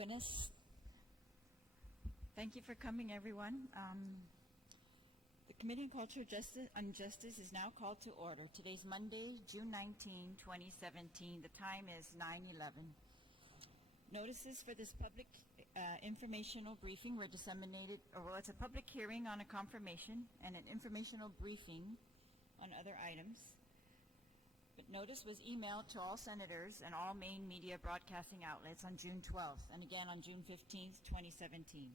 Buenas. Thank you for coming, everyone. The Committee on Cultural Justice is now called to order. Today's Monday, June 19, 2017. The time is 9:11. Notices for this public informational briefing were disseminated, it's a public hearing on a confirmation and an informational briefing on other items. But notice was emailed to all senators and all main media broadcasting outlets on June 12th and again on June 15th, 2017.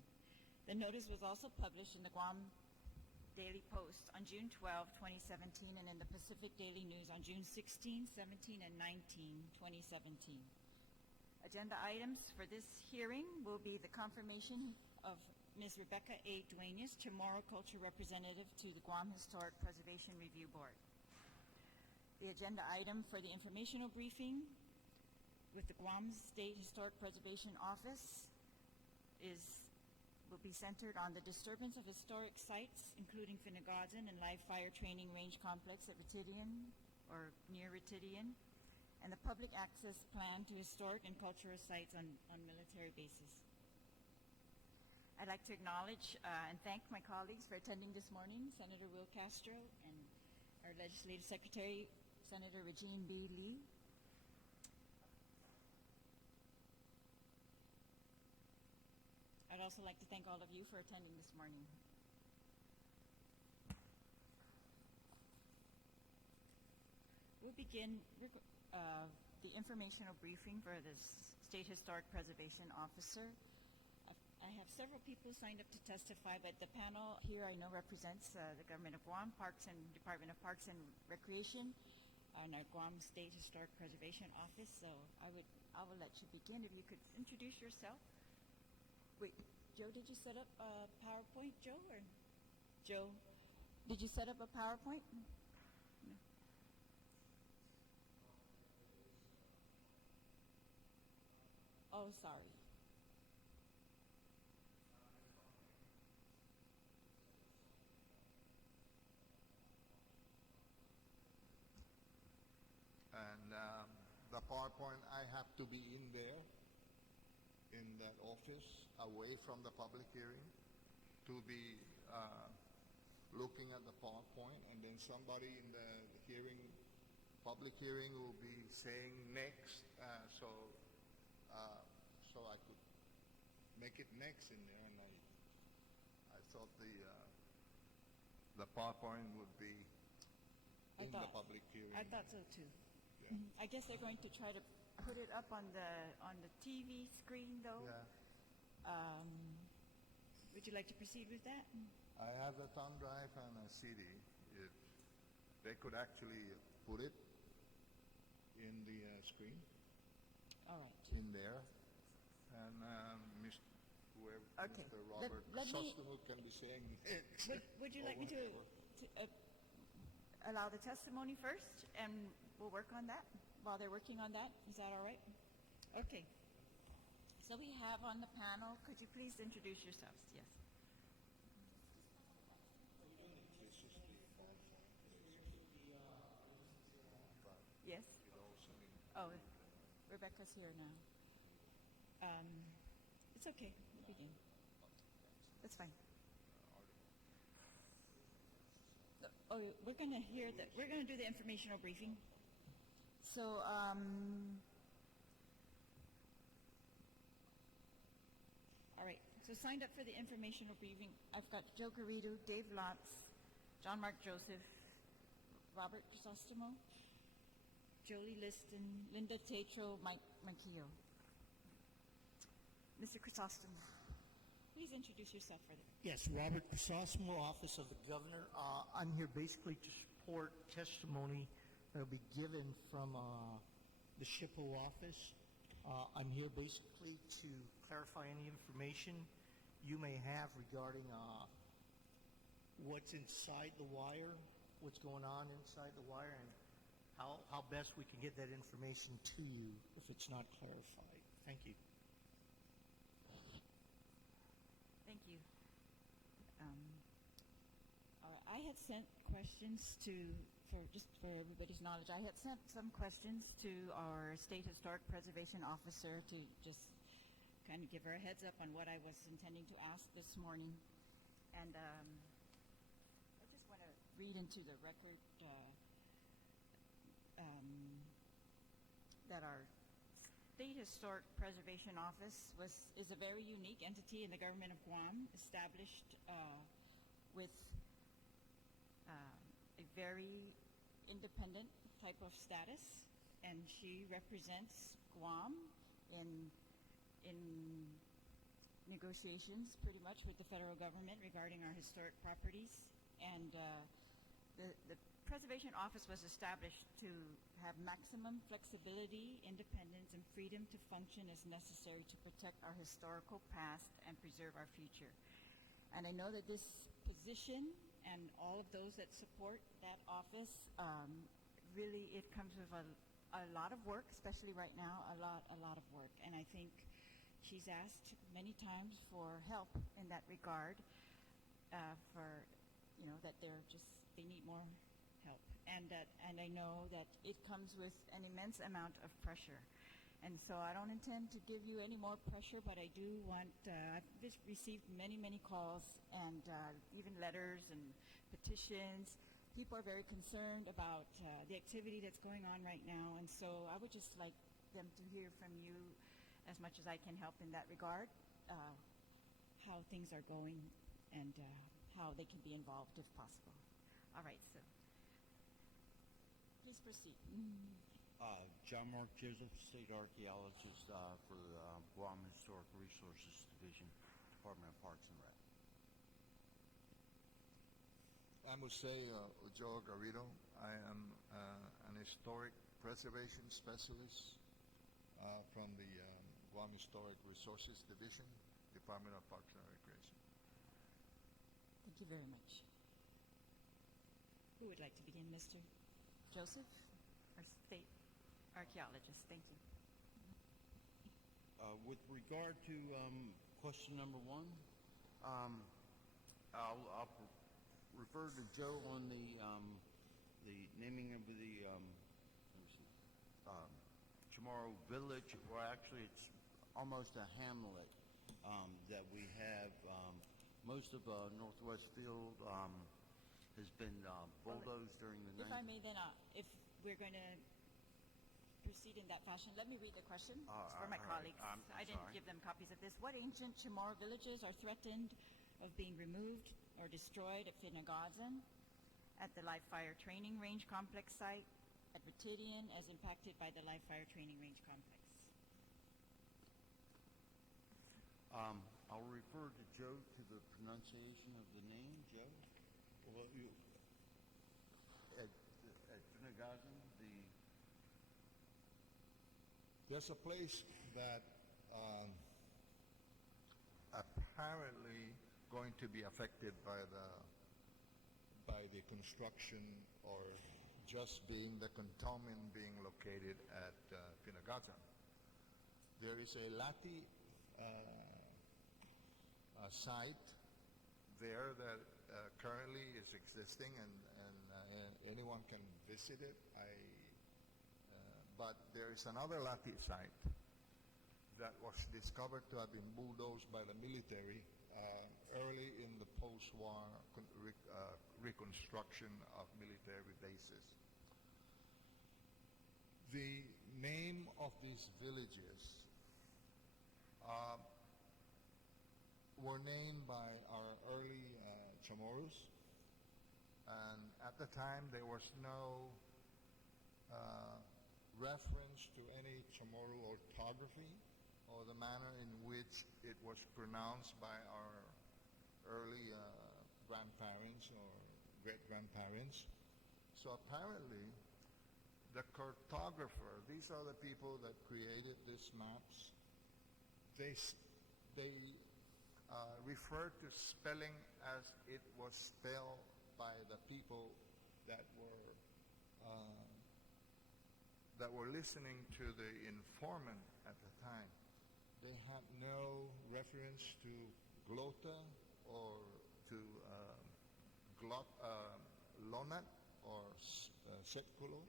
The notice was also published in the Guam Daily Post on June 12, 2017, and in the Pacific Daily News on June 16, 17, and 19, 2017. Agenda items for this hearing will be the confirmation of Ms. Rebecca A. Duenas, Chamorro Culture Representative to the Guam Historic Preservation Review Board. The agenda item for the informational briefing with the Guam State Historic Preservation Office will be centered on the disturbance of historic sites, including Finnegadon and live fire training range complex at Ritidian or near Ritidian, and the public access plan to historic and cultural sites on military bases. I'd like to acknowledge and thank my colleagues for attending this morning, Senator Will Castro and our Legislative Secretary, Senator Regine B. Lee. I'd also like to thank all of you for attending this morning. We'll begin the informational briefing for the State Historic Preservation Officer. I have several people signed up to testify, but the panel here I know represents the Government of Guam, Department of Parks and Recreation, and our Guam State Historic Preservation Office. So I will let you begin. If you could introduce yourself. Wait, Joe, did you set up a PowerPoint, Joe? Or Joe, did you set up a PowerPoint? No. Oh, sorry. And the PowerPoint, I have to be in there, in that office, away from the public hearing, to be looking at the PowerPoint, and then somebody in the public hearing will be saying next, so I could make it next in there, and I thought the PowerPoint would be in the public hearing. I thought so too. Yeah. I guess they're going to try to put it up on the TV screen, though. Yeah. Would you like to proceed with that? I have a thumb drive and a CD. If they could actually put it in the screen. All right. In there, and Mr. Robert Chrysostomou can be saying next. Would you like me to allow the testimony first, and we'll work on that while they're working on that? Is that all right? Okay. So we have on the panel, could you please introduce yourselves? Yes. Yes. Oh, Rebecca's here now. It's okay. We'll begin. That's fine. Oh, we're going to hear that. We're going to do the informational briefing. So, all right. So signed up for the informational briefing, I've got Joe Garrido, Dave Lotz, John Mark Joseph, Robert Chrysostomou, Jolie Liston, Linda Tatro, Mike Manquillo. Mr. Chrysostomou, please introduce yourself further. Yes, Robert Chrysostomou, Office of the Governor. I'm here basically to support testimony that will be given from the SHPO office. I'm here basically to clarify any information you may have regarding what's inside the wire, what's going on inside the wire, and how best we can get that information to you if it's not clarified. Thank you. Thank you. All right. I had sent questions for everybody's knowledge, I had sent some questions to our State Historic Preservation Officer to just kind of give her a heads up on what I was intending to ask this morning. And I just want to read into the record that our State Historic Preservation Office is a very unique entity in the government of Guam, established with a very independent type of status, and she represents Guam in negotiations pretty much with the federal government regarding our historic properties. And the Preservation Office was established to have maximum flexibility, independence, and freedom to function as necessary to protect our historical past and preserve our future. And I know that this position and all of those that support that office, really it comes with a lot of work, especially right now, a lot of work. And I think she's asked many times for help in that regard, that they need more help. And I know that it comes with an immense amount of pressure. And so I don't intend to give you any more pressure, but I do want, I've just received many calls and even letters and petitions. People are very concerned about the activity that's going on right now. And so I would just like them to hear from you as much as I can help in that regard, how things are going and how they can be involved if possible. All right, so please proceed. John Mark Joseph, State Archaeologist for the Guam Historic Resources Division, Department of Parks and Rec. I must say, Joe Garrido, I am an historic preservation specialist from the Guam Historic Resources Division, Department of Parks and Recreation. Thank you very much. Who would like to begin? Mr. Joseph, our state archaeologist. Thank you. With regard to question number one, I'll refer to Joe on the naming of the Chamorro Village, or actually it's almost a hamlet that we have. Most of Northwest Field has been bulldozed during the If I may then, if we're going to proceed in that fashion, let me read the question. It's for my colleagues. I didn't give them copies of this. What ancient Chamorro villages are threatened of being removed or destroyed at Finagazan, at the live fire training range complex site, at Retidian, as impacted by the live fire training range complex? I'll refer to Joe to the pronunciation of the name, Joe. Well, at Finagazan, There's a place that apparently going to be affected by the construction, or just being the cantonment being located at Finagazan. There is a Lati site there that currently is existing, and anyone can visit it. But there is another Lati site that was discovered to have been bulldozed by the military early in the post-war reconstruction of military bases. The name of these villages were named by our early Chamorros, and at the time there was no reference to any Chamorro orthography or the manner in which it was pronounced by our early grandparents or great-grandparents. So apparently the cartographer, these are the people that created these maps, they refer to spelling as it was spelled by the people that were listening to the informant at the time. They had no reference to glota or to lonat or setculo.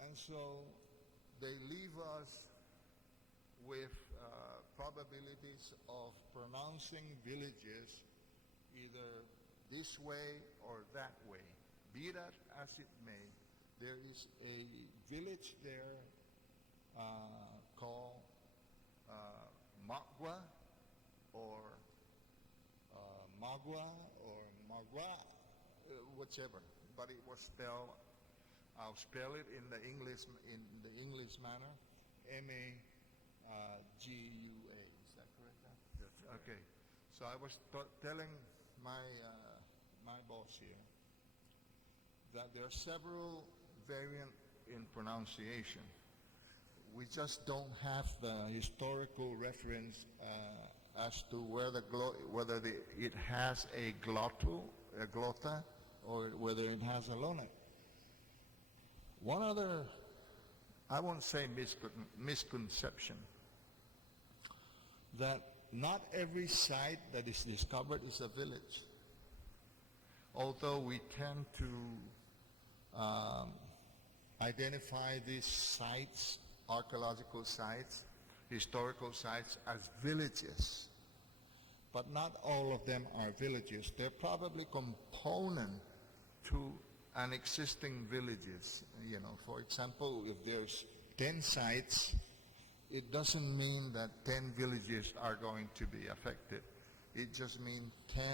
And so they leave us with probabilities of pronouncing villages either this way or that way. Be that as it may, there is a village there called Magua or Magua or Magua, whichever. But it was spelled. I'll spell it in the English manner. Magua. Is that correct? That's correct. Okay. So I was telling my boss here that there are several variants in pronunciation. We just don't have the historical reference as to whether it has a glotta, or whether it has a lona. One other, I won't say misconception, that not every site that is discovered is a village. Although we tend to identify these sites, archaeological sites, historical sites, as villages. But not all of them are villages. They're probably component to an existing villages. You know, for example, if there's 10 sites, it doesn't mean that 10 villages are going to be affected. It just means 10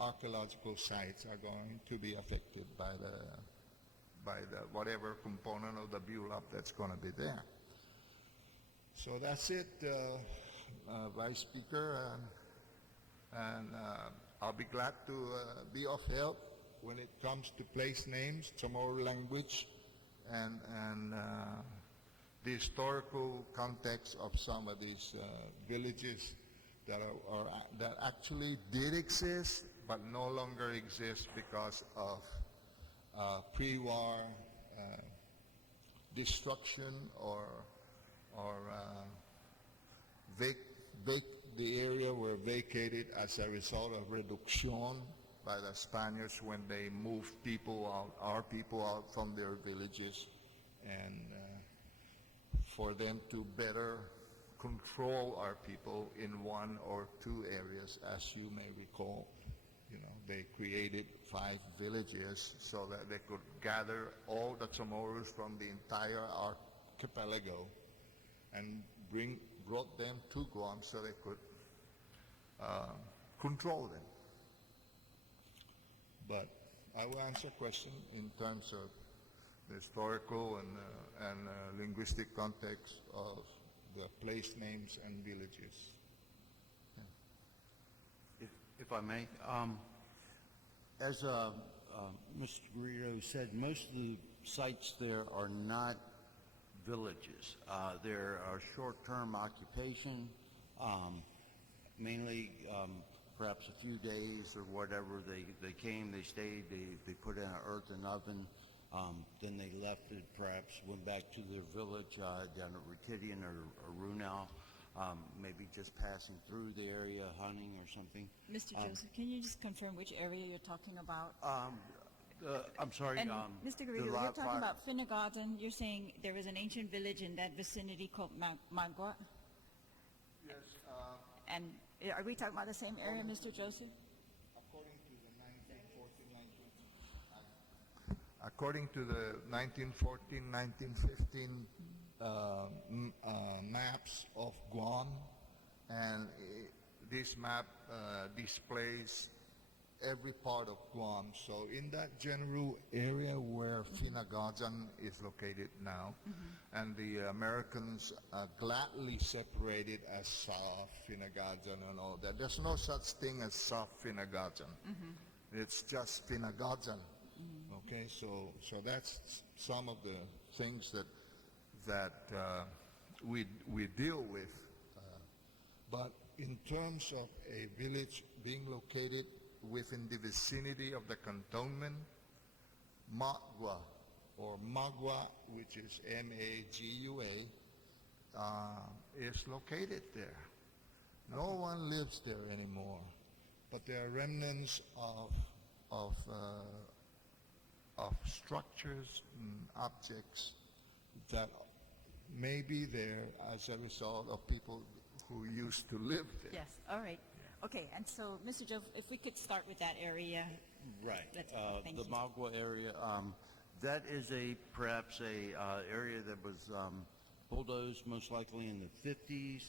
archaeological sites are going to be affected by the whatever component of the build-up that's going to be there. So that's it, Vice Speaker, and I'll be glad to be of help when it comes to place names, Chamorro language, and the historical context of some of these villages that actually did exist but no longer exist because of pre-war destruction or the area were vacated as a result of reduction by the Spaniards when they moved our people out from their villages, and for them to better control our people in one or two areas, as you may recall. You know, they created 5 villages so that they could gather all the Chamorros from the entire archipelago and brought them to Guam so they could control them. But I will answer questions in terms of the historical and linguistic context of the place names and villages. If I may, as Mr. Garrido said, most of the sites there are not villages. There are short-term occupation, mainly perhaps a few days or whatever. They came, they stayed, they put in an earthen oven, then they left it, perhaps went back to their village down at Retidian or Runau, maybe just passing through the area, hunting or something. Mr. Joseph, can you just confirm which area you're talking about? I'm sorry. And Mr. Garrido, you're talking about Finnegarten. You're saying there was an ancient village in that vicinity called Magua? Yes. And are we talking about the same area, Mr. Joseph? According to the 1914, 1915 maps of Guam, and this map displays every part of Guam. So in that general area where Finnegarten is located now, and the Americans gladly separated as South Finnegarten and all that. There's no such thing as South Finnegarten. It's just Finnegarten. Okay, so that's some of the things that we deal with. But in terms of a village being located within the vicinity of the cantonment, Magua, or Magua, which is M-A-G-U-A, is located there. No one lives there anymore, but there are remnants of structures and objects that may be there as a result of people who used to live there. Yes, all right. Okay, and so, Mr. Joe, if we could start with that area. Right. Thank The you. Magua area, that is perhaps a area that was bulldozed most likely in the 50s.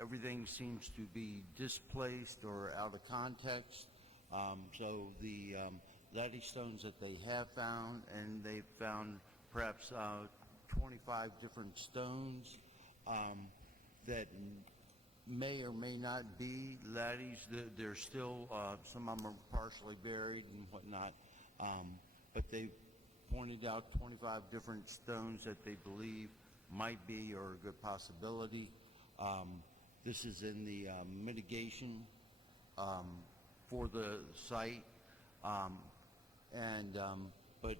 Everything seems to be displaced or out of context. So the laddie stones that they have found, and they've found perhaps 25 different stones that may or may not be laddies. They're still, some of them are partially buried and whatnot, but they pointed out 25 different stones that they believe might be or a good possibility. This is in the mitigation for the site, but I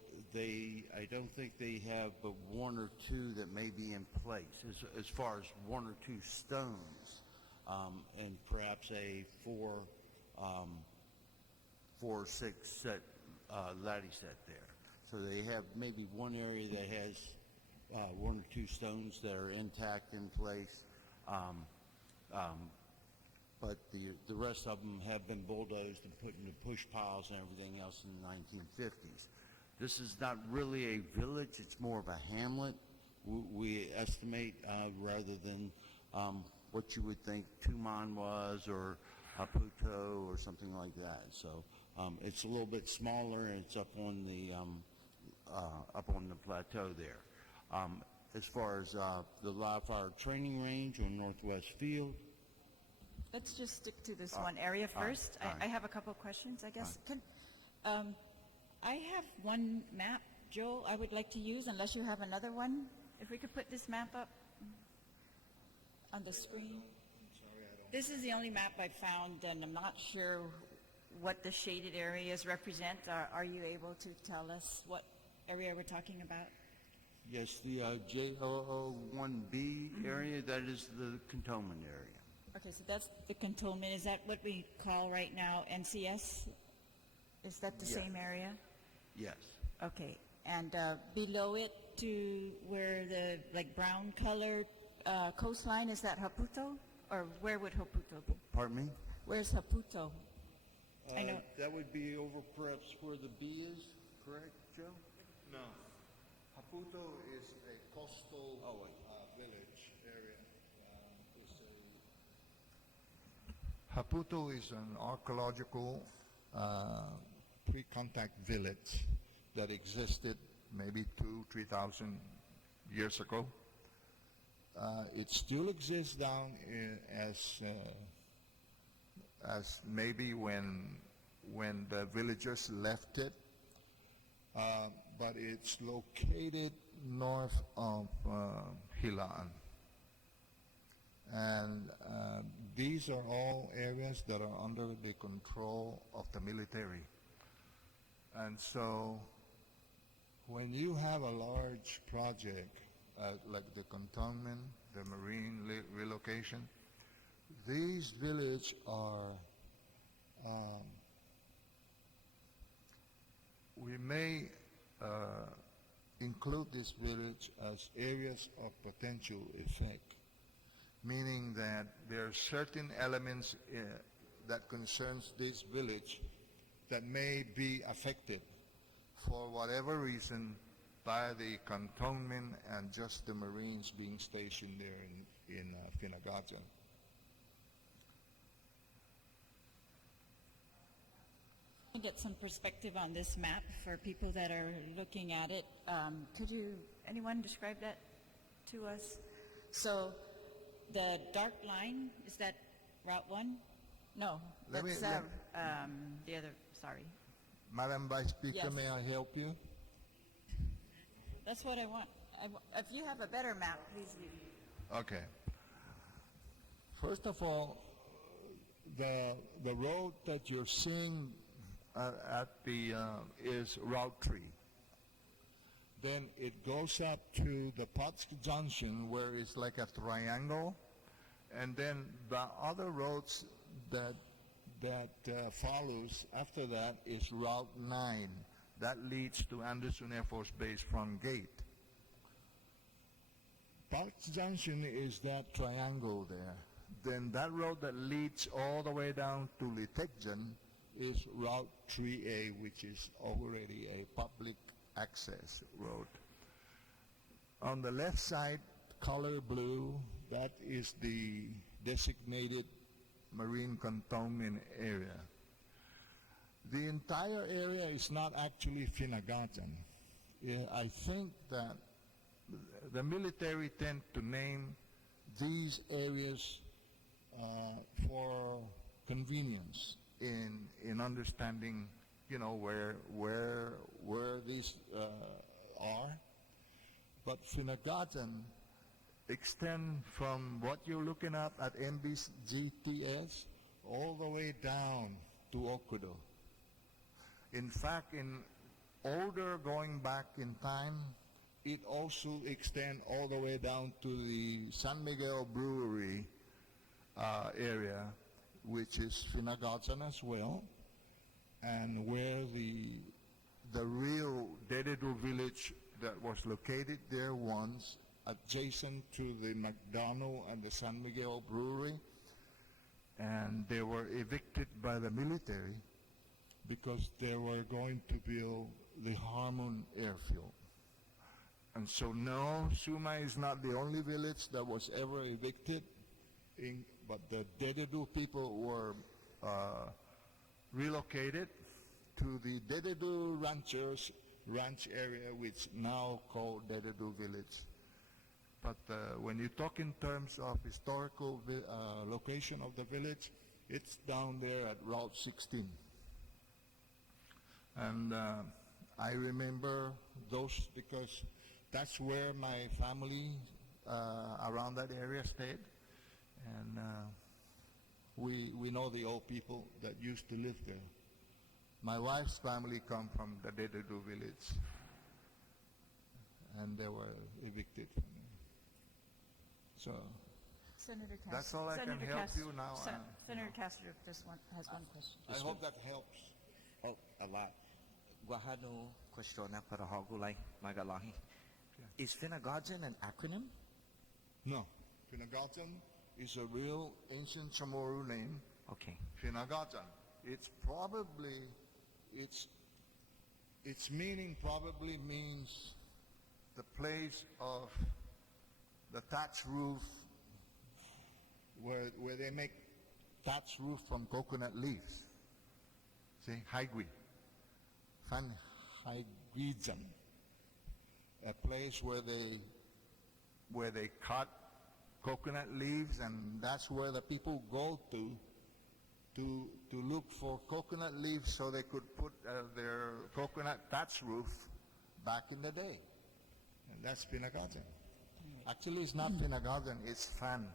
don't think they have but one or two that may be in place as far as one or two stones, and perhaps a four or six set laddie set there. So they have maybe one area that has one or two stones that are intact in place, but the rest of them have been bulldozed and put into push piles and everything else in the 1950s. This is not really a village, it's more of a hamlet, we estimate, rather than what you would think Tuman was, or Haputo, or something like that. So it's a little bit smaller, and it's up on the plateau there. As far as the live fire training range on Northwest Field, Let's just stick to this one area first. all right. I have a couple of questions, I guess. I have one map, Joe, I would like to use, unless you have another one. If we could put this map up on the screen. This is the only map I found, and I'm not sure what the shaded areas represent. Are you able to tell us what area we're talking about? yes, the J001B area, that is the cantonment area. Okay, so that's the cantonment. Is that what we call right now NCS? Is that the Yeah. same area? Yes. Okay, and below it to where the brown colored coastline, is that Haputo? Or where would Haputo be? Pardon me? Where's Haputo? I know. That would be over perhaps where the B is, correct, Joe? No. Haputo is a coastal village area. Haputo is an archaeological pre-contact village that existed maybe 2,000-3,000 years ago. It still exists down as maybe when the villagers left it, but it's located north of Hilaan. And these are all areas that are under the control of the military. And so when you have a large project like the cantonment, the marine relocation, these villages are, we may include this village as areas of potential effect, meaning that there are certain elements that concerns this village that may be affected for whatever reason by the cantonment and just the Marines being stationed there in Finagajan. To get some perspective on this map for people that are looking at it, could anyone describe that to us? So the dark line, is that Route 1? No, Let me- that's the other, sorry. Madam Vice Speaker, Yes. may I help you? That's what I want. If you have a better map, please. Okay. First of all, the road that you're seeing is Route 3. Then it goes up to the Potts Junction where it's like a triangle, and then the other roads that follows after that is Route 9. That leads to Anderson Air Force Base front gate. Parks Junction is that triangle there. Then that road that leads all the way down to Litegjan is Route 3A, which is already a public access road. On the left side, color blue, that is the designated marine cantonment area. The entire area is not actually Finagatan. I think that the military tend to name these areas for convenience in understanding, you know, where these are. But Finagatan extend from what you're looking at MB's GTS all the way down to Okudo. In fact, in order going back in time, it also extends all the way down to the San Miguel Brewery area, which is Finagatan as well, and where the real Dededo village that was located there once, adjacent to the McDonald and the San Miguel Brewery, and they were evicted by the military because they were going to build the Harmon airfield. And so no, Suma is not the only village that was ever evicted, but the Dededo people were relocated to the Dededo ranch area, which now called Dededo village. But when you talk in terms of historical location of the village, it's down there at Route 16. And I remember those because that's where my family around that area stayed. And we know the old people that used to live there. My wife's family come from the Dededo village, and they were evicted from there. So Senator Castro. that's all I can help you now. Senator Castro just has one question. I hope that helps. Oh, a lot. Wahano question para hagulay magalahi. Is Finagatan an acronym? No, Finagatan is a real ancient Chamorro name. Okay. Finagatan. It's probably its meaning probably means the place of the thatch roof where they make thatch roof from coconut leaves. See, haigui. Fan haiguijan. A place where they cut coconut leaves, and that's where the people go to look for coconut leaves so they could put their coconut thatch roof back in the day. And that's Pinagatan. Actually, it's not Pinagatan, it's Fan.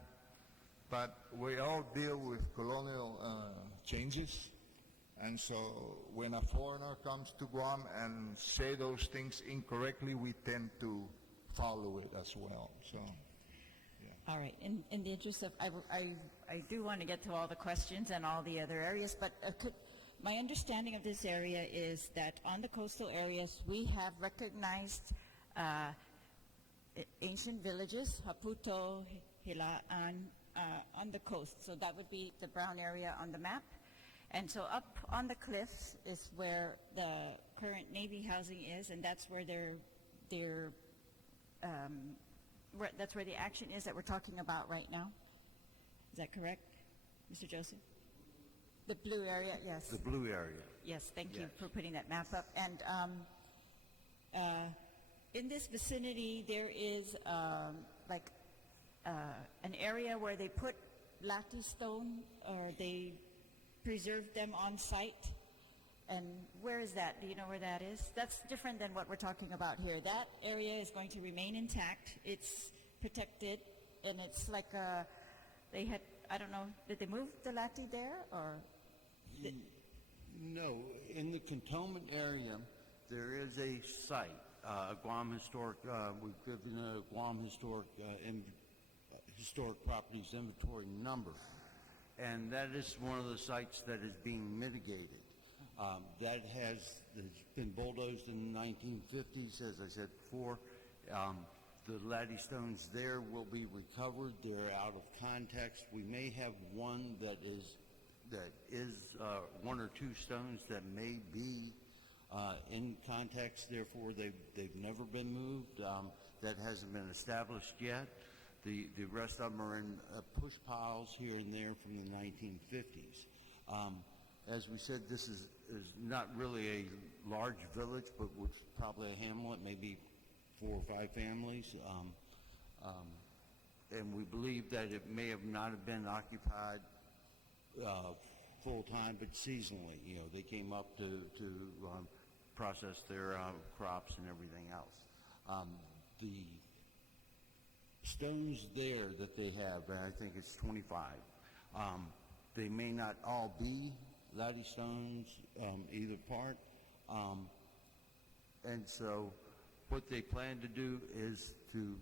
But we all deal with colonial changes. And so when a foreigner comes to Guam and say those things incorrectly, we tend to follow it as well. So. All right. In the interest of, I do want to get to all the questions and all the other areas, but my understanding of this area is that on the coastal areas, we have recognized ancient villages, Haputo, Hilaan, on the coast. So that would be the brown area on the map. And so up on the cliffs is where the current Navy housing is, and that's where that's where the action is that we're talking about right now. Is that correct, Mr. Joseph? The blue area, yes. The blue area. Yes, thank you Yes. for putting that map up. And in this vicinity, there is an area where they put lati stone, or they preserve them on site. And where is that? Do you know where that is? That's different than what we're talking about here. That area is going to remain intact. It's protected, and it's like they had, I don't know, did they move the lati there, or? No, in the cantonment area, there is a site, Guam Historic, we've given a Guam Historic Properties Inventory number. And that is one of the sites that is being mitigated. That has been bulldozed in the 1950s, as I said before. The laddie stones there will be recovered. They're out of context. We may have one that is one or two stones that may be in context. Therefore, they've never been moved. That hasn't been established yet. The rest of them are in push piles here and there from the 1950s. As we said, this is not really a large village, but was probably a hamlet, maybe 4 or 5 families. And we believe that it may have not have been occupied full time, but seasonally. You know, they came up to process their crops and everything else. The stones there that they have, and I think it's 25, they may not all be laddie stones, either part. And so what they plan to do is to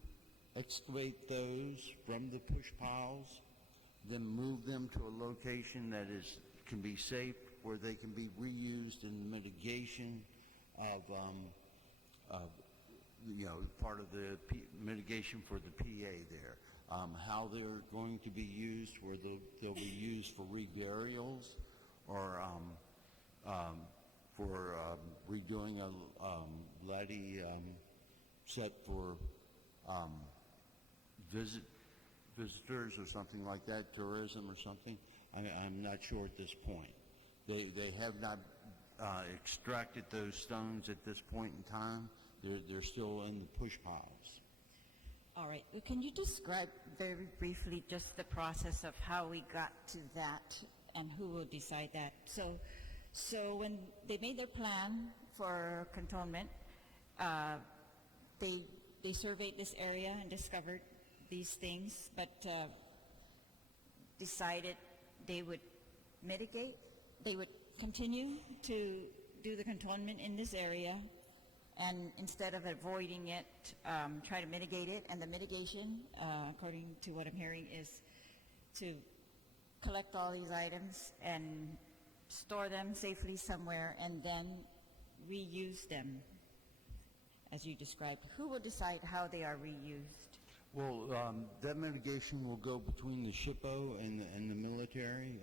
excavate those from the push piles, then move them to a location that can be safe, where they can be reused in the mitigation of part of the mitigation for the PA there. How they're going to be used, where they'll be used for reburials, or for redoing a laddie set for visitors or something like that, tourism or something. I'm not sure at this point. They have not extracted those stones at this point in time. They're still in the push piles. All right. Well, can you describe very briefly just the process of how we got to that and who will decide that? So when they made their plan for cantonment, they surveyed this area and discovered these things, but decided they would mitigate. They would continue to do the cantonment in this area, and instead of avoiding it, try to mitigate it. And the mitigation, according to what I'm hearing, is to collect all these items and store them safely somewhere and then reuse them, as you described. Who will decide how they are reused? Well, that mitigation will go between the SHPO and the military.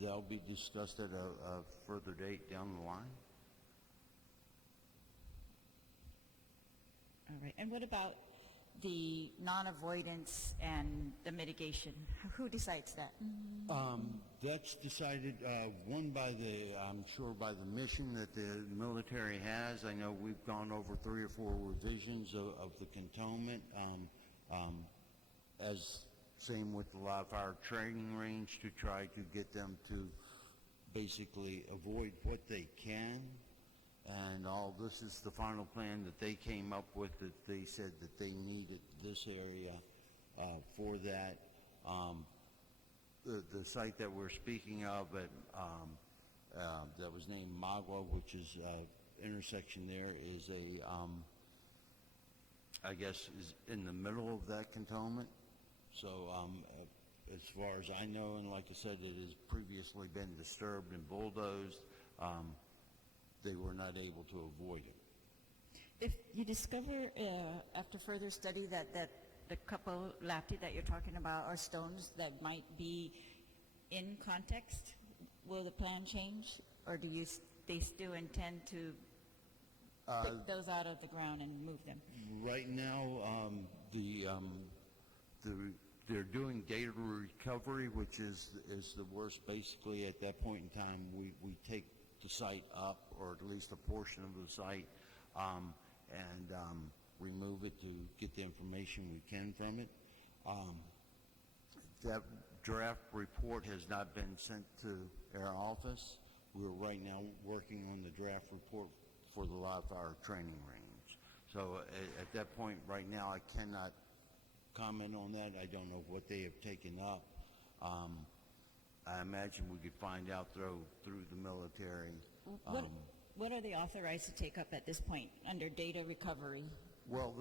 That'll be discussed at a further date down the line. All right. And what about the non-avoidance and the mitigation? Who decides that? That's decided, one, I'm sure by the mission that the military has. I know we've gone over 3 or 4 revisions of the cantonment, as same with the live fire training range, to try to get them to basically avoid what they can. And all this is the final plan that they came up with, that they said that they needed this area for that. The site that we're speaking of that was named Magua, which is intersection there, is I guess is in the middle of that cantonment. So as far as I know, and like I said, it has previously been disturbed and bulldozed. They were not able to avoid it. If you discover after further study that the couple lapti that you're talking about are stones that might be in context, will the plan change, or do they still intend to pick those out of the ground and move them? Right now, they're doing data recovery, which is the worst. Basically, at that point in time, we take the site up, or at least a portion of the site, and remove it to get the information we can from it. That draft report has not been sent to our office. We're right now working on the draft report for the live fire training range. So at that point right now, I cannot comment on that. I don't know what they have taken up. I imagine we could find out through the military. What are they authorized to take up at this point under data recovery? Well,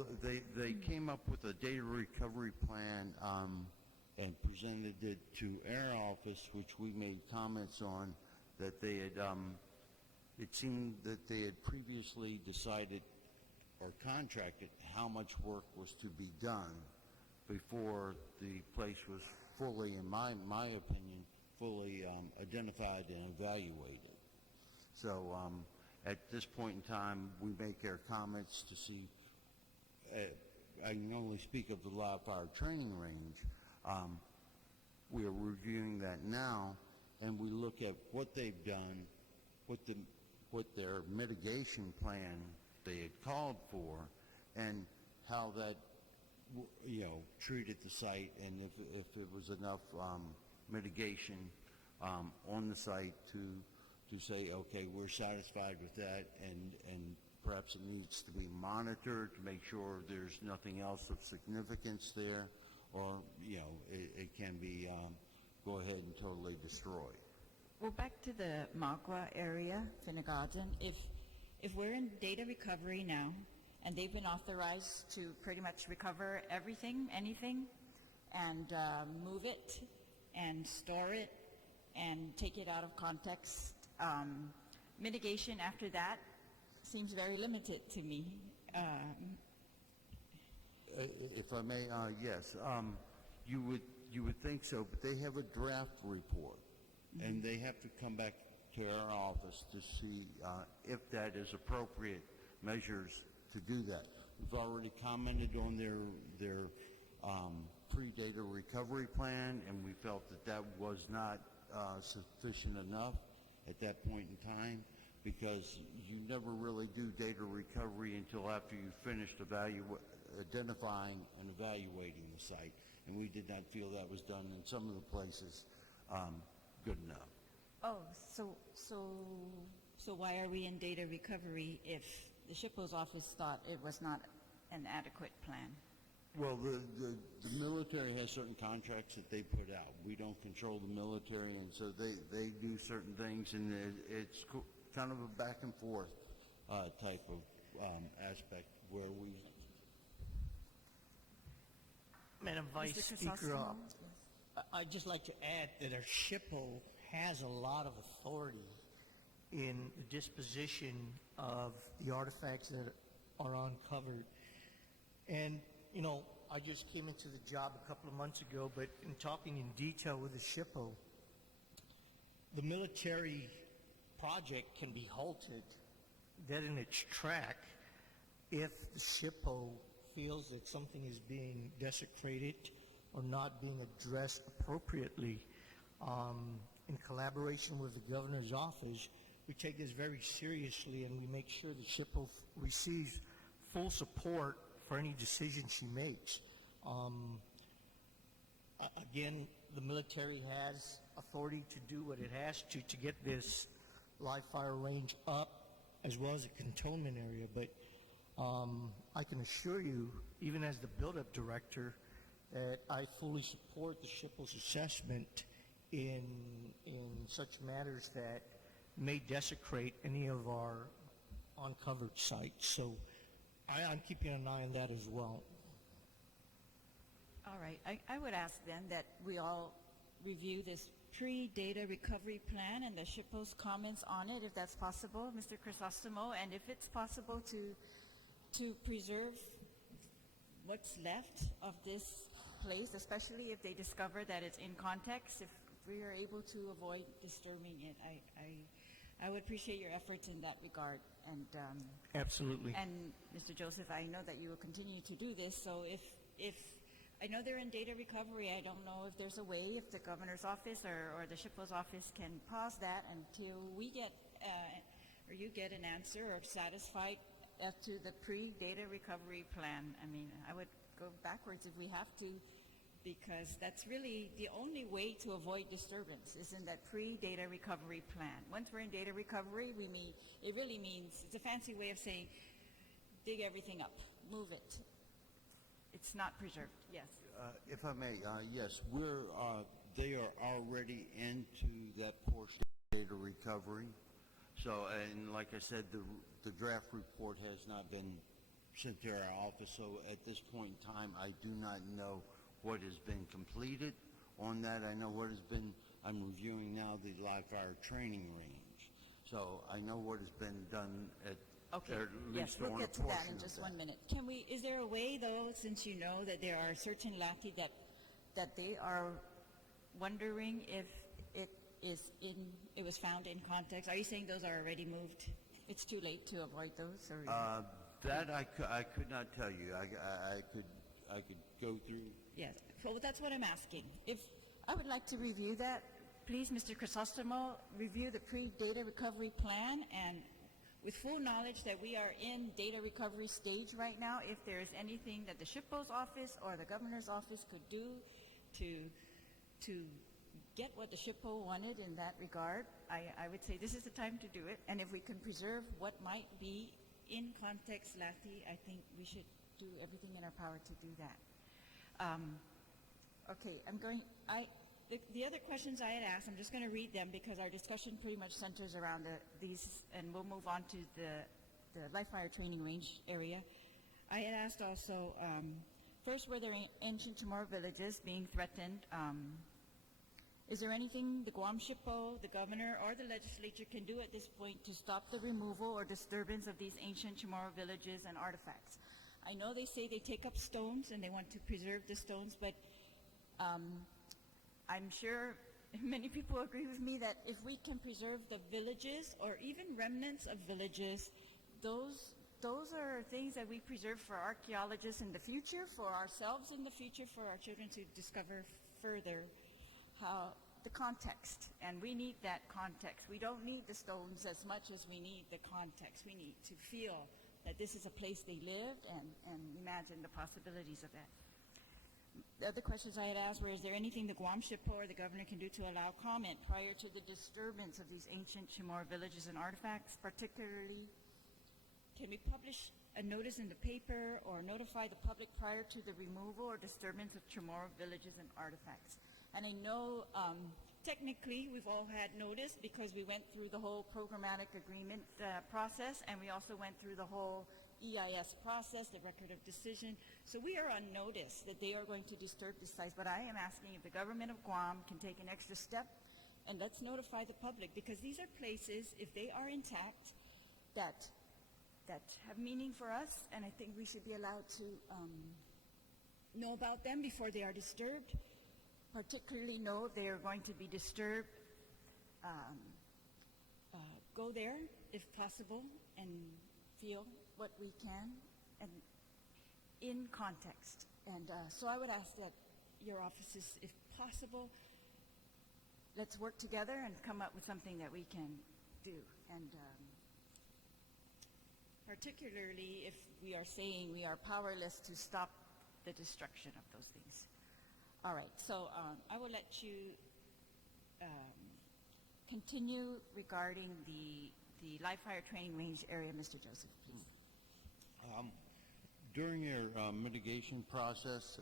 they came up with a data recovery plan and presented it to our office, which we made comments on, that they had, it seemed that they had previously decided or contracted how much work was to be done before the place was fully, in my opinion, fully identified and evaluated. So at this point in time, we make our comments to see, I can only speak of the live fire training range. We are reviewing that now, and we look at what they've done, what their mitigation plan they had called for, and how that treated the site, and if it was enough mitigation on the site to say, okay, we're satisfied with that, and perhaps it needs to be monitored to make sure there's nothing else of significance there, or it can be go ahead and totally destroyed. Well, back to the Magua area, Finnegaden, if we're in data recovery now, and they've been authorized to pretty much recover everything, anything, and move it, and store it, and take it out of context, mitigation after that seems very limited to me. If I may, yes, you would think so, but they have a draft report, and they have to come back to our office to see if that is appropriate measures to do that. We've already commented on their pre-data recovery plan, and we felt that was not sufficient enough at that point in time, because you never really do data recovery until after you've finished identifying and evaluating the site, and we did not feel that was done in some of the places good enough. Oh, so why are we in data recovery if the SHPO's office thought it was not an adequate plan? Well, the military has certain contracts that they put out. We don't control the military, and so they do certain things, and it's kind of a back and forth type of aspect where we... Madam Vice Mr. Speaker, Crisostomo? I'd just like to add that our SHPO has a lot of authority in the disposition of the artifacts that are uncovered. And, I just came into the job a couple of months ago, but in talking in detail with the SHPO, the military project can be halted dead in its track if the SHPO feels that something is being desecrated or not being addressed appropriately. In collaboration with the governor's office, we take this very seriously, and we make sure the SHPO receives full support for any decision she makes. Again, the military has authority to do what it has to get this live fire range up, as well as a cantonment area. But I can assure you, even as the build-up director, that I fully support the SHPO's assessment in such matters that may desecrate any of our uncovered sites. So I'm keeping an eye on that as well. All right. I would ask then that we all review this pre-data recovery plan and the SHPO's comments on it, if that's possible, Mr. Crisostomo, and if it's possible to preserve what's left of this place, especially if they discover that it's in context, if we are able to avoid disturbing it. I would appreciate your efforts in that regard. And Absolutely. And Mr. Joseph, I know that you will continue to do this, so if I know they're in data recovery, I don't know if there's a way, if the governor's office or the SHPO's office can pause that until we get, or you get an answer or satisfied as to the pre-data recovery plan. I mean, I would go backwards if we have to, because that's really the only way to avoid disturbance is in that pre-data recovery plan. Once we're in data recovery, it really means, it's a fancy way of saying, dig everything up, move it. It's not preserved, yes. If I may, yes, they are already into that portion of data recovery. So, and like I said, the draft report has not been sent to our office, so at this point in time, I do not know what has been completed on that. I know what has been, I'm reviewing now the live fire training range. So I know what has been done Okay, Or at yes, least we'll on a get to that portion in of just that. 1 minute. Is there a way, though, since you know that there are certain Lati that they are wondering if it was found in context? Are you saying those are already moved? It's too late to avoid those, or? That I could not tell you. I could go through. Yes, well, that's what I'm asking. If I would like to review that, please, Mr. Crisostomo, review the pre-data recovery plan, and with full knowledge that we are in data recovery stage right now, if there is anything that the SHPO's office or the governor's office could do to get what the SHPO wanted in that regard, I would say this is the time to do it. And if we can preserve what might be in context Lati, I think we should do everything in our power to do that. Okay, the other questions I had asked, I'm just going to read them because our discussion pretty much centers around these, and we'll move on to the live fire training range area. I had asked also, first, were there ancient Chamorro villages being threatened? Is there anything the Guam SHPO, the governor, or the legislature can do at this point to stop the removal or disturbance of these ancient Chamorro villages and artifacts? I know they say they take up stones and they want to preserve the stones, but I'm sure many people agree with me that if we can preserve the villages or even remnants of villages, those are things that we preserve for archaeologists in the future, for ourselves in the future, for our children to discover further how the context, and we need that context. We don't need the stones as much as we need the context. We need to feel that this is a place they lived and imagine the possibilities of that. The other questions I had asked were, is there anything the Guam SHPO or the governor can do to allow comment prior to the disturbance of these ancient Chamorro villages and artifacts? Particularly, can we publish a notice in the paper or notify the public prior to the removal or disturbance of Chamorro villages and artifacts? And I know technically we've all had notice because we went through the whole programmatic agreement process, and we also went through the whole EIS process, the record of decision. So we are on notice that they are going to disturb the sites, but I am asking if the government of Guam can take an extra step, and let's notify the public, because these are places, if they are intact, that have meaning for us, and I think we should be allowed to know about them before they are disturbed, particularly know if they are going to be disturbed. Go there, if possible, and feel what we can, and in context. And so I would ask that your offices, if possible, let's work together and come up with something that we can do. And particularly if we are saying we are powerless to stop the destruction of those things. All right, so I will let you continue regarding the live fire training range area, Mr. Joseph, please. During your mitigation process,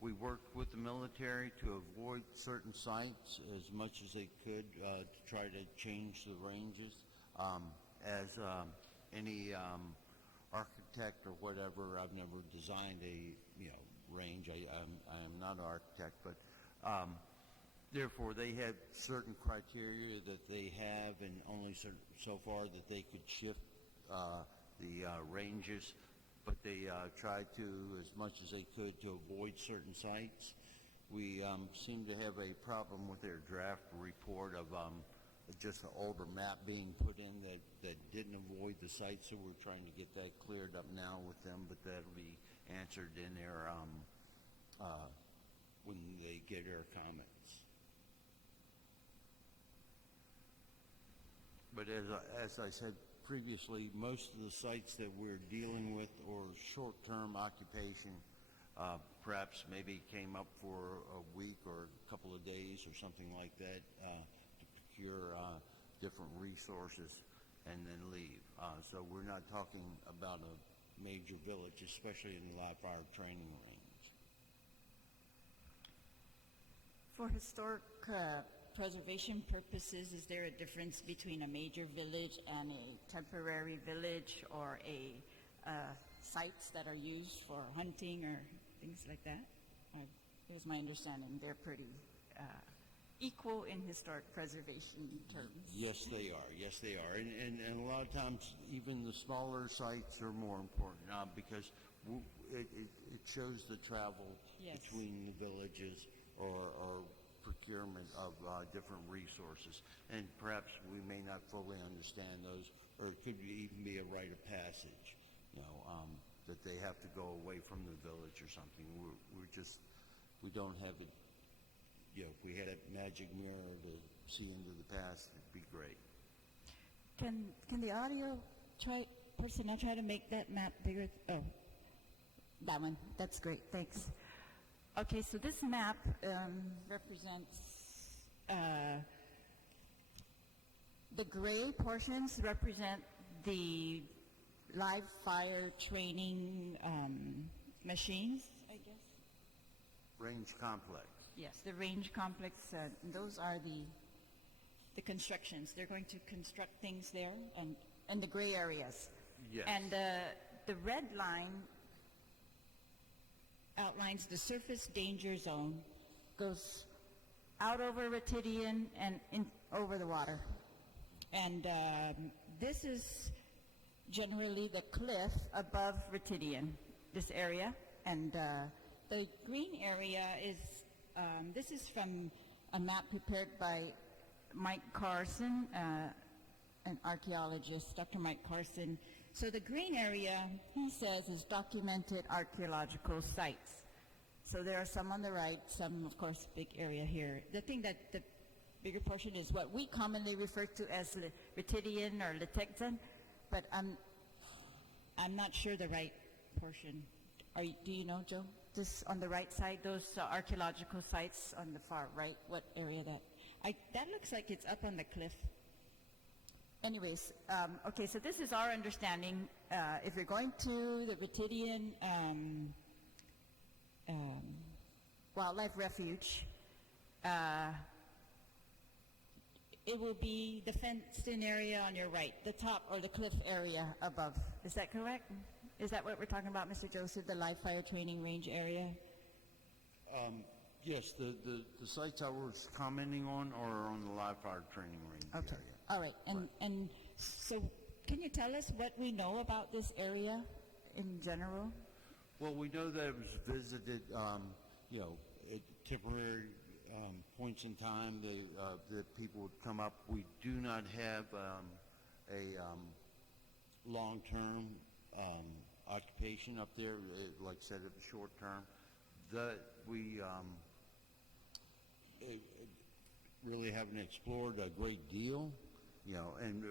we worked with the military to avoid certain sites as much as they could to try to change the ranges. As any architect or whatever, I've never designed a range. I am not an architect, but therefore they have certain criteria that they have, and only so far that they could shift the ranges, but they tried to, as much as they could, to avoid certain sites. We seem to have a problem with their draft report of just an older map being put in that didn't avoid the sites, so we're trying to get that cleared up now with them, but that'll be answered in their when they get their comments. But as I said previously, most of the sites that we're dealing with are short-term occupation, perhaps maybe came up for a week or a couple of days or something like that to procure different resources and then leave. So we're not talking about a major village, especially in the live fire training range. For historic preservation purposes, is there a difference between a major village and a temporary village, or a sites that are used for hunting or things like that? It was my understanding they're pretty equal in historic preservation terms. Yes, they are. Yes, they are. And a lot of times, even the smaller sites are more important because it shows the travel Yes. between the villages or procurement of different resources. And perhaps we may not fully understand those, or it could even be a rite of passage, that they have to go away from the village or something. We don't have it. If we had a magic mirror to see into the past, it'd be great. Can the audio personnel try to make that map bigger? Oh, that one. That's great. Thanks. Okay, so this map represents the gray portions represent the live fire training machines, I guess. Range complex. Yes, the range complex. Those are the constructions. They're going to construct things there, and the gray areas. Yes. And the red line outlines the surface danger zone, goes out over Retidian and over the water. And this is generally the cliff above Retidian, this area. And the green area is, this is from a map prepared by Mike Carson, an archaeologist, Dr. Mike Carson. So the green area, he says, is documented archaeological sites. So there are some on the right, some, of course, big area here. The thing that the bigger portion is what we commonly refer to as Retidian or Letexan, but I'm not sure the right portion. Do you know, Joe? This on the right side, those archaeological sites on the far right, what area that looks like it's up on the cliff. Anyways, okay, so this is our understanding. If you're going to the Retidian Wildlife Refuge, it will be the fenced-in area on your right, the top or the cliff area above. Is that correct? Is that what we're talking about, Mr. Joseph, the live fire training range area? Yes, the sites I was commenting on are on the live fire training range Okay. area. All right. And so can you tell us what we know about this area in general? Well, we know that it was visited, at temporary points in time. That people would come up. We do not have a long-term occupation up there. Like I said, it was short-term. That we really haven't explored a great deal, and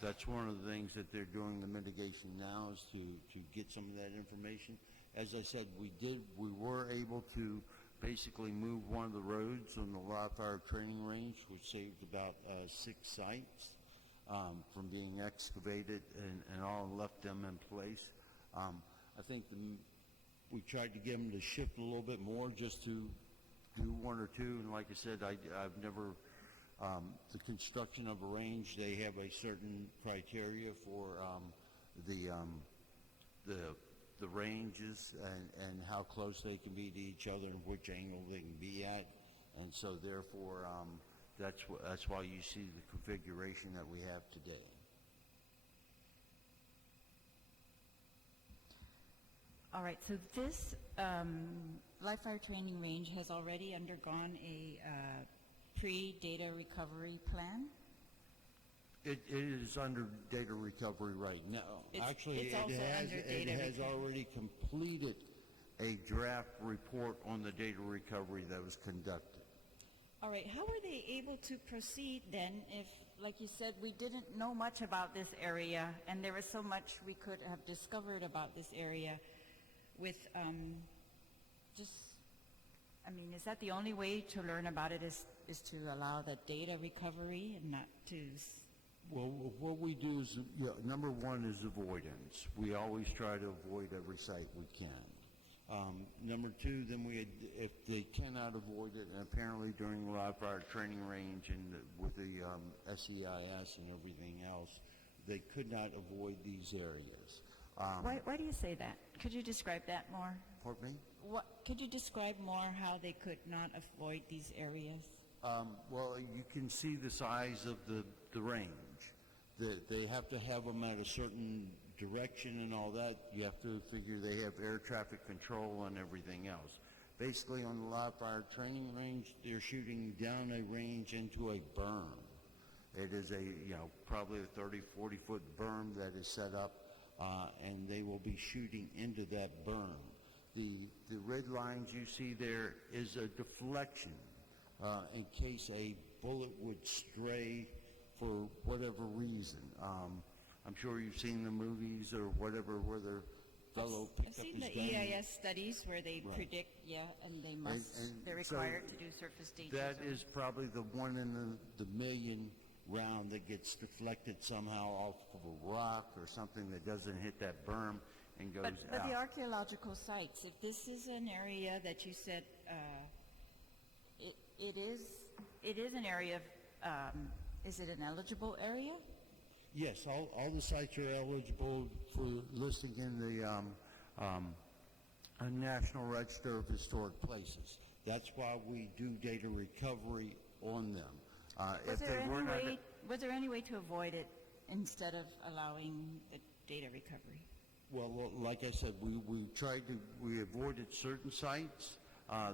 that's one of the things that they're doing the mitigation now is to get some of that information. As I said, we were able to basically move one of the roads on the live fire training range, which saved about 6 sites from being excavated and all, left them in place. I think we tried to get them to shift a little bit more just to do 1 or 2, and like I said, I've never, the construction of a range, they have a certain criteria for the ranges and how close they can be to each other and which angle they can be at, and so therefore that's why you see the configuration that we have today. All right, so this live fire training range has already undergone a pre-data recovery plan. It is under data recovery right now. It's also under data it has recovery. already completed a draft report on the data recovery that was conducted. All right, how were they able to proceed then if, like you said, we didn't know much about this area and there was so much we could have discovered about this area with is that the only way to learn about it is to allow the data recovery and not to... Well, what we do is, number one is avoidance. We always try to avoid every site we can. Number two, then if they cannot avoid it, and apparently during the live fire training range and with the SEIS and everything else, they could not avoid these areas. Why do you say that? Could you describe that more? Pardon me? Could you describe more how they could not avoid these areas? Well, you can see the size of the range. They have to have them at a certain direction and all that. You have to figure they have air traffic control and everything else. Basically, on the live fire training range, they're shooting down a range into a berm. It is probably a 30, 40-foot berm that is set up, and they will be shooting into that berm. The red lines you see there is a deflection in case a bullet would stray for whatever reason. I'm sure you've seen the movies or whatever where the fellow I've picked up seen his the gun. EIS studies where they Right. predict, and they must, they're so required to do surface danger That zone. is probably the one in the million round that gets deflected somehow off of a rock or something that doesn't hit that berm and goes But out. the archaeological sites, if this is an area that you said, it is an area of, is it an eligible area? Yes, all the sites are eligible for listing in the National Register of Historic Places. That's why we do data recovery on them. Was there any way to avoid it instead of allowing the data recovery? Well, like I said, we avoided certain sites.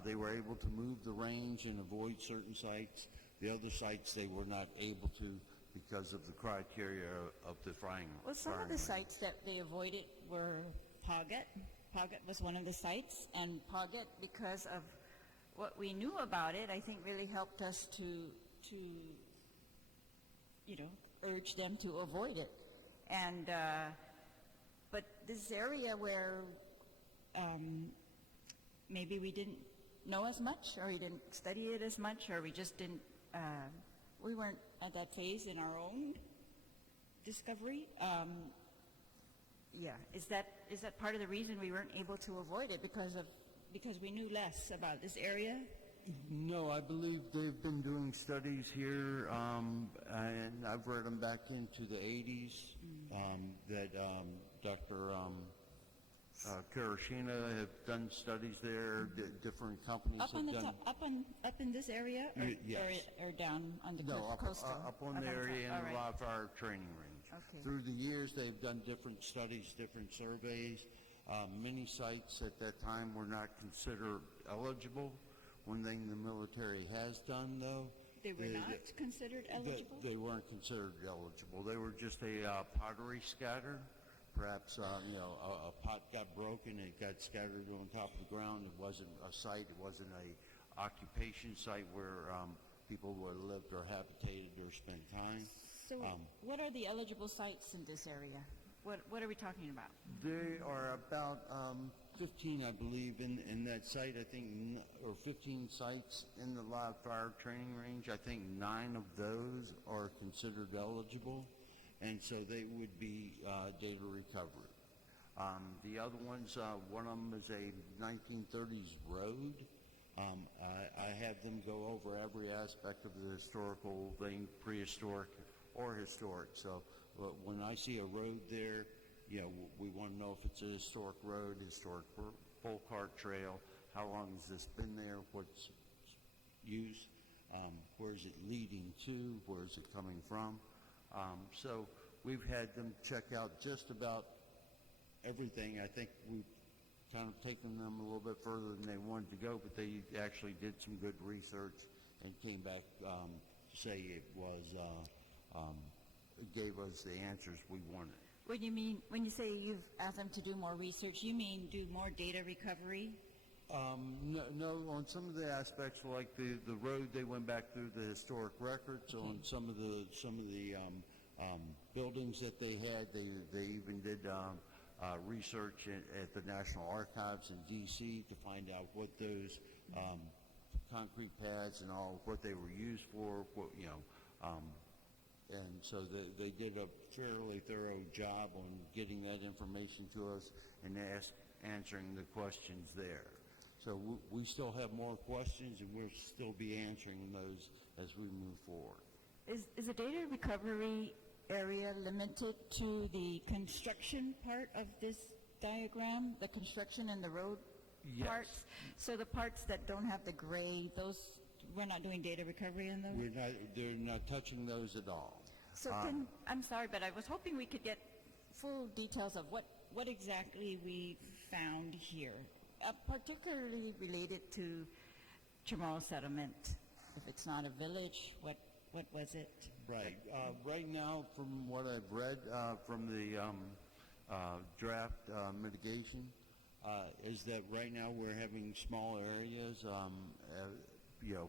They were able to move the range and avoid certain sites. The other sites they were not able to because of the criteria of the firing. Well, some of firing the range. sites that they avoided were Pagat. Pagat was one of the sites, and Pagat, because of what we knew about it, I think really helped us to urge them to avoid it. And but this area where maybe we didn't know as much, or we didn't study it as much, or we just didn't, we weren't at that phase in our own discovery. Is that part of the reason we weren't able to avoid it because we knew less about this area? No, I believe they've been doing studies here, and I've read them back into the 80s, that Dr. Karashina have done studies there, different companies Up on have the done. top, up in this area, or, Yes. or down on the No, coastal? up on the the top, area in all the right. live fire training range. Okay. Through the years, they've done different studies, different surveys. Many sites at that time were not considered eligible. One thing the military has done, though, They were not considered eligible? They weren't considered eligible. They were just a pottery scatter. Perhaps, a pot got broken, it got scattered on top of the ground. It wasn't a site, it wasn't a occupation site where people would have lived or habitated or spent time. So what are the eligible sites in this area? What are we talking about? There are about 15, I believe, in that site. I think, or 15 sites in the live fire training range. I think 9 of those are considered eligible, and so they would be data recovery. The other ones, one of them is a 1930s road. I had them go over every aspect of the historical thing, prehistoric or historic. So when I see a road there, we want to know if it's a historic road, historic full cart trail, how long has this been there, what's used, where is it leading to, where is it coming from. So we've had them check out just about everything. I think we've kind of taken them a little bit further than they wanted to go, but they actually did some good research and came back to say it was gave us the answers we wanted. When you say you've asked them to do more research, you mean do more data recovery? No, on some of the aspects, like the road, they went back through the historic records. On some of the buildings that they had, they even did research at the National Archives in D.C. to find out what those concrete pads and all, what they were used for, and so they did a fairly thorough job on getting that information to us and answering the questions there. So we still have more questions, and we'll still be answering those as we move forward. Is the data recovery area limited to the construction part of this diagram, the construction and the road Yes. parts? So the parts that don't have the gray, those we're not doing data recovery on those? They're not touching those at all. So I'm sorry, but I was hoping we could get full details of what exactly we found here, particularly related to Chamorro settlement. If it's not a village, what was it? Right. Right now, from what I've read from the draft mitigation, is that right now we're having small areas,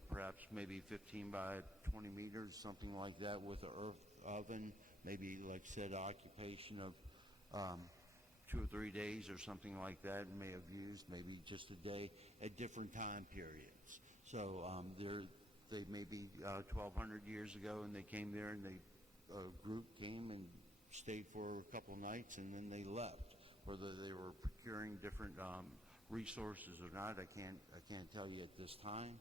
perhaps maybe 15 by 20 meters, something like that, with an earth oven, maybe like said occupation of 2 or 3 days or something like that, may have used maybe just a day at different time periods. So they may be 1,200 years ago, and they came there, and a group came and stayed for a couple nights, and then they left. Whether they were procuring different resources or not, I can't tell you at this time.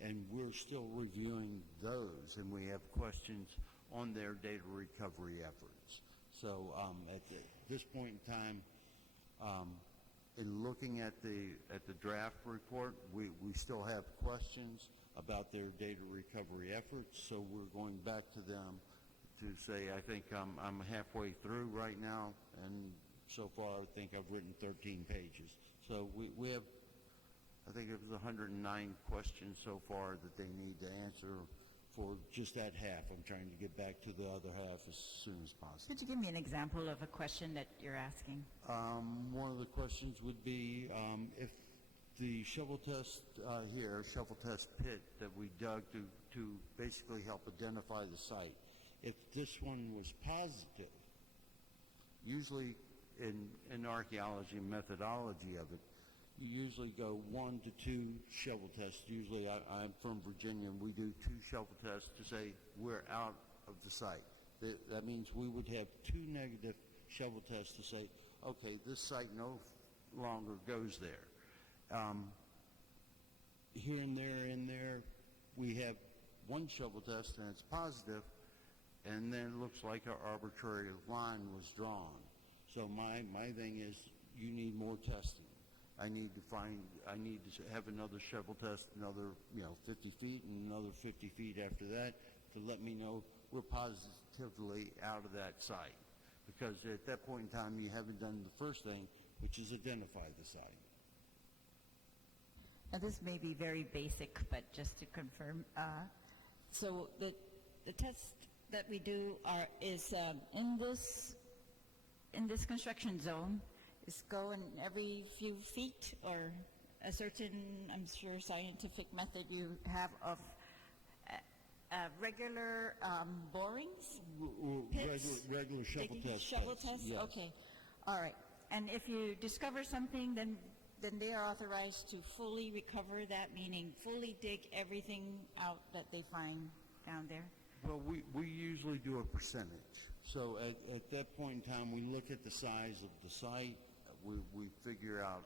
And we're still reviewing those, and we have questions on their data recovery efforts. So at this point in time, in looking at the draft report, we still have questions about their data recovery efforts. So we're going back to them to say, I think I'm halfway through right now, and so far I think I've written 13 pages. So we have, I think it was 109 questions so far that they need to answer for just that half. I'm trying to get back to the other half as soon as possible. Could you give me an example of a question that you're asking? One of the questions would be if the shovel test shovel test pit that we dug to basically help identify the site, if this one was positive, usually in archaeology and methodology of it, you usually go 1 to 2 shovel tests. Usually, I'm from Virginia, and we do 2 shovel tests to say we're out of the site. That means we would have 2 negative shovel tests to say, okay, this site no longer goes there. Here and there, we have 1 shovel test, and it's positive, and then it looks like an arbitrary line was drawn. So my thing is, you need more testing. I need to have another shovel test, another 50 feet, and another 50 feet after that to let me know we're positively out of that site. Because at that point in time, you haven't done the first thing, which is identify the site. Now, this may be very basic, but just to confirm, so the test that we do is in this construction zone. Is go in every few feet, or a certain, I'm sure, scientific method you have of regular borings? Pits? Regular shovel test. Shovel tests? Yes. Okay. All right. And if you discover something, then they are authorized to fully recover that, meaning fully dig everything out that they find down there? Well, we usually do a percentage. So at that point in time, we look at the size of the site. We figure out,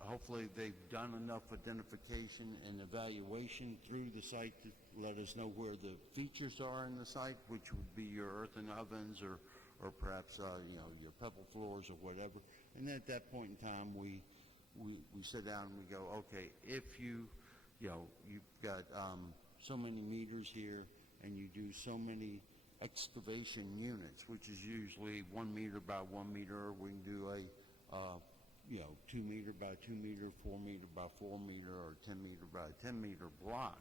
hopefully they've done enough identification and evaluation through the site to let us know where the features are in the site, which would be your earthen ovens or perhaps your pebble floors or whatever. And then at that point in time, we sit down and we go, okay, if you've got so many meters here and you do so many excavation units, which is usually 1 meter by 1 meter, we can do a 2 meter by 2 meter, 4 meter by 4 meter, or 10 meter by 10 meter block.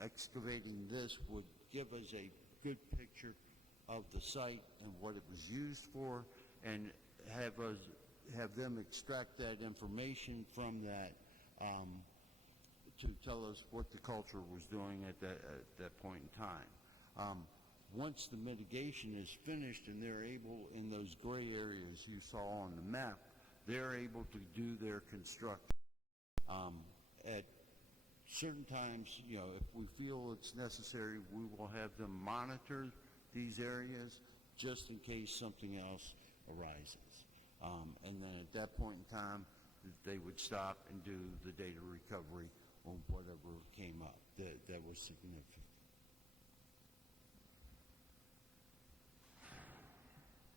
Excavating this would give us a good picture of the site and what it was used for, and have them extract that information from that to tell us what the culture was doing at that point in time. Once the mitigation is finished and they're able, in those gray areas you saw on the map, they're able to do their construction. At certain times, if we feel it's necessary, we will have them monitor these areas just in case something else arises. And then at that point in time, they would stop and do the data recovery on whatever came up that was significant.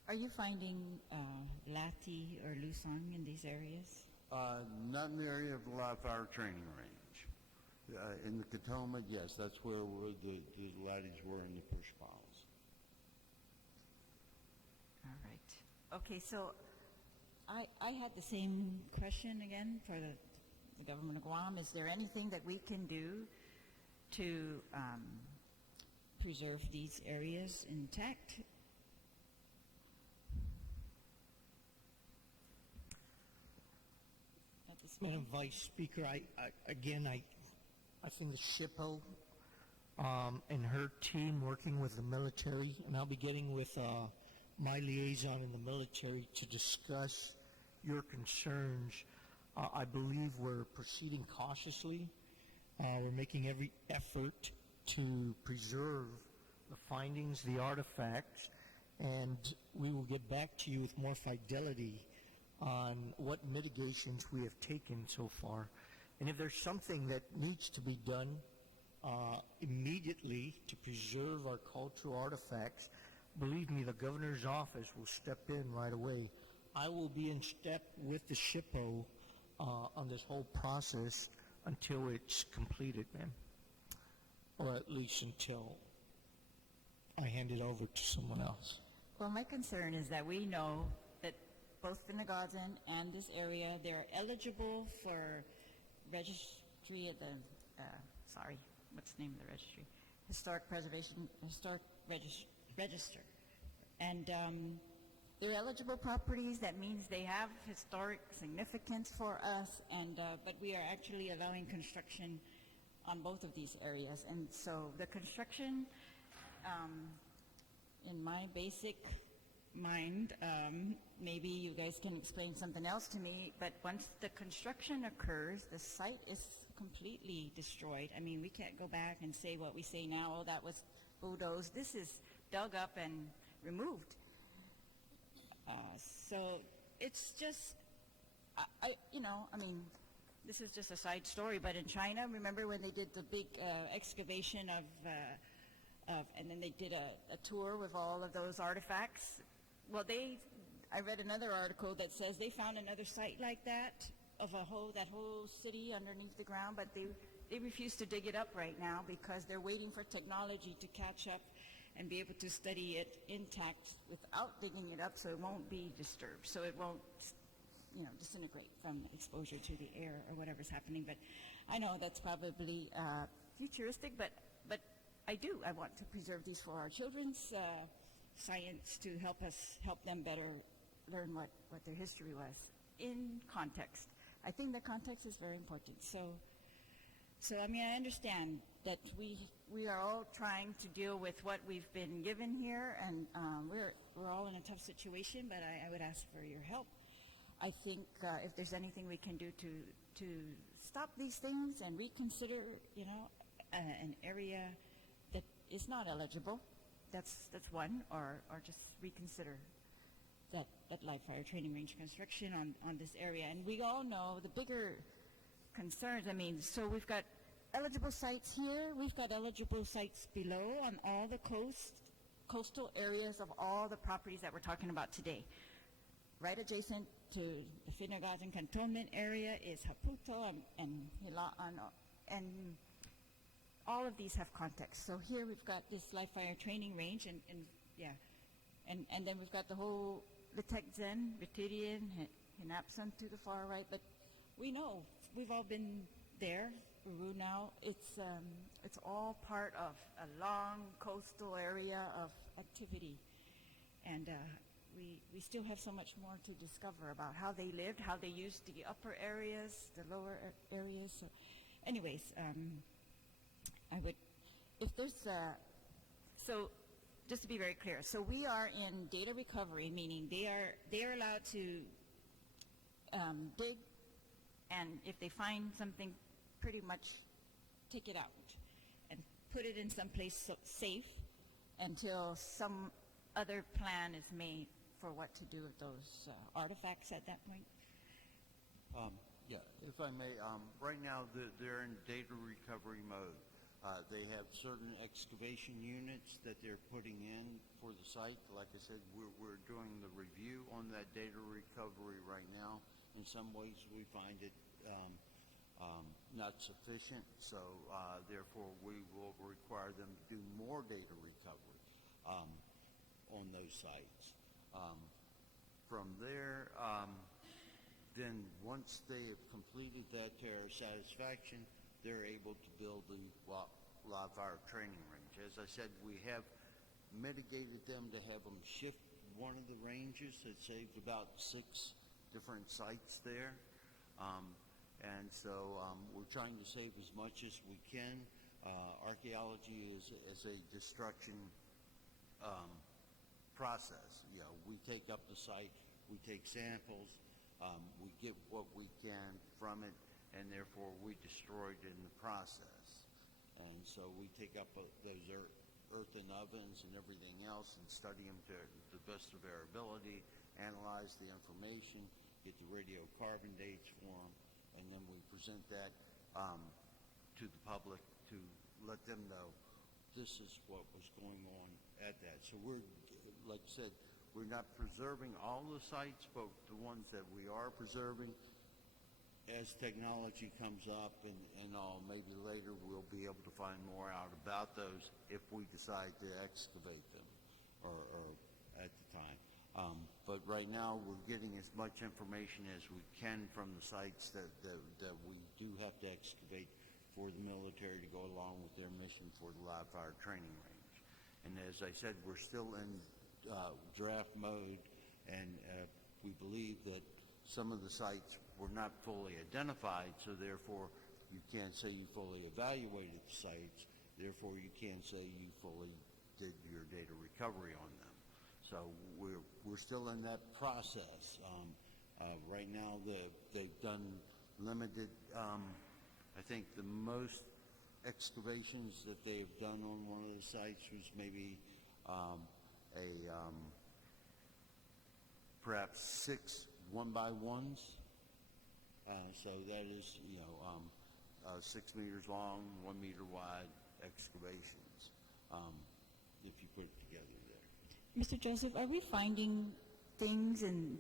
Are you finding Lati or Lusang in these areas? Not in the area of the live fire training range. In the cantonment, yes, that's where the laddies were in the push piles. All right. Okay, so I had the same question again for the government of Guam. Is there anything that we can do to preserve these areas intact? At this point? Madam Vice Speaker, I think the SHPO and her team working with the military, and I'll be getting with my liaison in the military to discuss your concerns. I believe we're proceeding cautiously. We're making every effort to preserve the findings, the artifacts, and we will get back to you with more fidelity on what mitigations we have taken so far. And if there's something that needs to be done immediately to preserve our cultural artifacts, believe me, the governor's office will step in right away. I will be in step with the SHPO on this whole process until it's completed, ma'am. Or at least until I hand it over to someone else. Well, my concern is that we know that both Finagazan and this area, they're eligible for registry at the, what's the name of the registry? Historic Register. And they're eligible properties. That means they have historic significance for us, and but we are actually allowing construction on both of these areas. And so the construction, in my basic mind, maybe you guys can explain something else to me, but once the construction occurs, the site is completely destroyed. I mean, we can't go back and say what we say now, oh, that was bulldozed. This is dug up and removed. So it's just, I mean, this is just a side story, but in China, remember when they did the big excavation and then they did a tour with all of those artifacts? Well, I read another article that says they found another site like that of that whole city underneath the ground, but they refuse to dig it up right now because they're waiting for technology to catch up and be able to study it intact without digging it up, so it won't be disturbed, so it won't, disintegrate from exposure to the air or whatever's happening. But I know that's probably futuristic, but I want to preserve these for our children's science to help them better learn what their history was in context. I think the context is very important. So I mean, I understand that we are all trying to deal with what we've been given here, and we're all in a tough situation, but I would ask for your help. I think if there's anything we can do to stop these things and reconsider, an area that is not eligible, that's one, or just reconsider that live fire training range construction on this area. And we all know the bigger concerns. I mean, so we've got eligible sites here, we've got eligible sites below on all the coastal areas of all the properties that we're talking about today. Right adjacent to the Finagazan Cantonment area is Haputo and Hilaan, and all of these have context. So here we've got this live fire training range, and then we've got the whole Litekzen, Ritidian, Hinapsan to the far right. But we know, we've all been there. Uru now, it's all part of a long coastal area of activity, and we still have so much more to discover about how they lived, how they used the upper areas, the lower areas. So, anyways, I would, if there's so just to be very clear, so we are in data recovery, meaning they are allowed to dig, and if they find something, pretty much take it out and put it in some place safe until some other plan is made for what to do with those artifacts at that point. Yeah, if I may, right now they're in data recovery mode. They have certain excavation units that they're putting in for the site. Like I said, we're doing the review on that data recovery right now. In some ways we find it not sufficient, so therefore we will require them to do more data recovery on those sites. From there, then once they have completed that to our satisfaction, they're able to build the live fire training range. As I said, we have mitigated them to have them shift one of the ranges. It saved about 6 different sites there. And so we're trying to save as much as we can. Archaeology is a destruction process. You know, we take up the site, we take samples, we get what we can from it, and therefore we destroy it in the process. And so we take up those earthen ovens and everything else and study them to the best of our ability, analyze the information, get the radiocarbon dates for them, and then we present that to the public to let them know this is what was going on at that. So we're, like I said, we're not preserving all the sites, but the ones that we are preserving, as technology comes up and all, maybe later we'll be able to find more out about those if we decide to excavate them or at the time. But right now we're getting as much information as we can from the sites that we do have to excavate for the military to go along with their mission for the live fire training range. And as I said, we're still in draft mode, and we believe that some of the sites were not fully identified, so therefore you can't say you fully evaluated the sites, therefore you can't say you fully did your data recovery on them. So we're still in that process. Right now they've done limited, I think the most excavations that they've done on one of the sites was maybe perhaps 6 1x1s. So that is, 6 meters long, 1 meter wide excavations, if you put it together there. Mr. Joseph, are we finding things in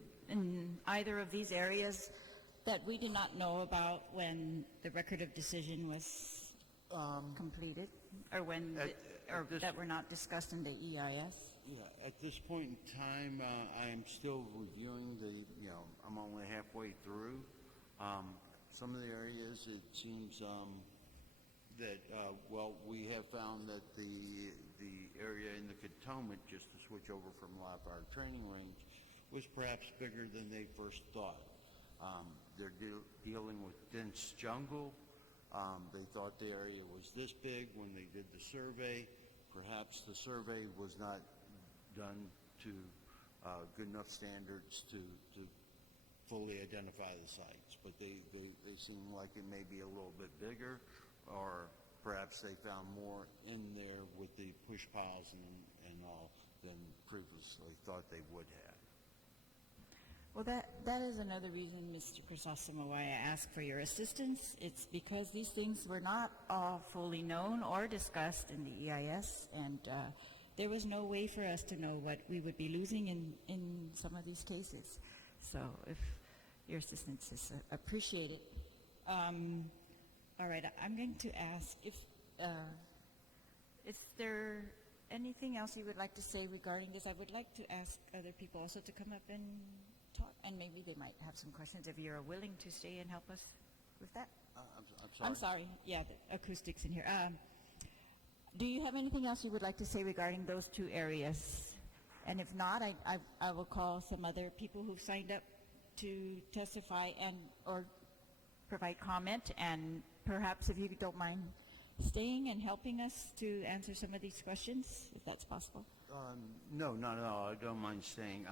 either of these areas that we did not know about when the record of decision was completed, or when that were not discussed in the EIS? Yeah, at this point in time, I am still reviewing I'm only halfway through. Some of the areas, it seems that, we have found that the area in the cantonment, just to switch over from live fire training range, was perhaps bigger than they first thought. They're dealing with dense jungle. They thought the area was this big when they did the survey. Perhaps the survey was not done to good enough standards to fully identify the sites, but they seem like it may be a little bit bigger, or perhaps they found more in there with the push piles and all than previously thought they would have. Well, that is another reason, Mr. Chrysostom, why I asked for your assistance. It's because these things were not all fully known or discussed in the EIS, and there was no way for us to know what we would be losing in some of these cases. So if your assistance is appreciated. All right, I'm going to ask if there anything else you would like to say regarding this. I would like to ask other people also to come up and talk, and maybe they might have some questions if you're willing to stay and help us with that. I'm sorry. I'm sorry. Yeah, the acoustics in here. Do you have anything else you would like to say regarding those two areas? And if not, I will call some other people who've signed up to testify and or provide comment, and perhaps if you don't mind staying and helping us to answer some of these questions, if that's possible. No, not at all. I don't mind staying.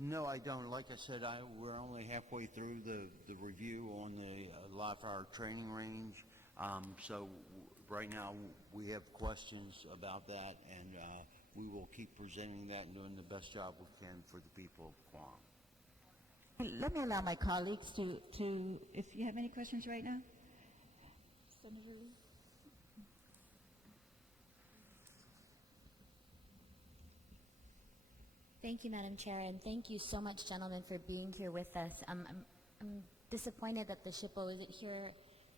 No, I don't. Like I said, we're only halfway through the review on the live fire training range. So right now we have questions about that, and we will keep presenting that and doing the best job we can for the people of Guam. Let me allow my colleagues to if you have any questions right now. Senator Lee? Thank you, Madam Chair, and thank you so much, gentlemen, for being here with us. I'm disappointed that the SHPO isn't here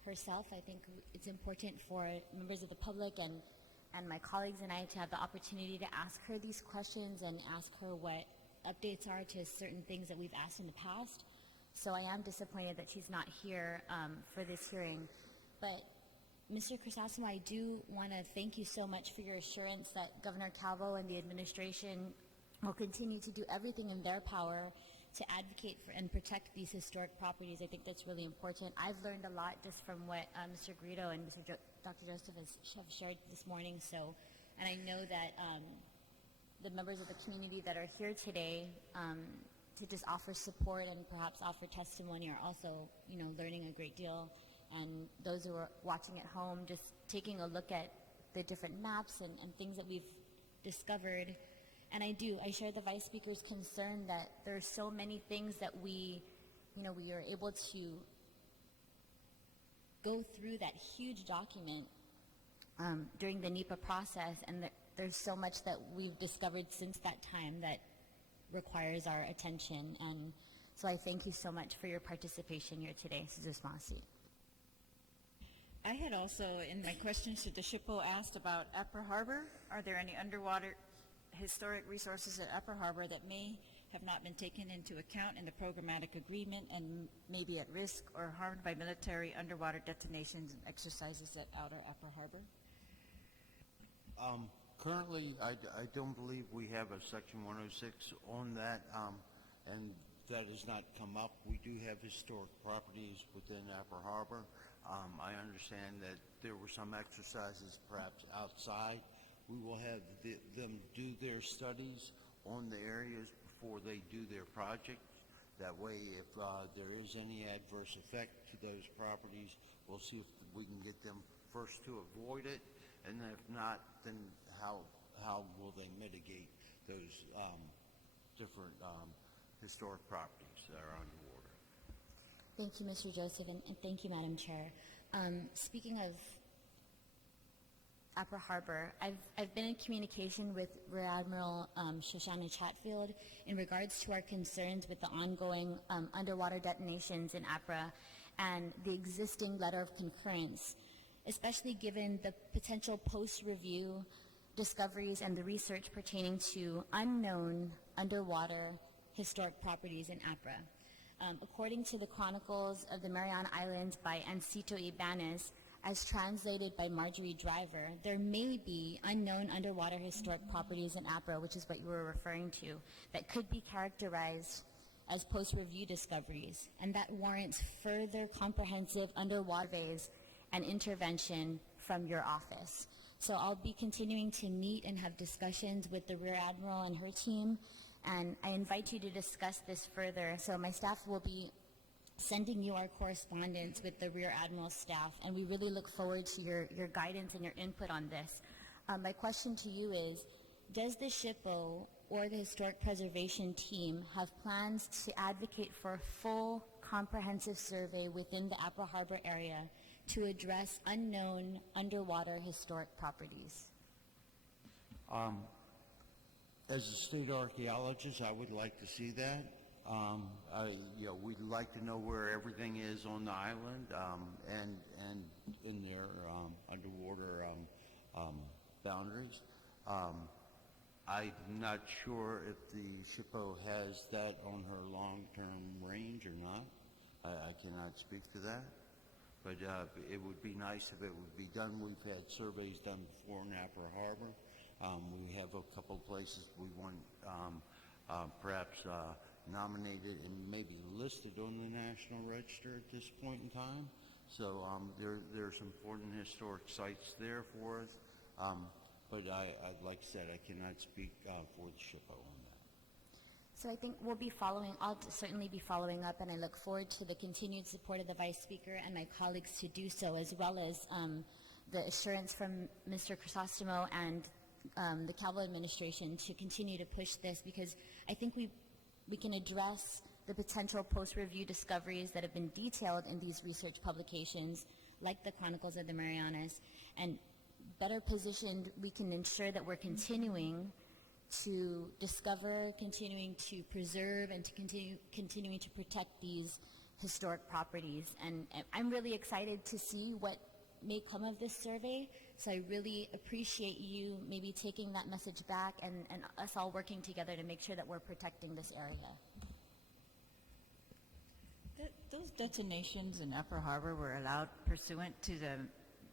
herself. I think it's important for members of the public and my colleagues and I to have the opportunity to ask her these questions and ask her what updates are to certain things that we've asked in the past. So I am disappointed that she's not here for this hearing. But Mr. Crisostomo, I do want to thank you so much for your assurance that Governor Calvo and the administration will continue to do everything in their power to advocate for and protect these historic properties. I think that's really important. I've learned a lot just from what Mr. Garrido and Dr. Joseph have shared this morning. So, and I know that the members of the community that are here today to just offer support and perhaps offer testimony are also, learning a great deal. And those who are watching at home, just taking a look at the different maps and things that we've discovered. And I share the Vice Speaker's concern that there are so many things that we are able to go through that huge document during the NEPA process, and that there's so much that we've discovered since that time that requires our attention. And so I thank you so much for your participation here today. Suzusmasi. I had also, in my questions to the SHPO, asked about Upper Harbor. Are there any underwater historic resources at Upper Harbor that may have not been taken into account in the programmatic agreement and may be at risk or harmed by military underwater detonations and exercises at outer Upper Harbor? Currently, I don't believe we have a Section 106 on that, and that has not come up. We do have historic properties within Upper Harbor. I understand that there were some exercises perhaps outside. We will have them do their studies on the areas before they do their project. That way, if there is any adverse effect to those properties, we'll see if we can get them first to avoid it, and if not, then how will they mitigate those different historic properties that are underwater. Thank you, Mr. Joseph, and thank you, Madam Chair. Speaking of Upper Harbor, I've been in communication with Rear Admiral Shoshana Chatfield in regards to our concerns with the ongoing underwater detonations in APRA and the existing letter of concurrence, especially given the potential post-review discoveries and the research pertaining to unknown underwater historic properties in APRA. According to the Chronicles of the Mariana Islands by Ancito Ibanez, as translated by Marjorie Driver, there may be unknown underwater historic properties in APRA, which is what you were referring to, that could be characterized as post-review discoveries, and that warrants further comprehensive underwater surveys and intervention from your office. So I'll be continuing to meet and have discussions with the Rear Admiral and her team, and I invite you to discuss this further. So my staff will be sending you our correspondence with the Rear Admiral staff, and we really look forward to your guidance and your input on this. My question to you is, does the SHPO or the Historic Preservation Team have plans to advocate for a full comprehensive survey within the Upper Harbor area to address unknown underwater historic properties? As a state archaeologist, I would like to see that. We'd like to know where everything is on the island and in their underwater boundaries. I'm not sure if the SHPO has that on her long-term range or not. I cannot speak to that. But it would be nice if it would be done. We've had surveys done before in Upper Harbor. We have a couple places we want perhaps nominated and maybe listed on the National Register at this point in time. So there's important historic sites there for us. But like I said, I cannot speak for the SHPO on that. So I think I'll certainly be following up, and I look forward to the continued support of the Vice Speaker and my colleagues to do so, as well as the assurance from Mr. Crisostomo and the Calvo administration to continue to push this, because I think we can address the potential post-review discoveries that have been detailed in these research publications, like the Chronicles of the Marianas, and better positioned, we can ensure that we're continuing to discover, continuing to preserve, and to continuing to protect these historic properties. And I'm really excited to see what may come of this survey. So I really appreciate you maybe taking that message back and us all working together to make sure that we're protecting this area. Those detonations in Upper Harbor were allowed pursuant to the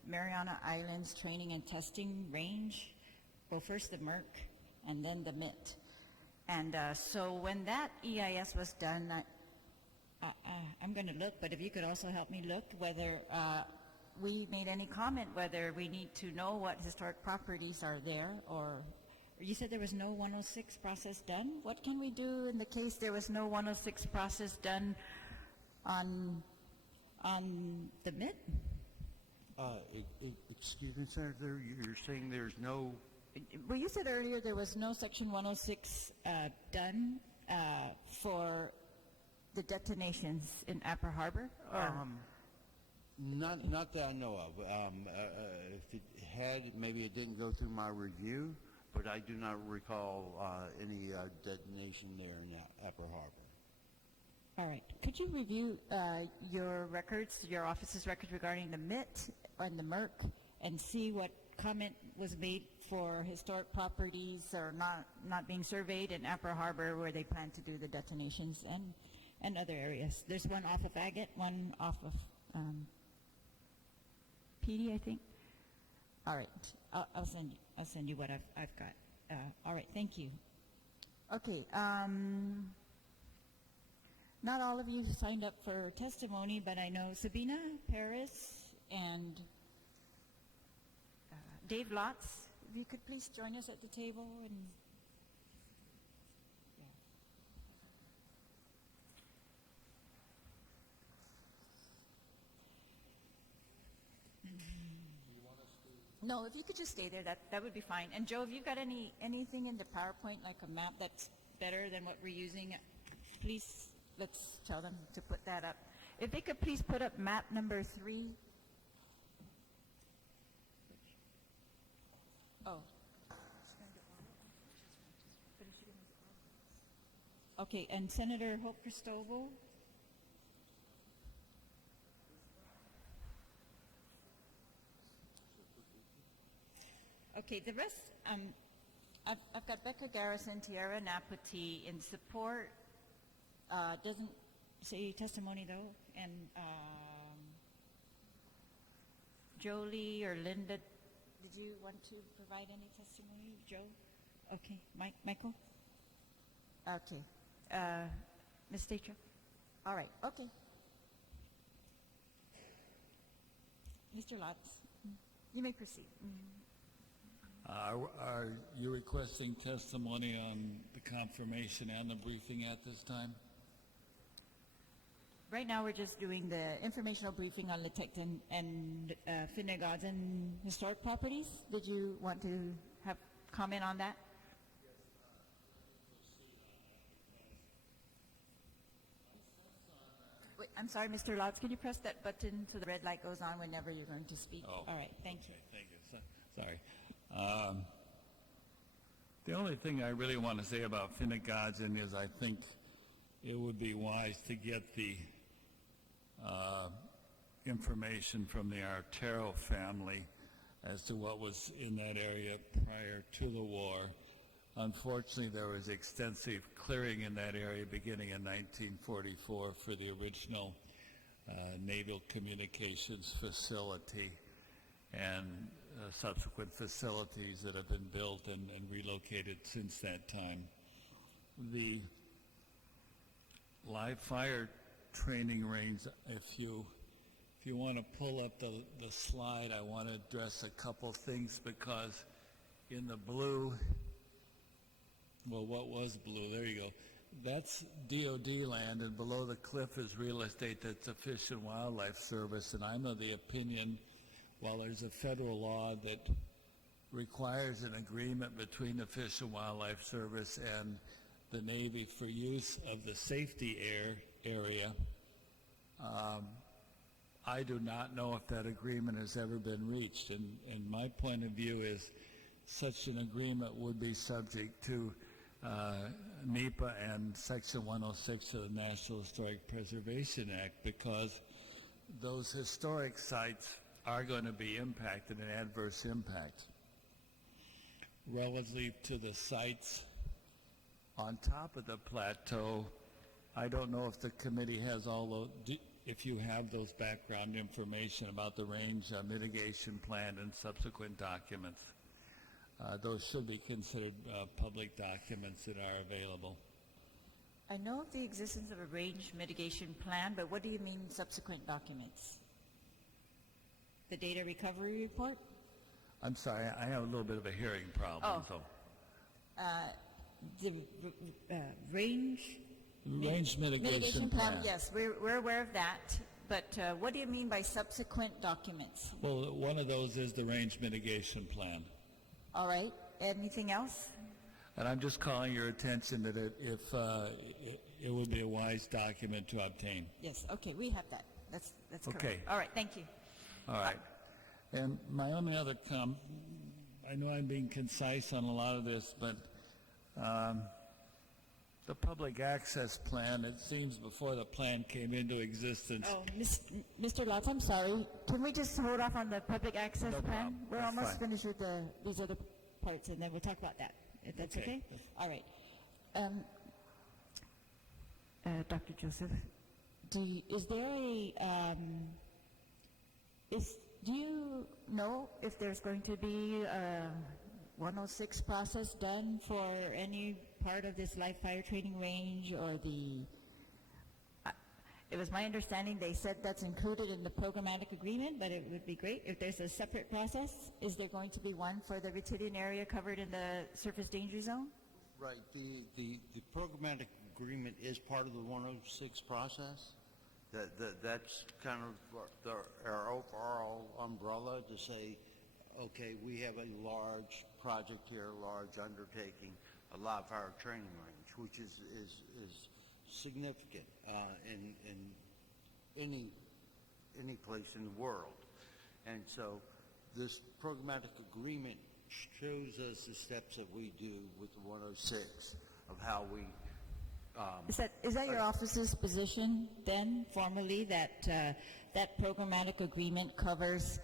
Mariana Islands Training and Testing Range. Well, first the MERC and then the MIT. And so when that EIS was done, I'm going to look, but if you could also help me look whether we made any comment whether we need to know what historic properties are there, or you said there was no 106 process done. What can we do in the case there was no 106 process done on the MIT? Excuse me, Senator, you're saying there's no... Well, you said earlier there was no Section 106 done for the detonations in Upper Harbor? Or? Not that I know of. If it had, maybe it didn't go through my review, but I do not recall any detonation there in Upper Harbor. All right. Could you review your records, your office's records regarding the MIT and the MERC, and see what comment was made for historic properties or not being surveyed in Upper Harbor where they plan to do the detonations, and other areas? There's one off of Agate, one off of PD, I think. All right. I'll send you what I've got. All right. Thank you. Okay. Not all of you signed up for testimony, but I know Sabina, Paris, and Dave Lotz. If you could please join us at the table. And no, if you could just stay there, that would be fine. And Joe, if you've got anything in the PowerPoint, like a map that's better than what we're using, please, let's tell them to put that up. If they could please put up map number 3. Oh. Okay, and Senator Hope Cristobal. Okay, the rest, I've got Becca Garrison, Tierra Napati in support. Doesn't say testimony though, and Jolie or Linda, did you want to provide any testimony, Joe? Okay, Michael? Okay, Ms. Stacher? All right, okay. Mr. Lotz, you may proceed. Are you requesting testimony on the confirmation and the briefing at this time? Right now, we're just doing the informational briefing on Litekton and Finnegazen historic properties. Did you want to have comment on that? Wait, I'm sorry, Mr. Lotz, can you press that button so the red light goes on whenever you're going to speak? Oh, all right, thank you. Thank you. Sorry. The only thing I really want to say about Finnegazen is I think it would be wise to get the information from the Artero family as to what was in that area prior to the war. Unfortunately, there was extensive clearing in that area beginning in 1944 for the original Naval Communications Facility and subsequent facilities that have been built and relocated since that time. The live fire training range, if you want to pull up the slide, I want to address a couple things, because in the blue, well, what was blue? There you go. That's DOD land, and below the cliff is real estate that's a Fish and Wildlife Service, and I'm of the opinion, while there's a federal law that requires an agreement between the Fish and Wildlife Service and the Navy for use of the safety area, I do not know if that agreement has ever been reached. And my point of view is such an agreement would be subject to NEPA and Section 106 of the National Historic Preservation Act, because those historic sites are going to be impacted, an adverse impact. Relative to the sites on top of the plateau, I don't know if the committee has all those, if you have those background information about the range mitigation plan and subsequent documents. Those should be considered public documents that are available. I know of the existence of a range mitigation plan, but what do you mean subsequent documents? The data recovery report? I'm sorry, I have a little bit of a hearing problem, Oh. so. The range Range mitigation plan. Yes, we're aware of that, but what do you mean by subsequent documents? Well, one of those is the range mitigation plan. All right, anything else? And I'm just calling your attention that it would be a wise document to obtain. Yes, okay, we have that. That's correct. Okay. All right, thank you. All right. And my only other I know I'm being concise on a lot of this, but the public access plan, it seems before the plan came into existence. Oh, Mr. Lutz, I'm sorry. Can we just hold off on the public access No plan? problem. We're That's almost fine. finished with these other parts, and then we'll talk about that, if that's Okay. okay? All right. Dr. Joseph, is there a, do you know if there's going to be a 106 process done for any part of this live fire training range, or it was my understanding they said that's included in the programmatic agreement, but it would be great if there's a separate process. Is there going to be one for the Retidian area covered in the surface danger zone? Right. The programmatic agreement is part of the 106 process. That's kind of our overall umbrella to say, okay, we have a large project here, a large undertaking, a live fire training range, which is significant in any place in the world. And so this programmatic agreement shows us the steps that we do with the 106 of how we Is that your office's position then, formally, that that programmatic agreement covers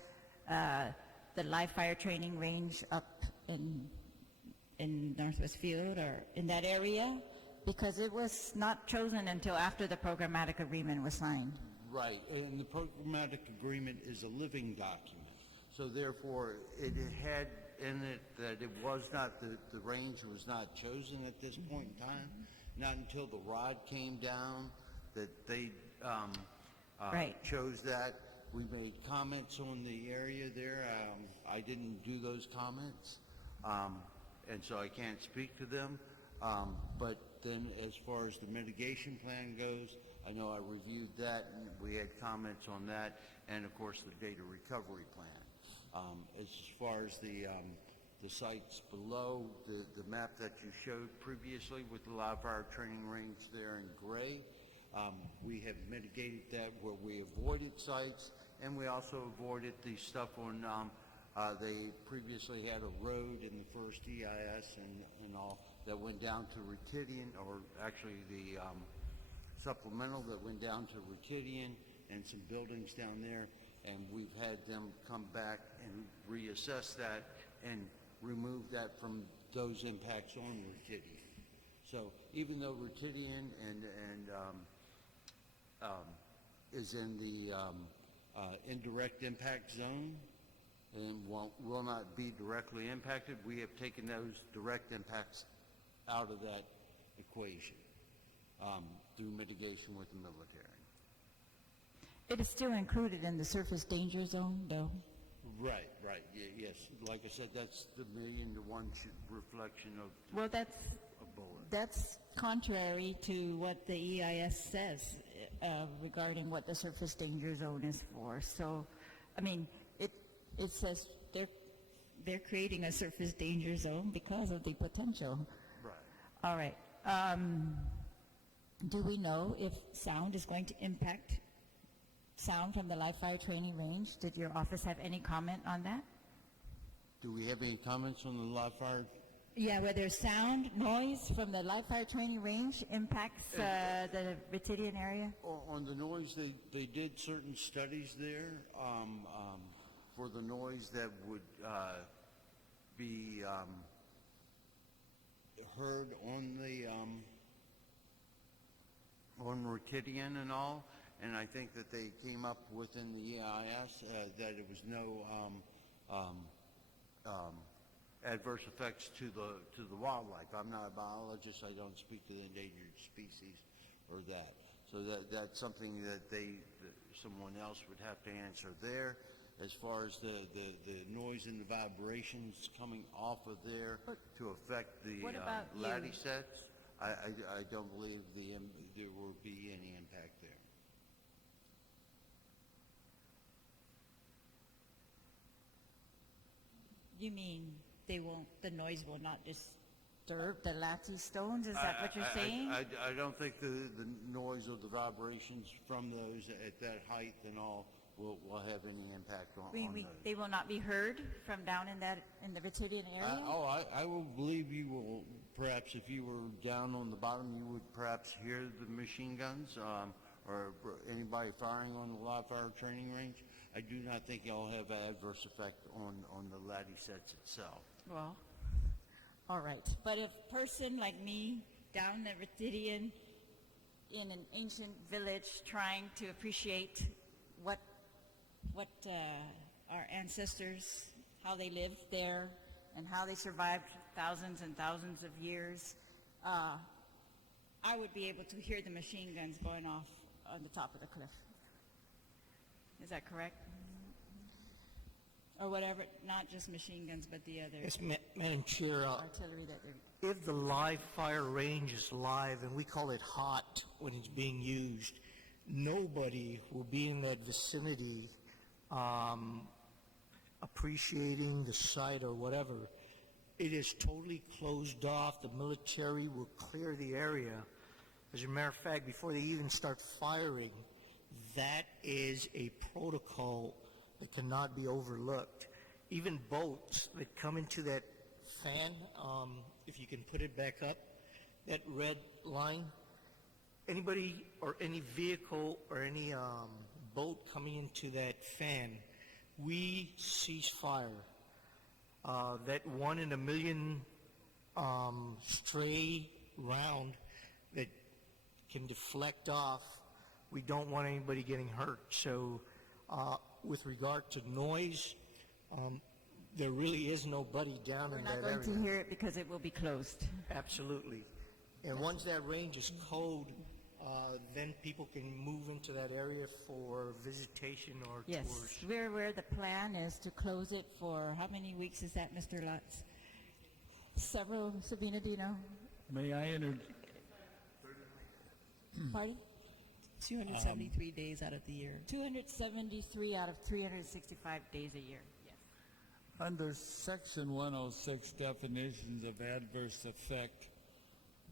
the live fire training range up in Northwest Field or in that area? Because it was not chosen until after the programmatic agreement was signed. Right, and the programmatic agreement is a living document. So therefore, it had in it that it was not, the range was not chosen at this point in time, not until the rod came down that they Right. chose that. We made comments on the area there. I didn't do those comments, and so I can't speak to them. But then as far as the mitigation plan goes, I know I reviewed that, and we had comments on that, and of course the data recovery plan. As far as the sites below, the map that you showed previously with the live fire training range there in gray, we have mitigated that where we avoided sites, and we also avoided the stuff on, they previously had a road in the first EIS and all that went down to Retidian, or actually the supplemental that went down to Retidian and some buildings down there, and we've had them come back and reassess that and remove that from those impacts on Retidian. So even though Retidian and is in the indirect impact zone and will not be directly impacted, we have taken those direct impacts out of that equation through mitigation with the military. It is still included in the surface danger zone, though? Right. Yes. Like I said, that's the 1,000,000 to 1 reflection of Well, a bullet. that's contrary to what the EIS says regarding what the surface danger zone is for. So, I mean, it says they're creating a surface danger zone because of the potential. Right. All right. Do we know if sound is going to impact sound from the live fire training range? Did your office have any comment on that? Do we have any comments on the live fire Yeah, whether sound, noise from the live fire training range impacts the Ritidian area? On the noise, they did certain studies there for the noise that would be heard on the on Ritidian and all, and I think that they came up within the EIS that it was no adverse effects to the wildlife. I'm not a biologist. I don't speak to the endangered species or that. So that's something that someone else would have to answer there. As far as the noise and the vibrations coming off of there to affect the What about you? lattice sets, I don't believe there will be any impact there. You mean the noise will not disturb the lattice stones? Is that what you're saying? I don't think the noise or the vibrations from those at that height and all will have any impact on those. They will not be heard from down in the Ritidian area? I will believe you will, perhaps if you were down on the bottom, you would perhaps hear the machine guns or anybody firing on the live fire training range. I do not think it'll have an adverse effect on the lattice sets itself. Well, all right. But if a person like me down the Ritidian in an ancient village trying to appreciate what our ancestors, how they lived there and how they survived thousands and thousands of years, I would be able to hear the machine guns going off on the top of the cliff. Is that correct? Or whatever, not just machine guns, but the other Yes, Madam Chair, artillery that they're... if the live fire range is live, and we call it hot when it's being used, nobody will be in that vicinity appreciating the site or whatever. It is totally closed off. The military will clear the area. As a matter of fact, before they even start firing, that is a protocol that cannot be overlooked. Even boats that come into that fan, if you can put it back up, that red line, anybody or any vehicle or any boat coming into that fan, we cease fire. That 1 in a million stray round that can deflect off, we don't want anybody getting hurt. So with regard to noise, there really is nobody down in that area. We're not going to hear it because it will be closed. Absolutely. And once that range is cold, then people can move into that area for visitation or Yes, tours. we're aware the plan is to close it for, how many weeks is that, Mr. Lutz? Several, Sabina, do you know? May I Pardon? 273 days out of the year. 273 out of 365 days a year, yes. Under Section 106 definitions of adverse effect,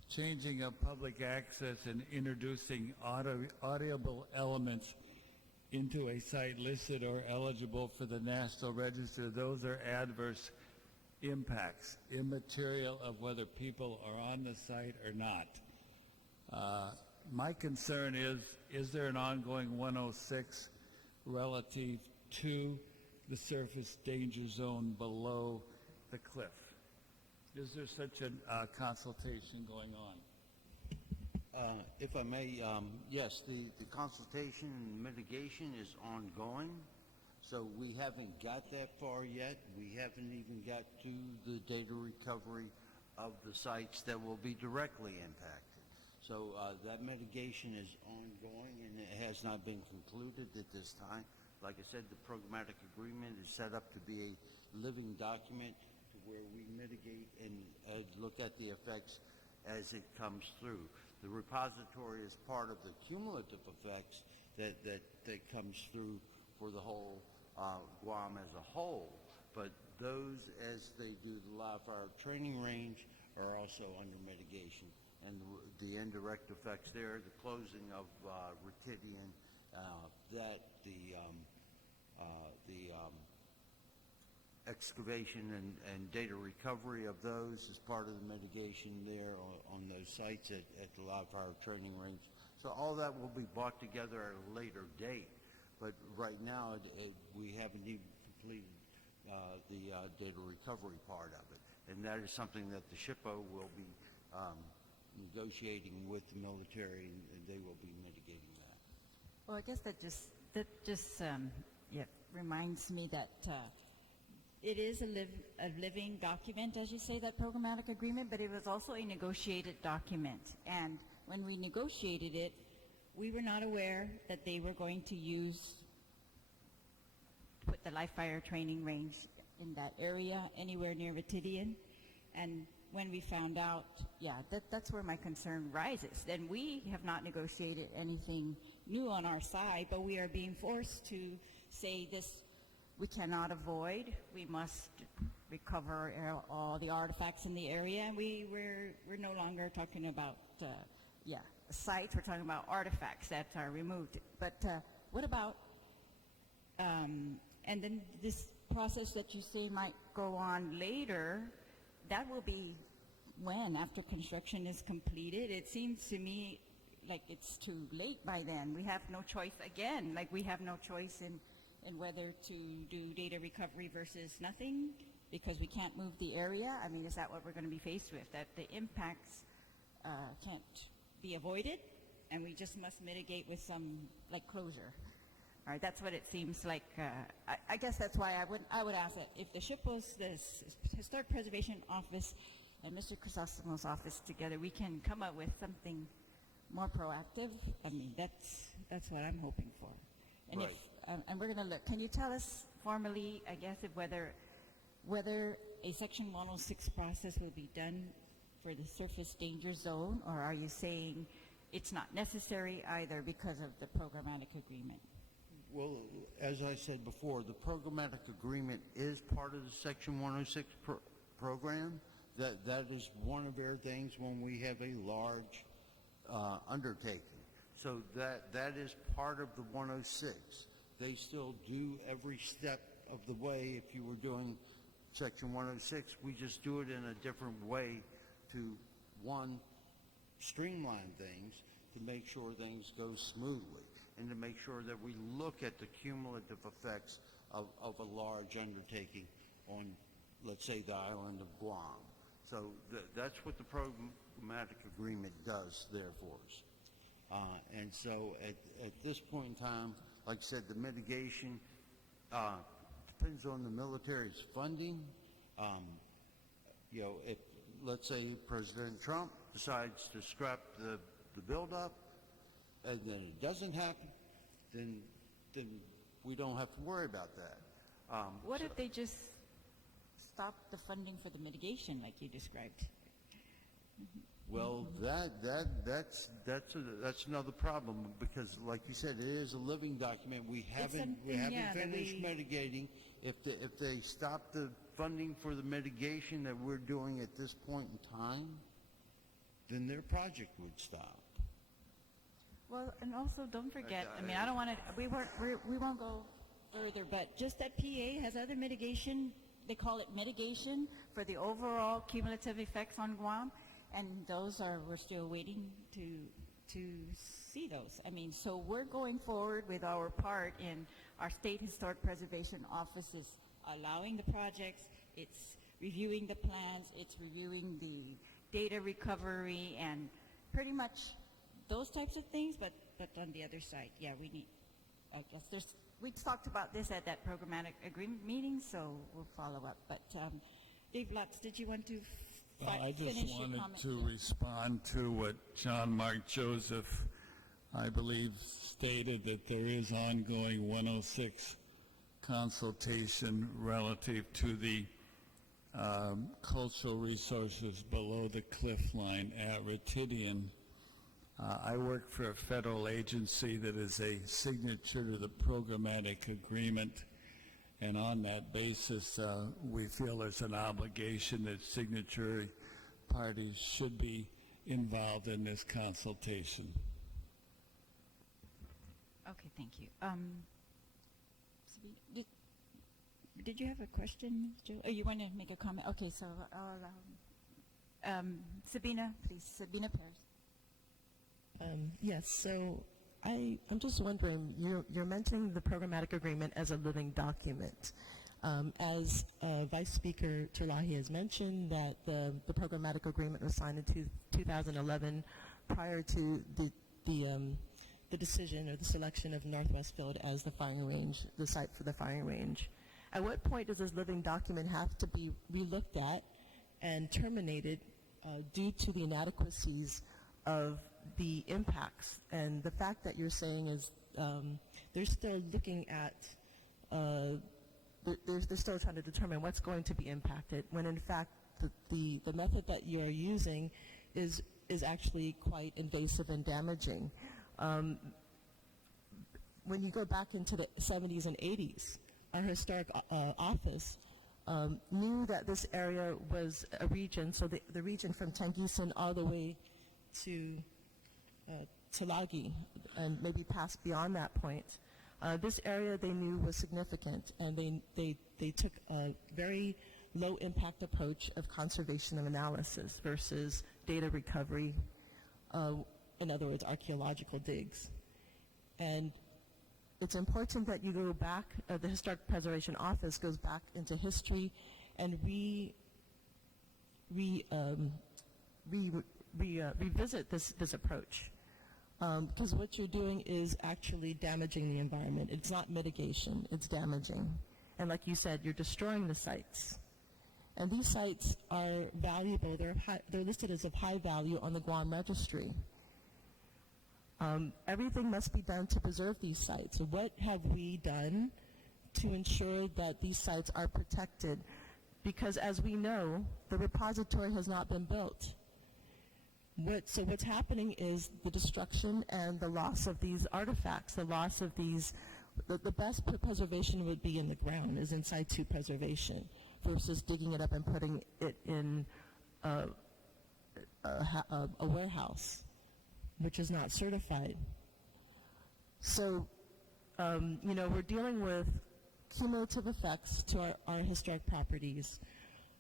changing of public access and introducing audible elements into a site listed or eligible for the National Register, those are adverse impacts, immaterial of whether people are on the site or not. My concern is there an ongoing 106 relative to the surface danger zone below the cliff? Is there such a consultation going on? If I may, yes, the consultation and mitigation is ongoing. So we haven't got that far yet. We haven't even got to the data recovery of the sites that will be directly impacted. So that mitigation is ongoing and it has not been concluded at this time. Like I said, the programmatic agreement is set up to be a living document to where we mitigate and look at the effects as it comes through. The repository is part of the cumulative effects that comes through for the whole Guam as a whole. But those, as they do the live fire training range, are also under mitigation. And the indirect effects there, the closing of Ritidian, excavation and data recovery of those as part of the mitigation there on those sites at the live fire training range. So all that will be brought together at a later date. But right now, we haven't even completed the data recovery part of it. And that is something that the SHPO will be negotiating with the military, and they will be mitigating that. Well, I guess that just reminds me that it is a living document, as you say, that programmatic agreement, but it was also a negotiated document. And when we negotiated it, we were not aware that they were going to put the live fire training range in that area, anywhere near Retidian. And when we found out, that's where my concern rises. Then we have not negotiated anything new on our side, but we are being forced to say this we cannot avoid. We must recover all the artifacts in the area, and we're no longer talking about sites. We're talking about artifacts that are removed. But what about and then this process that you say might go on later? That will be when, after construction is completed. It seems to me like it's too late by then. We have no choice again. Like we have no choice in whether to do data recovery versus nothing because we can't move the area. I mean, is that what we're going to be faced with? That the impacts can't be avoided, and we just must mitigate with some like closure. All right, that's what it seems like. I guess that's why I would ask that if the SHPO's, the Historic Preservation Office, and Mr. Crisostomo's office together, we can come up with something more proactive. I mean, that's what I'm hoping for. And Right. And we're going to look. Can you tell us formally, I guess, if whether a Section 106 process will be done for the surface danger zone, or are you saying it's not necessary either because of the programmatic agreement? Well, as I said before, the programmatic agreement is part of the Section 106 program. That is one of their things when we have a large undertaking. So that is part of the 106. They still do every step of the way. If you were doing Section 106, we just do it in a different way to, one, streamline things, to make sure things go smoothly, and to make sure that we look at the cumulative effects of a large undertaking on, let's say, the island of Guam. So that's what the programmatic agreement does there for us. And so at this point in time, like I said, the mitigation depends on the military's funding. If, let's say, President Trump decides to scrap the buildup, and then it doesn't happen, then we don't have to worry about that. What if they just stop the funding for the mitigation like you described? Well, that's another problem because, like you said, it is a living document. We haven't finished mitigating. If they stop the funding for the mitigation that we're doing at this point in time, then their project would stop. Well, and also don't forget. I mean, I don't want to. We won't go further, but just that PA has other mitigation. They call it mitigation for the overall cumulative effects on Guam. And we're still waiting to see those. I mean, so we're going forward with our part in our state historic preservation offices, allowing the projects, it's reviewing the plans, it's reviewing the data recovery, and pretty much those types of things, but on the other side, we talked about this at that programmatic agreement meeting, so we'll follow up. But Dave Lutz, did you want to I just finish your wanted comment? to respond to what John Mark Joseph, I believe, stated, that there is ongoing 106 consultation relative to the cultural resources below the cliff line at Retidian. I work for a federal agency that is a signature to the programmatic agreement. And on that basis, we feel there's an obligation that signatory parties should be involved in this consultation. Okay, thank you. Did you have a question, Joe? Oh, you want to make a comment? Okay, so I'll allow Sabina, please. Sabina Perez. Yes, so I'm just wondering, you're mentioning the programmatic agreement as a living document. As Vice Speaker Terlaje has mentioned, that the programmatic agreement was signed in 2011 prior to the decision or the selection of Northwest Field as the firing range, the site for the firing range. At what point does this living document have to be relooked at and terminated due to the inadequacies of the impacts? And the fact that you're saying is they're still looking at, they're still trying to determine what's going to be impacted, when in fact the method that you're using is actually quite invasive and damaging. When you go back into the 70s and 80s, our historic office knew that this area was a region, so the region from Tangisan all the way to Terlaje, and maybe past beyond that point. This area they knew was significant, and they took a very low impact approach of conservation and analysis versus data recovery, in other words, archaeological digs. And it's important that you go back, the Historic Preservation Office goes back into history and revisit this approach. Because what you're doing is actually damaging the environment. It's not mitigation, it's damaging. And like you said, you're destroying the sites. And these sites are valuable. They're listed as of high value on the Guam registry. Everything must be done to preserve these sites. So what have we done to ensure that these sites are protected? Because as we know, the repository has not been built. So what's happening is the destruction and the loss of these artifacts, the loss of these, the best preservation would be in the ground, is in situ preservation, versus digging it up and putting it in a warehouse, which is not certified. So, we're dealing with cumulative effects to our historic properties,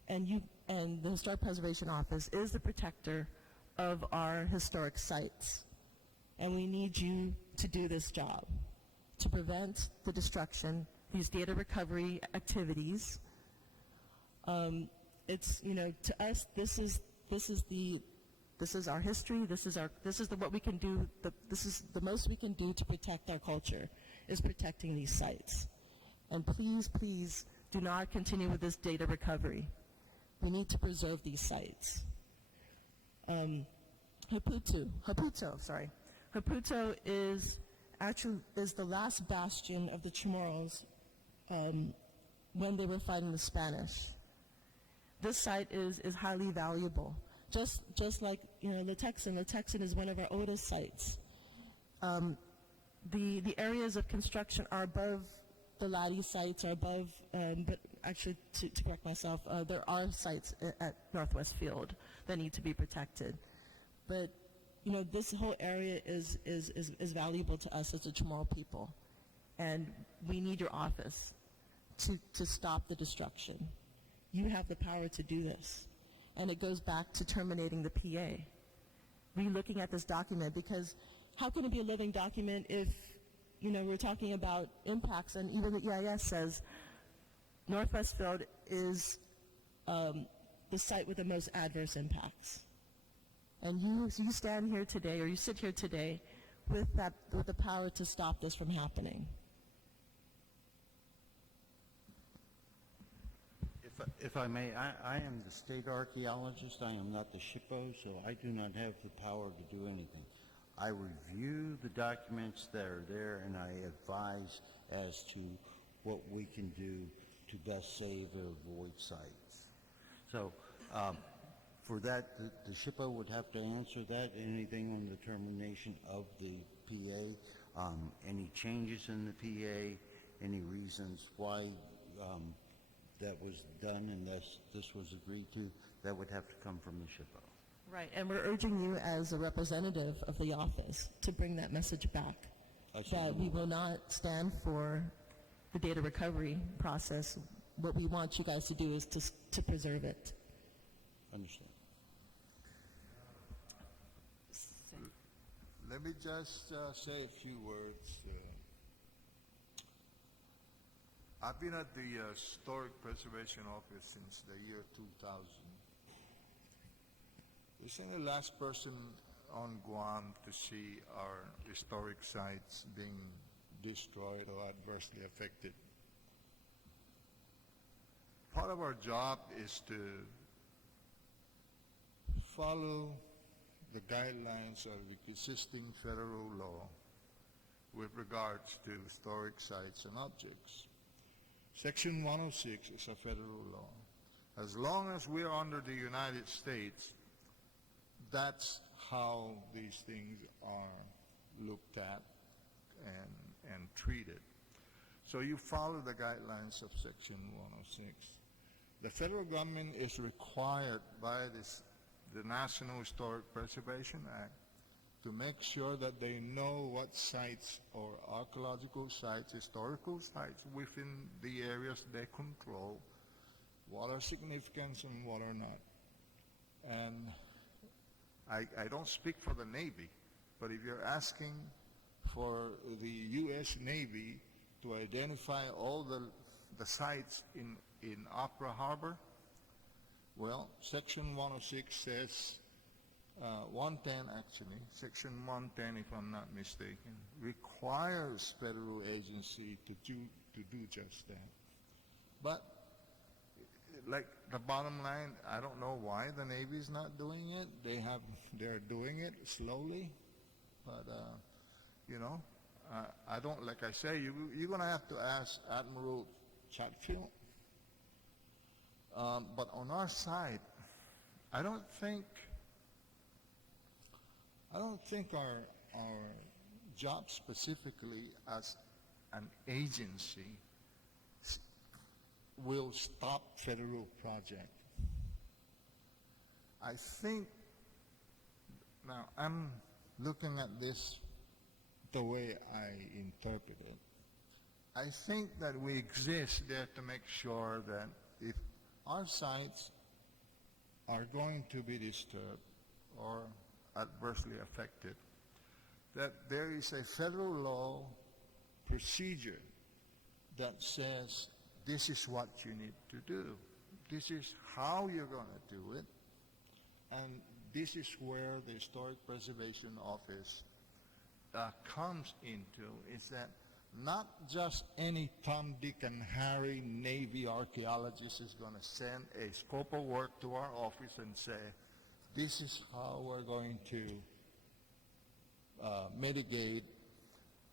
and the Historic Preservation Office is the protector of our historic sites. And we need you to do this job, to prevent the destruction, these data recovery activities. It's, to us, this is our history. This is what we can do. This is the most we can do to protect our culture, is protecting these sites. And please, please do not continue with this data recovery. We need to preserve these sites. Haputo is the last bastion of the Chamorros when they were fighting the Spanish. This site is highly valuable. Just like Legislature. Legislature is one of our oldest sites. The areas of construction are above the Laddie sites, are above, but actually to correct myself, there are sites at Northwest Field that need to be protected. But this whole area is valuable to us as the Chamorro people, and we need your office to stop the destruction. You have the power to do this. And it goes back to terminating the PA. Re-looking at this document, because how can it be a living document if, we're talking about impacts, and even the EIS says Northwest Field is the site with the most adverse impacts. And you stand here today, or you sit here today, with the power to stop this from happening. If I may, I am the state archaeologist. I am not the SHPO, so I do not have the power to do anything. I review the documents that are there, and I advise as to what we can do to best save or avoid sites. So for that, the SHPO would have to answer that. Anything on the termination of the PA, any changes in the PA, any reasons why that was done and this was agreed to, that would have to come from the SHPO. Right, and we're urging you as a representative of the office to bring that message back, that we will not stand for the data recovery process what we want you guys to do is to preserve it. Understand. Let me just say a few words. I've been at the Historic Preservation Office since the year 2000. Isn't the last person on Guam to see our historic sites being destroyed or adversely affected. Part of our job is to follow the guidelines of the existing federal law with regards to historic sites and objects. Section 106 is a federal law. As long as we're under the United States, that's how these things are looked at and treated. So you follow the guidelines of Section 106. The federal government is required by the National Historic Preservation Act to make sure that they know what sites or archaeological sites, historical sites within the areas they control, what are significant and what are not. And I don't speak for the Navy, but if you're asking for the U.S. Navy to identify all the sites in Opera Harbor, well, Section 106 says, 110 actually, Section 110 if I'm not mistaken, requires federal agency to do just that. But like the bottom line, I don't know why the Navy is not doing it. They're doing it slowly, but you know, I don't. Like I say, you're going to have to ask Admiral Chatfield. But on our side, I don't think our job specifically as an agency will stop federal project. I think, now I'm looking at this the way I interpret it. I think that we exist there to make sure that if our sites are going to be disturbed or adversely affected, that there is a federal law procedure that says this is what you need to do. This is how you're going to do it. And this is where the Historic Preservation Office comes into, is that not just any Tom, Dick, and Harry Navy archaeologist is going to send a scope of work to our office and say, this is how we're going to mitigate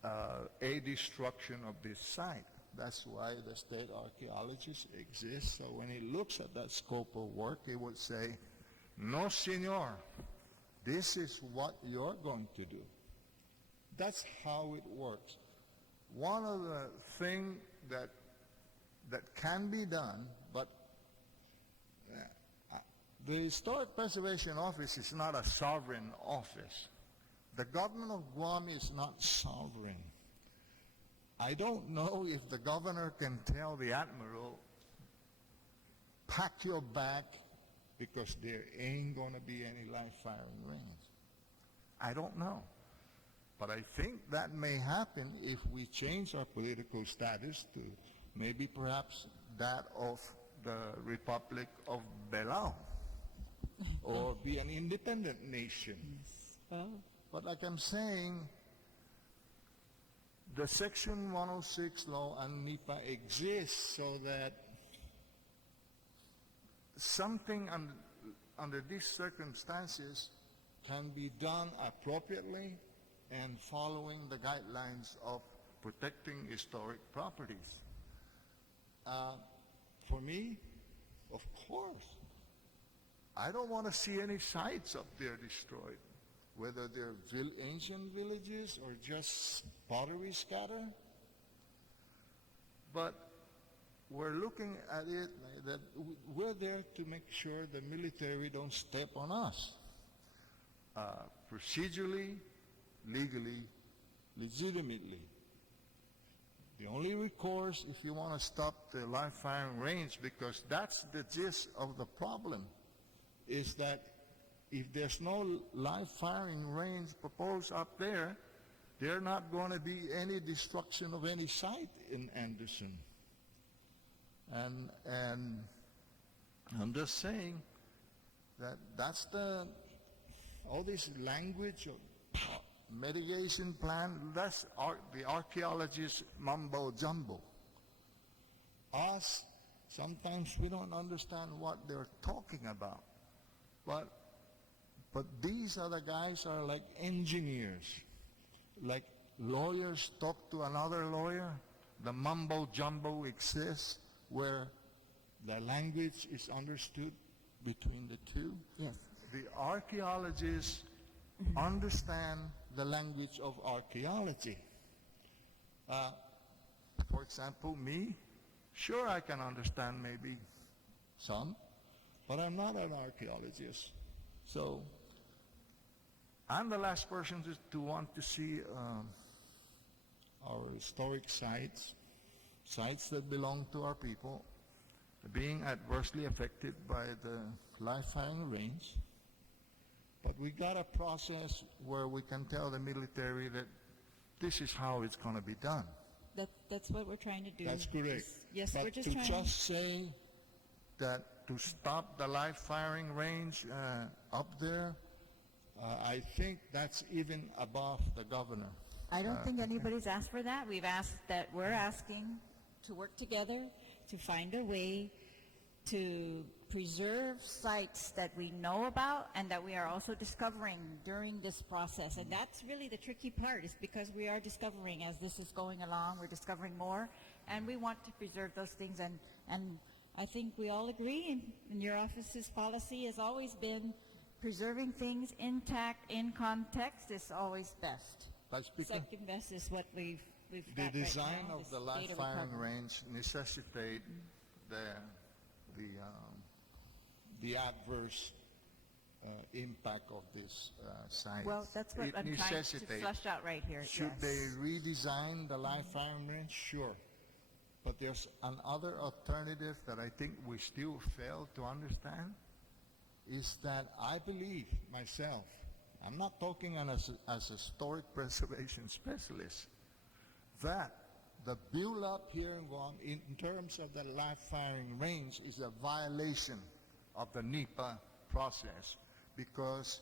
a destruction of this site. That's why the state archaeologist exists. So when he looks at that scope of work, he would say, no, senor, this is what you're going to do. That's how it works. One of the things that can be done, but the Historic Preservation Office is not a sovereign office. The government of Guam is not sovereign. I don't know if the governor can tell the admiral, pack your bag because there ain't going to be any live firing range. I don't know. But I think that may happen if we change our political status to maybe perhaps that of the Republic of Belau or be an independent nation. Oh. But like I'm saying, the Section 106 law and NEPA exists so that something under these circumstances can be done appropriately and following the guidelines of protecting historic properties. For me, of course, I don't want to see any sites up there destroyed, whether they're ancient villages or just pottery scatter. But we're looking at it like that we're there to make sure the military don't step on us. Procedurally, legally, legitimately. The only recourse if you want to stop the live firing range, because that's the gist of the problem, is that if there's no live firing range proposed up there, there's not going to be any destruction of any site in Anderson. And I'm just saying that that's all this language of mitigation plan, that's the archaeologists' mumbo jumbo. Us, sometimes we don't understand what they're talking about. But these other guys are like engineers, like lawyers talk to another lawyer. The mumbo jumbo exists where the language is understood between the two. Yes. The archaeologists understand the language of archaeology. For example, me, sure I can understand maybe some, but I'm not an archaeologist. So I'm the last person to want to see our historic sites that belong to our people, being adversely affected by the live firing range. But we got a process where we can tell the military that this is how it's going to be done. That's what we're trying to do. That's correct. Yes, but we're just to trying. just say that to stop the live firing range up there, I think that's even above the governor. I don't think anybody's asked for that. We're asking to work together to find a way to preserve sites that we know about and that we are also discovering during this process. And that's really the tricky part, is because we are discovering as this is going along, we're discovering more, and we want to preserve those things. And I think we all agree, and your office's policy has always been preserving things intact in context is always best. Second best is what we've The got design right now, of this the live data firing recovery. range necessitate the adverse impact of this site. Well, that's what It I'm trying to necessitates. flush out right here. Should yes. they redesign the live firing range? Sure. But there's another alternative that I think we still fail to understand, is that I believe myself, I'm not talking as a historic preservation specialist, that the build-up here in Guam in terms of the live firing range is a violation of the NEPA process, because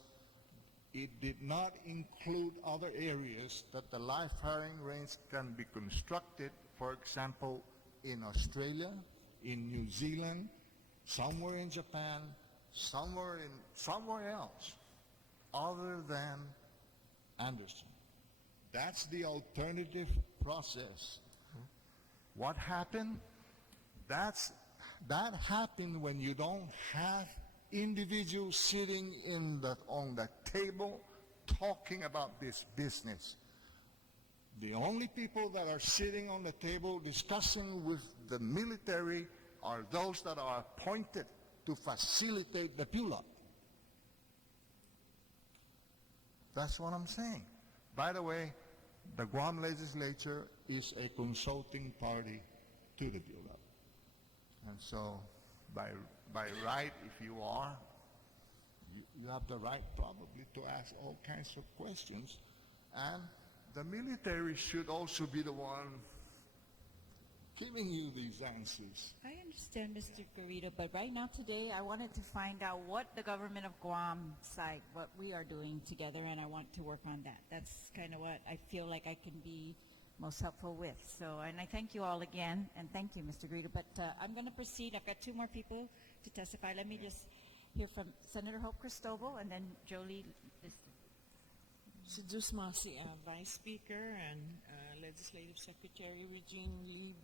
it did not include other areas that the live firing range can be constructed, for example, in Australia, in New Zealand, somewhere in Japan, somewhere else, other than Anderson. That's the alternative process. What happened? That happened when you don't have individuals sitting on the table talking about this business. The only people that are sitting on the table discussing with the military are those that are appointed to facilitate the build-up. That's what I'm saying. By the way, the Guam Legislature is a consulting party to the build-up. And so, by right, if you are, you have the right probably to ask all kinds of questions. And the military should also be the one giving you these answers. I understand, Mr. Garrido, but right now today I wanted to find out what the government of Guam side, what we are doing together, and I want to work on that. That's kind of what I feel like I can be most helpful with. So, and I thank you all again, and thank you, Mr. Garrido. But I'm going to proceed. I've got two more people to testify. Let me just hear from Senator Hope Cristobal and then Jolie Lister. Seduce Masi, Vice Speaker, and Legislative Secretary Regine Lee,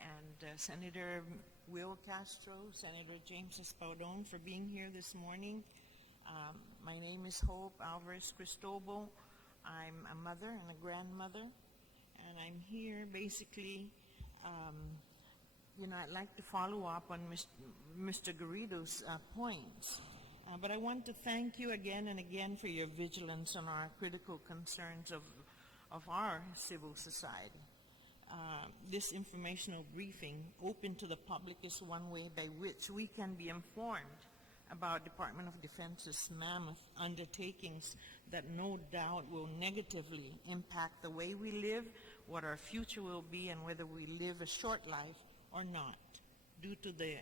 and Senator Will Castro, Senator James Espadon for being here this morning. My name is Hope Alvarez Cristobal. I'm a mother and a grandmother, and I'm here basically, I'd like to follow up on Mr. Garrido's points. But I want to thank you again and again for your vigilance on our critical concerns of our civil society. this informational briefing open to the public is one way by which we can be informed about Department of Defense's mammoth undertakings that no doubt will negatively impact the way we live, what our future will be, and whether we live a short life or not, due to the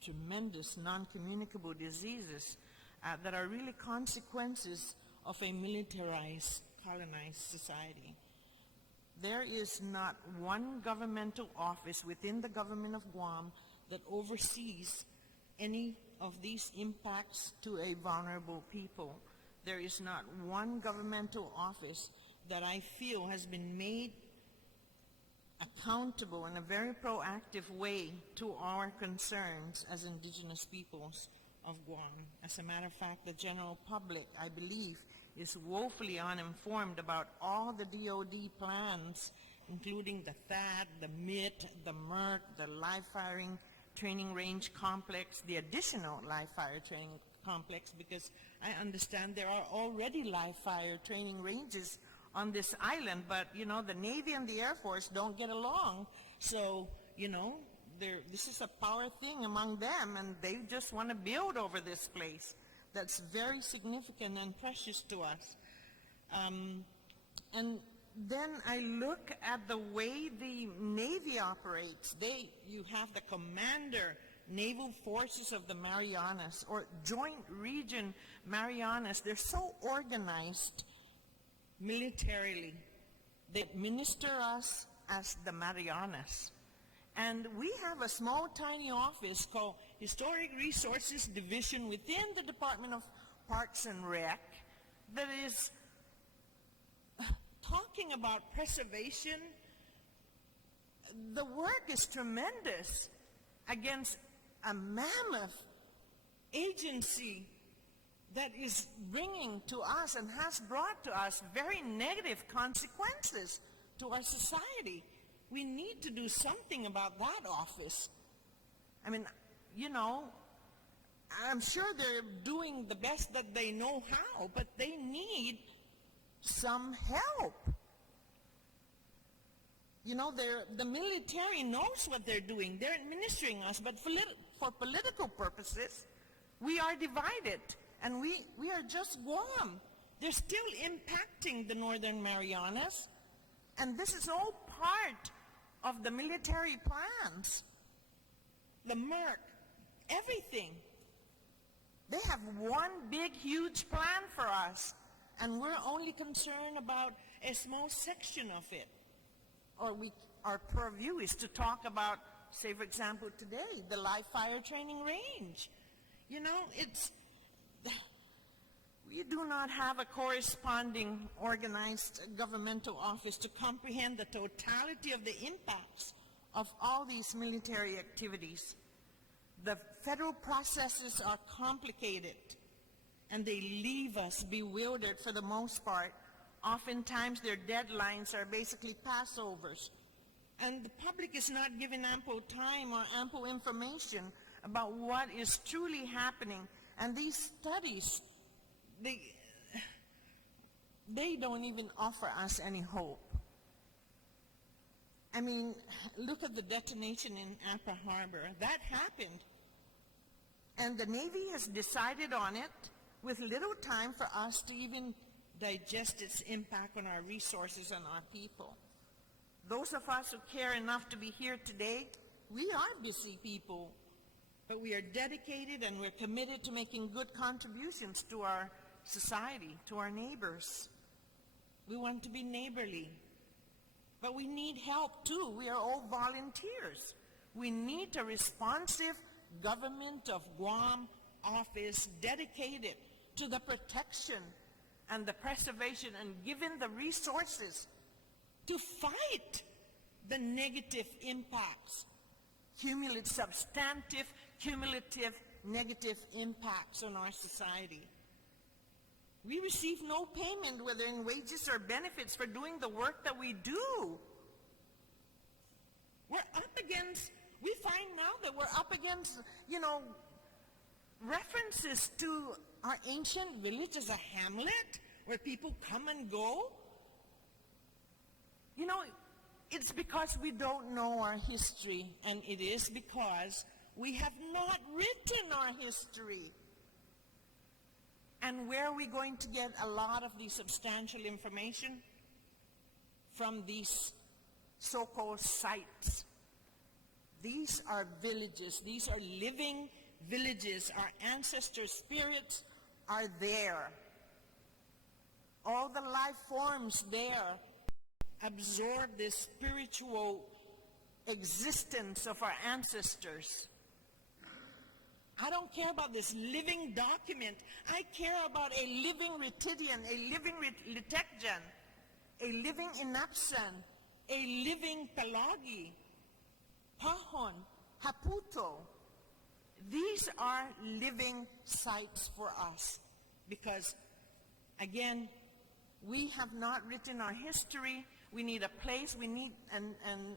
tremendous non-communicable diseases that are really consequences of a militarized, colonized society. There is not one governmental office within the government of Guam that oversees any of these impacts to a vulnerable people. There is not one governmental office that I feel has been made accountable in a very proactive way to our concerns as indigenous peoples of Guam. As a matter of fact, the general public, I believe, is woefully uninformed about all the DOD plans, including the THAAD, the MIT, the MERC, the live firing training range complex, the additional live fire training complex, because I understand there are already live fire training ranges on this island, but you know, the Navy and the Air Force don't get along, so you know, this is a power thing among them, and they just want to build over this place that's very significant and precious to us. And then I look at the way the Navy operates. You have the Commander Naval Forces of the Marianas, or Joint Region Marianas. They're so organized militarily. They administer us as the Marianas. And we have a small, tiny office called Historic Resources Division within the Department of Parks and Rec that is talking about preservation. The work is tremendous against a mammoth agency that is bringing to us and has brought to us very negative consequences to our society. We need to do something about that office. I mean, you know, I'm sure they're doing the best that they know how, but they need some help. You know, the military knows what they're doing. They're administering us, but for political purposes, we are divided, and we are just Guam. They're still impacting the Northern Marianas, and this is all part of the military plans, the MERC, everything. They have one big, huge plan for us, and we're only concerned about a small section of it. Or our purview is to talk about, say, for example, today, the live fire training range. You know, we do not have a corresponding organized governmental office to comprehend the totality of the impacts of all these military activities. The federal processes are complicated, and they leave us bewildered for the most part. Oftentimes their deadlines are basically passovers, and the public is not given ample time or ample information about what is truly happening. And these studies, they don't even offer us any hope. I mean, look at the detonation in Apra Harbor. That happened. And the Navy has decided on it with little time for us to even digest its impact on our resources and our people. Those of us who care enough to be here today, we are busy people, but we are dedicated and we're committed to making good contributions to our society, to our neighbors. We want to be neighborly, but we need help too. We are all volunteers. We need a responsive government of Guam office dedicated to the protection and the preservation and given the resources to fight the negative impacts, substantive, cumulative negative impacts on our society. We receive no payment, whether in wages or benefits, for doing the work that we do. We find now that we're up against, you know, references to our ancient village as a hamlet where people come and go. You know, It's because we don't know our history, and it is because we have not written our history. And where are we going to get a lot of the substantial information? From these so-called sites. These are villages. These are living villages. Our ancestor spirits are there. All the life forms there absorb this spiritual existence of our ancestors. I don't care about this living document. I care about a living Retidian, a living Litekjan, a living Inapsan, a living Pelagi, Pahon, Haputo. These are living sites for us because, again, we have not written our history. We need a place. We need, and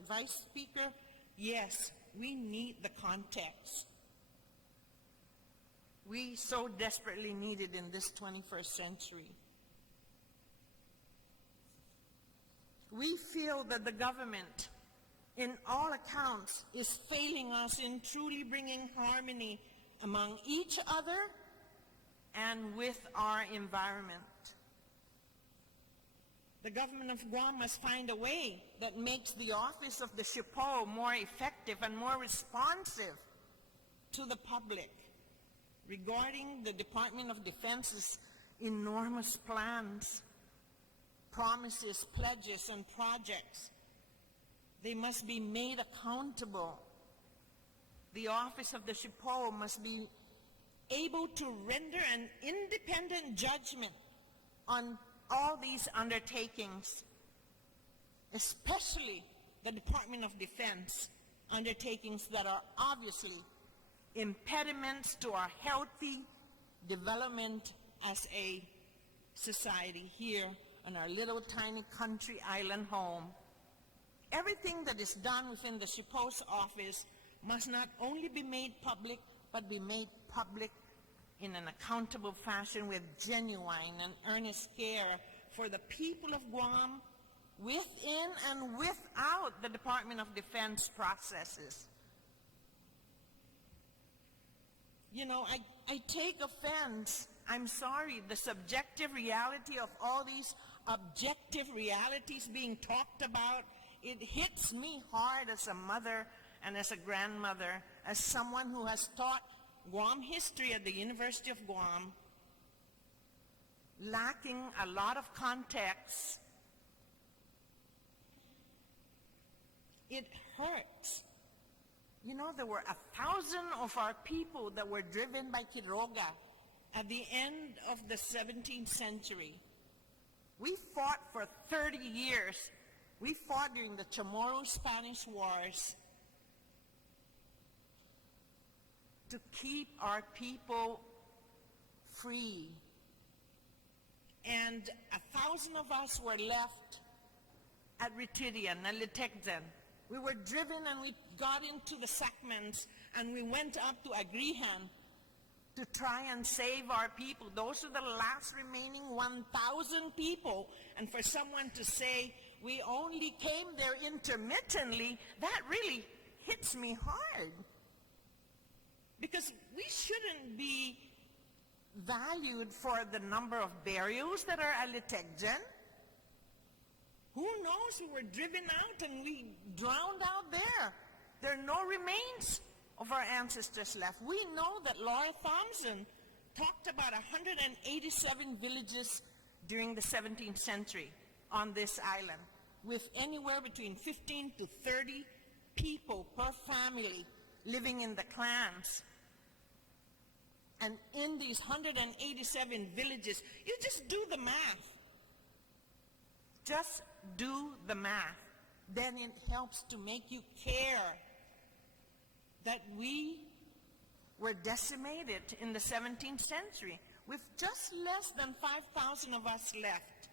Vice Speaker, yes, we need the context. We so desperately need it in this 21st century. We feel that the government, in all accounts, is failing us in truly bringing harmony among each other and with our environment. The government of Guam must find a way that makes the office of the SHPO more effective and more responsive to the public regarding the Department of Defense's enormous plans, promises, pledges, and projects. They must be made accountable. The office of the SHPO must be able to render an independent judgment on all these undertakings, especially the Department of Defense undertakings that are obviously impediments to our healthy development as a society here in our little tiny country island home. Everything that is done within the SHPO's office must not only be made public, but be made public in an accountable fashion with genuine and earnest care for the people of Guam within and without the Department of Defense processes. You know, I take offense. I'm sorry, the subjective reality of all these objective realities being talked about, it hits me hard as a mother and as a grandmother, as someone who has taught Guam history at the University of Guam, lacking a lot of context. It hurts. You know, there were 1,000 of our people that were driven by Quiroga at the end of the 17th century. We fought for 30 years. We fought during the Chamorro-Spanish Wars to keep our people free. And 1,000 of us were left at Retidian and Litekjan. We were driven and we got into the Sacmans and we went up to Agrihan to try and save our people. Those are the last remaining 1,000 people. And for someone to say we only came there intermittently, that really hits me hard. Because we shouldn't be valued for the number of burials that are at Litekjan. Who knows, we were driven out and we drowned out there. There are no remains of our ancestors left. We know that Laura Thompson talked about 187 villages during the 17th century on this island, with anywhere between 15 to 30 people per family living in the clans. And in these 187 villages, you just do the math. Just do the math. Then it helps to make you care that we were decimated in the 17th century with just less than 5,000 of us left.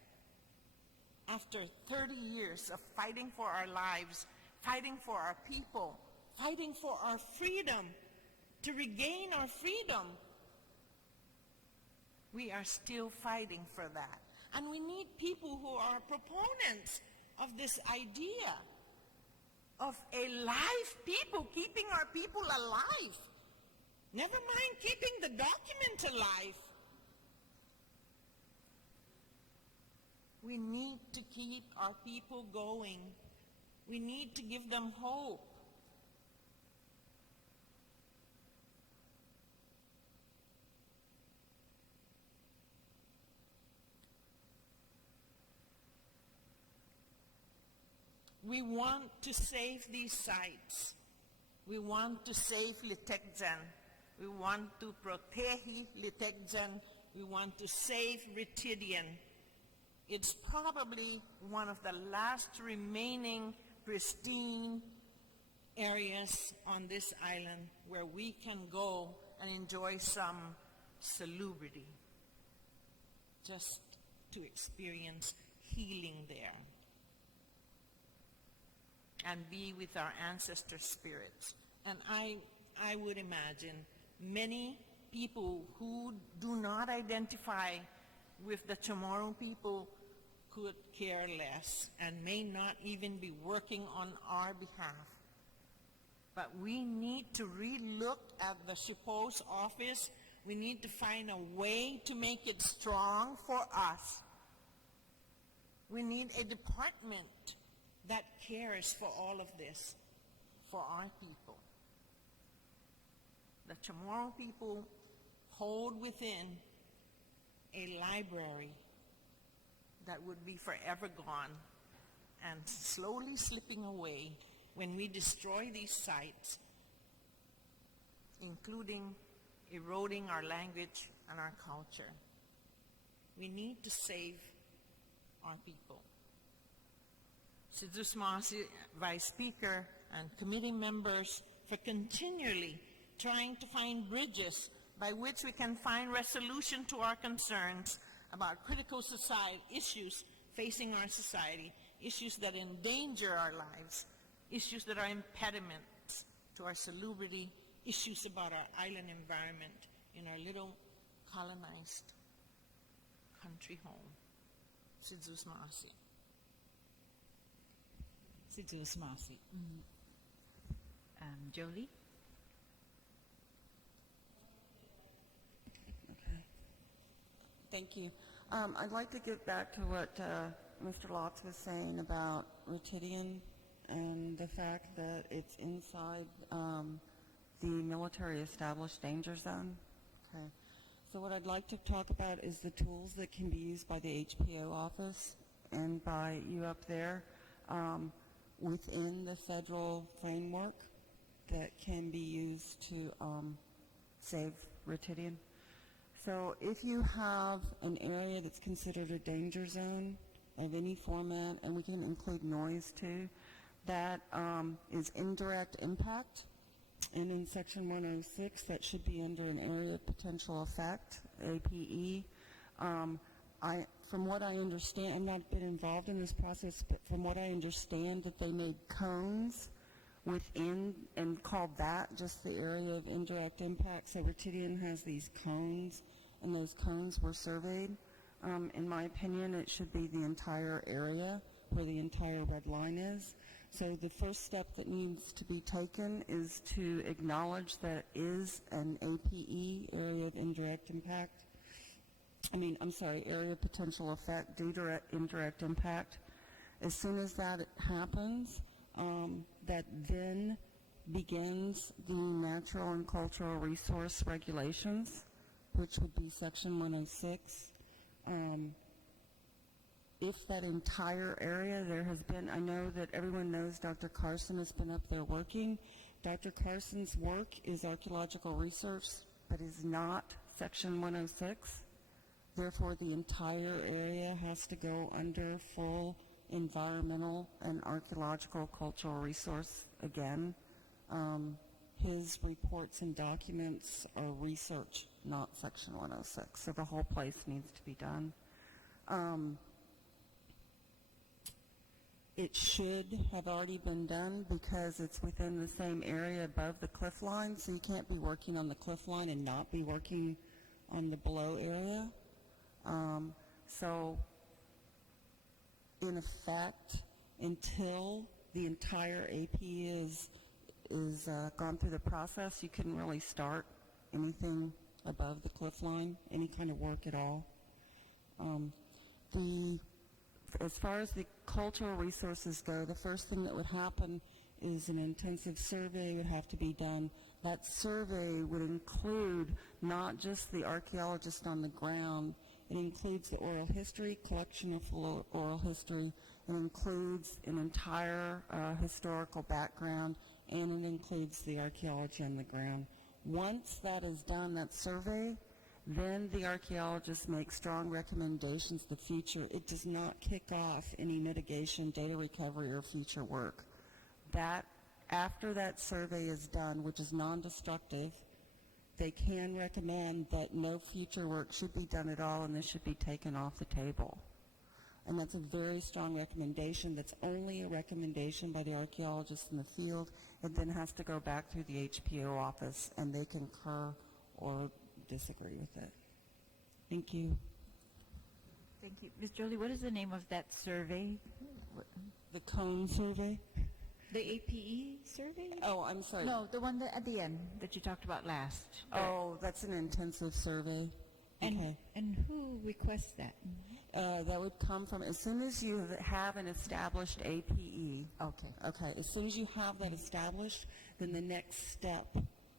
After 30 years of fighting for our lives, fighting for our people, fighting for our freedom, to regain our freedom, we are still fighting for that. And we need people who are proponents of this idea of a live people, keeping our people alive. Never mind keeping the document alive. We need to keep our people going. We need to give them hope. We want to save these sites. We want to save Litekjan. We want to protect Litekjan. We want to save Ritidian. It's probably one of the last remaining pristine areas on this island where we can go and enjoy some salubrity, just to experience healing there and be with our ancestor spirits. And I would imagine many people who do not identify with the Chamorro people could care less and may not even be working on our behalf. But we need to relook at the SHPO's office. We need to find a way to make it strong for us. We need a department that cares for all of this, for our people. The Chamorro people hold within a library that would be forever gone and slowly slipping away when we destroy these sites, including eroding our language and our culture. We need to save our people. Sidusmasi, Vice Speaker, and committee members for continually trying to find bridges by which we can find resolution to our concerns about critical society issues facing our society, issues that endanger our lives, issues that are impediments to our salubrity, issues about our island environment in our little colonized country home. Sidusmasi. Sidusmasi. Jolie? Thank you. I'd like to get back to what Mr. Lotz was saying about Ritidian and the fact that it's inside the military established danger zone. Okay. So what I'd like to talk about is the tools that can be used by the HPO office and by you up there within the federal framework that can be used to save Ritidian. So if you have an area that's considered a danger zone of any format, and we can include noise too, that is indirect impact, and in Section 106 that should be under an area of potential effect, APE. From what I understand, I've not been involved in this process, but from what I understand that they made cones within and called that just the area of indirect impact. So Ritidian has these cones, and those cones were surveyed. In my opinion, it should be the entire area where the entire red line is. So the first step that needs to be taken is to acknowledge that it is an APE, area of indirect impact. Area of potential effect due to indirect impact. As soon as that happens, that then begins the natural and cultural resource regulations, which would be Section 106. If that entire area, there has been, I know that everyone knows Dr. Carson has been up there working. Dr. Carson's work is archaeological research, but is not Section 106. Therefore, the entire area has to go under full environmental and archaeological cultural resource again. His reports and documents are research, not Section 106. So the whole place needs to be done. It should have already been done because it's within the same area above the cliff line, so you can't be working on the cliff line and not be working on the below area. So in effect, until the entire AP is gone through the process, you couldn't really start anything above the cliff line, any kind of work at all. As far as the cultural resources go, the first thing that would happen is an intensive survey would have to be done. That survey would include not just the archaeologist on the ground, it includes the oral history, collection of oral history, it includes an entire historical background, and it includes the archaeology on the ground. Once that is done, that survey, then the archaeologist makes strong recommendations for the future. It does not kick off any mitigation, data recovery, or future work. That, after that survey is done, which is non-destructive, they can recommend that no future work should be done at all and this should be taken off the table. And that's a very strong recommendation. That's only a recommendation by the archaeologist in the field. It then has to go back through the HPO office and they concur or disagree with it. Thank you. Thank you. Ms. Jolie, what is the name of that survey? The cone survey? The APE survey? Oh, I'm sorry. No, the one at the end that you talked about last. Oh, that's an intensive survey. Okay. And who requests that? That would come from, as soon as you have an established APE. Okay, as soon as you have that established, then the next step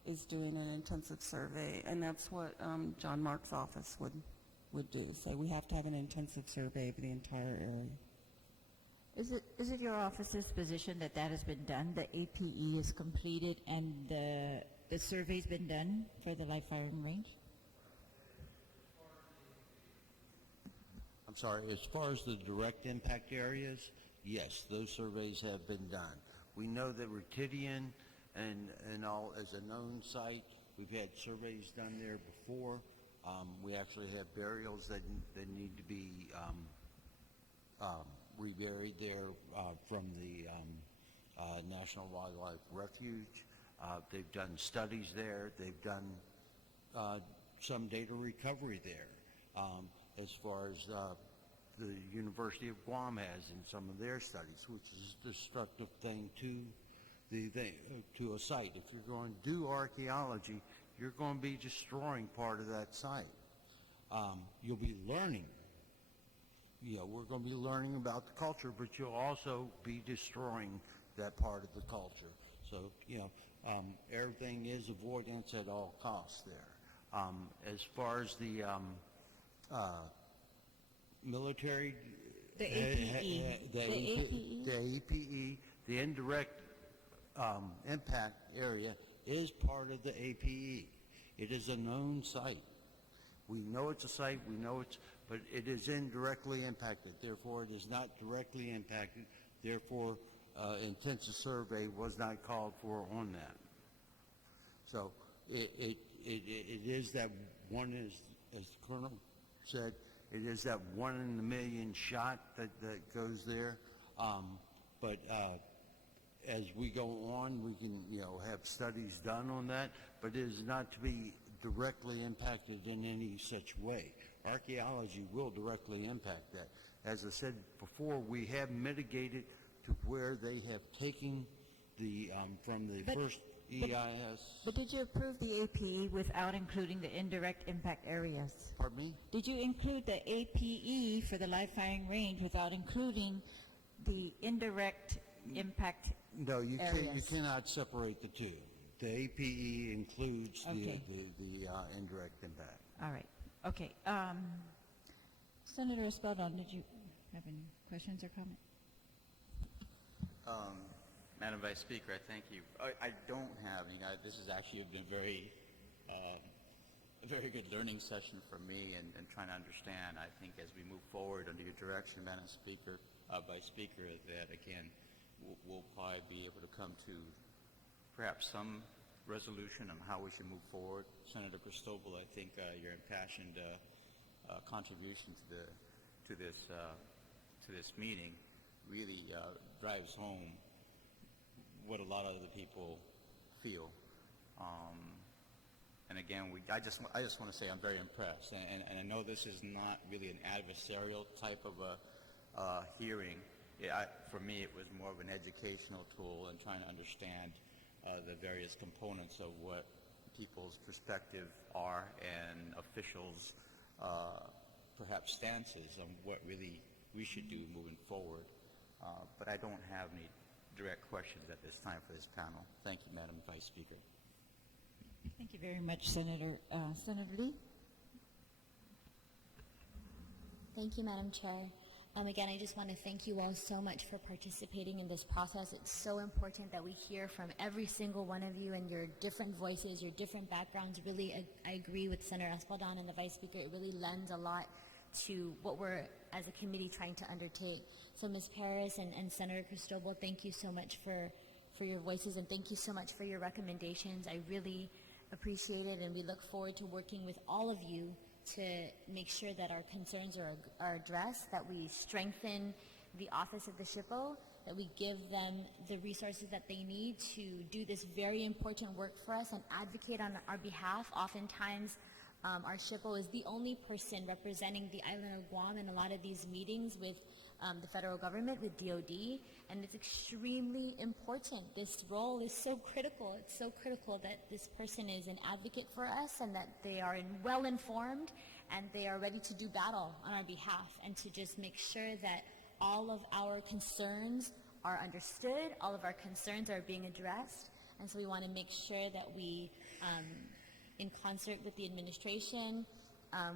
is doing an intensive survey, and that's what John Mark's office would do. So we have to have an intensive survey of the entire area. Is it your office's position that has been done, the APE is completed, and the survey's been done for the live firing range? I'm sorry, as far as the direct impact areas, yes, those surveys have been done. We know that Retidian and all as a known site. We've had surveys done there before. We actually have burials that need to be reburied there from the National Wildlife Refuge. They've done studies there. They've done some data recovery there, as far as the University of Guam has in some of their studies, which is a destructive thing to a site. If you're going to do archaeology, you're going to be destroying part of that site. You'll be learning. We're going to be learning about the culture, but you'll also be destroying that part of the culture. So, everything is avoidance at all costs there. As far as the military, The APE. the APE, the indirect impact area is part of the APE. It is a known site. We know it's a site, but it is indirectly impacted. Therefore, it is not directly impacted. Therefore, intensive survey was not called for on that. So it is that one, as the Colonel said, it is that 1 in a million shot that goes there. But as we go on, we can have studies done on that, but it is not to be directly impacted in any such way. Archaeology will directly impact that. As I said before, we have mitigated to where they have taken the from the first EIS. But did you approve the APE without including the indirect impact areas? Pardon me? Did you include the APE for the live firing range without including the indirect impact No, you areas? cannot separate the two. The APE includes Okay. the indirect impact. All right. Okay. Senator Espeldon, did you have any questions or comments? Madam Vice Speaker, I thank you. I don't have any. This has actually been a very good learning session for me and trying to understand. I think as we move forward under your direction, Madam Speaker, Vice Speaker, that again, we'll probably be able to come to perhaps some resolution on how we should move forward. Senator Cristobal, I think your impassioned contribution to this meeting really drives home what a lot of the people feel. And again, I just want to say I'm very impressed. And I know this is not really an adversarial type of a hearing. for me, it was more of an educational tool and trying to understand the various components of what people's perspective are and officials' perhaps stances on what really we should do moving forward. But I don't have any direct questions at this time for this panel. Thank you, Madam Vice Speaker. Thank you very much, Senator. Senator Lee? Thank you, Madam Chair. Again, I just want to thank you all so much for participating in this process. It's so important that we hear from every single one of you and your different voices, your different backgrounds. Really, I agree with Senator Espaldon and the Vice Speaker. It really lends a lot to what we're, as a committee, trying to undertake. So, Ms. Paris and Senator Cristobal, thank you so much for your voices, and thank you so much for your recommendations. I really appreciate it, and we look forward to working with all of you to make sure that our concerns are addressed, that we strengthen the office of the SHPO, that we give them the resources that they need to do this very important work for us and advocate on our behalf. Oftentimes, our SHPO is the only person representing the island of Guam in a lot of these meetings with the federal government, with DOD, and it's extremely important. This role is so critical. It's so critical that this person is an advocate for us and that they are well informed and they are ready to do battle on our behalf and to just make sure that all of our concerns are understood, all of our concerns are being addressed. And so we want to make sure that we, in concert with the administration,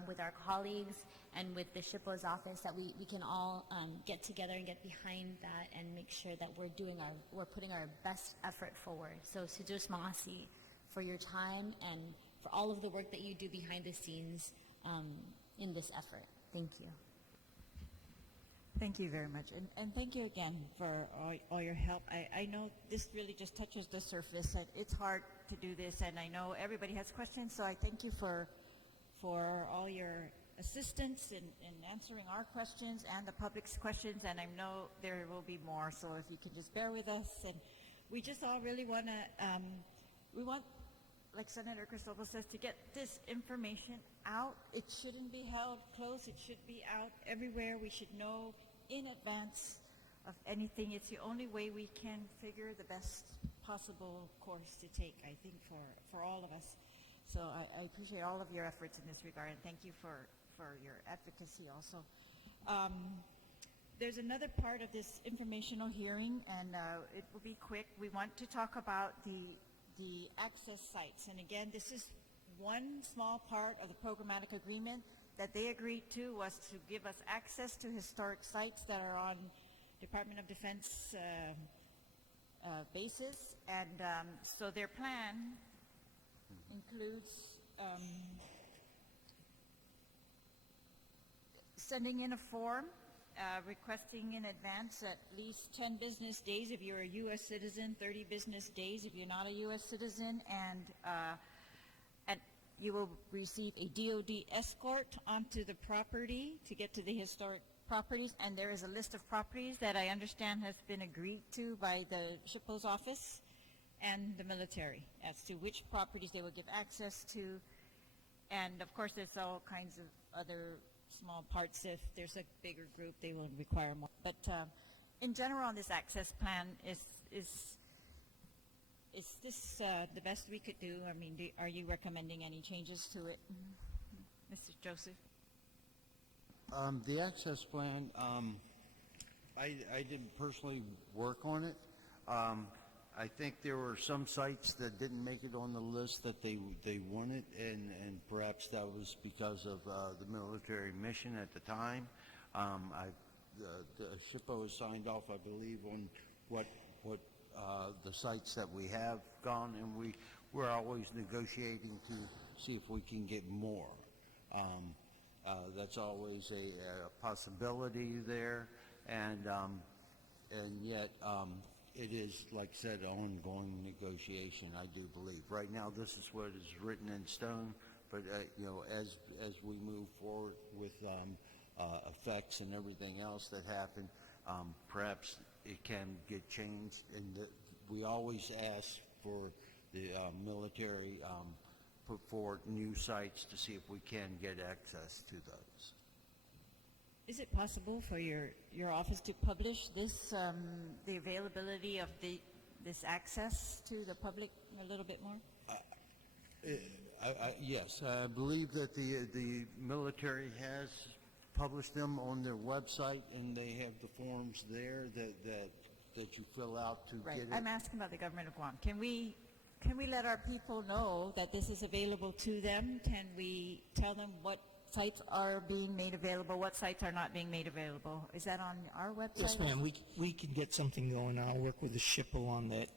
with our colleagues, and with the SHPO's office, that we can all get together and get behind that and make sure that we're putting our best effort forward. So Sujus Maasi for your time and for all of the work that you do behind the scenes in this effort. Thank you. Thank you very much. And thank you again for all your help. I know this really just touches the surface. It's hard to do this, and I know everybody has questions, so I thank you for all your assistance in answering our questions and the public's questions, and I know there will be more, so if you can just bear with us. And we just all really want to, we want, like Senator Cristobal says, to get this information out. It shouldn't be held close. It should be out everywhere. We should know in advance of anything. It's the only way we can figure the best possible course to take, I think, for all of us. So I appreciate all of your efforts in this regard, and thank you for your advocacy also. There's another part of this informational hearing, and it will be quick. We want to talk about the access sites. And again, this is one small part of the programmatic agreement that they agreed to, was to give us access to historic sites that are on Department of Defense bases. And so their plan includes sending in a form requesting in advance at least 10 business days if you're a U.S. citizen, 30 business days if you're not a U.S. citizen, and you will receive a DOD escort onto the property to get to the historic properties. And there is a list of properties that I understand has been agreed to by the SHPO's office and the military as to which properties they will give access to. And of course, there's all kinds of other small parts. If there's a bigger group, they will require more. But in general, on this access plan, is this the best we could do? I mean, are you recommending any changes to it, Mr. Joseph? The access plan, I didn't personally work on it. I think there were some sites that didn't make it on the list that they wanted, and perhaps that was because of the military mission at the time. The SHPO has signed off, I believe, on what the sites that we have gone, and we're always negotiating to see if we can get more. That's always a possibility there, and yet it is, like I said, ongoing negotiation, I do believe. Right now, this is what is written in stone, but as we move forward with effects and everything else that happen, perhaps it can get changed. And we always ask for the military put forward new sites to see if we can get access to those. Is it possible for your office to publish this, the availability of this access to the public a little bit more? Yes, I believe that the military has published them on their website, and they have the forms there that you fill out to Right. get it. I'm asking about the government of Guam. Can we let our people know that this is available to them? Can we tell them what sites are being made available, what sites are not being made available? Is that on our website? Yes, ma'am. We can get something going. I'll work with the SHPO on that.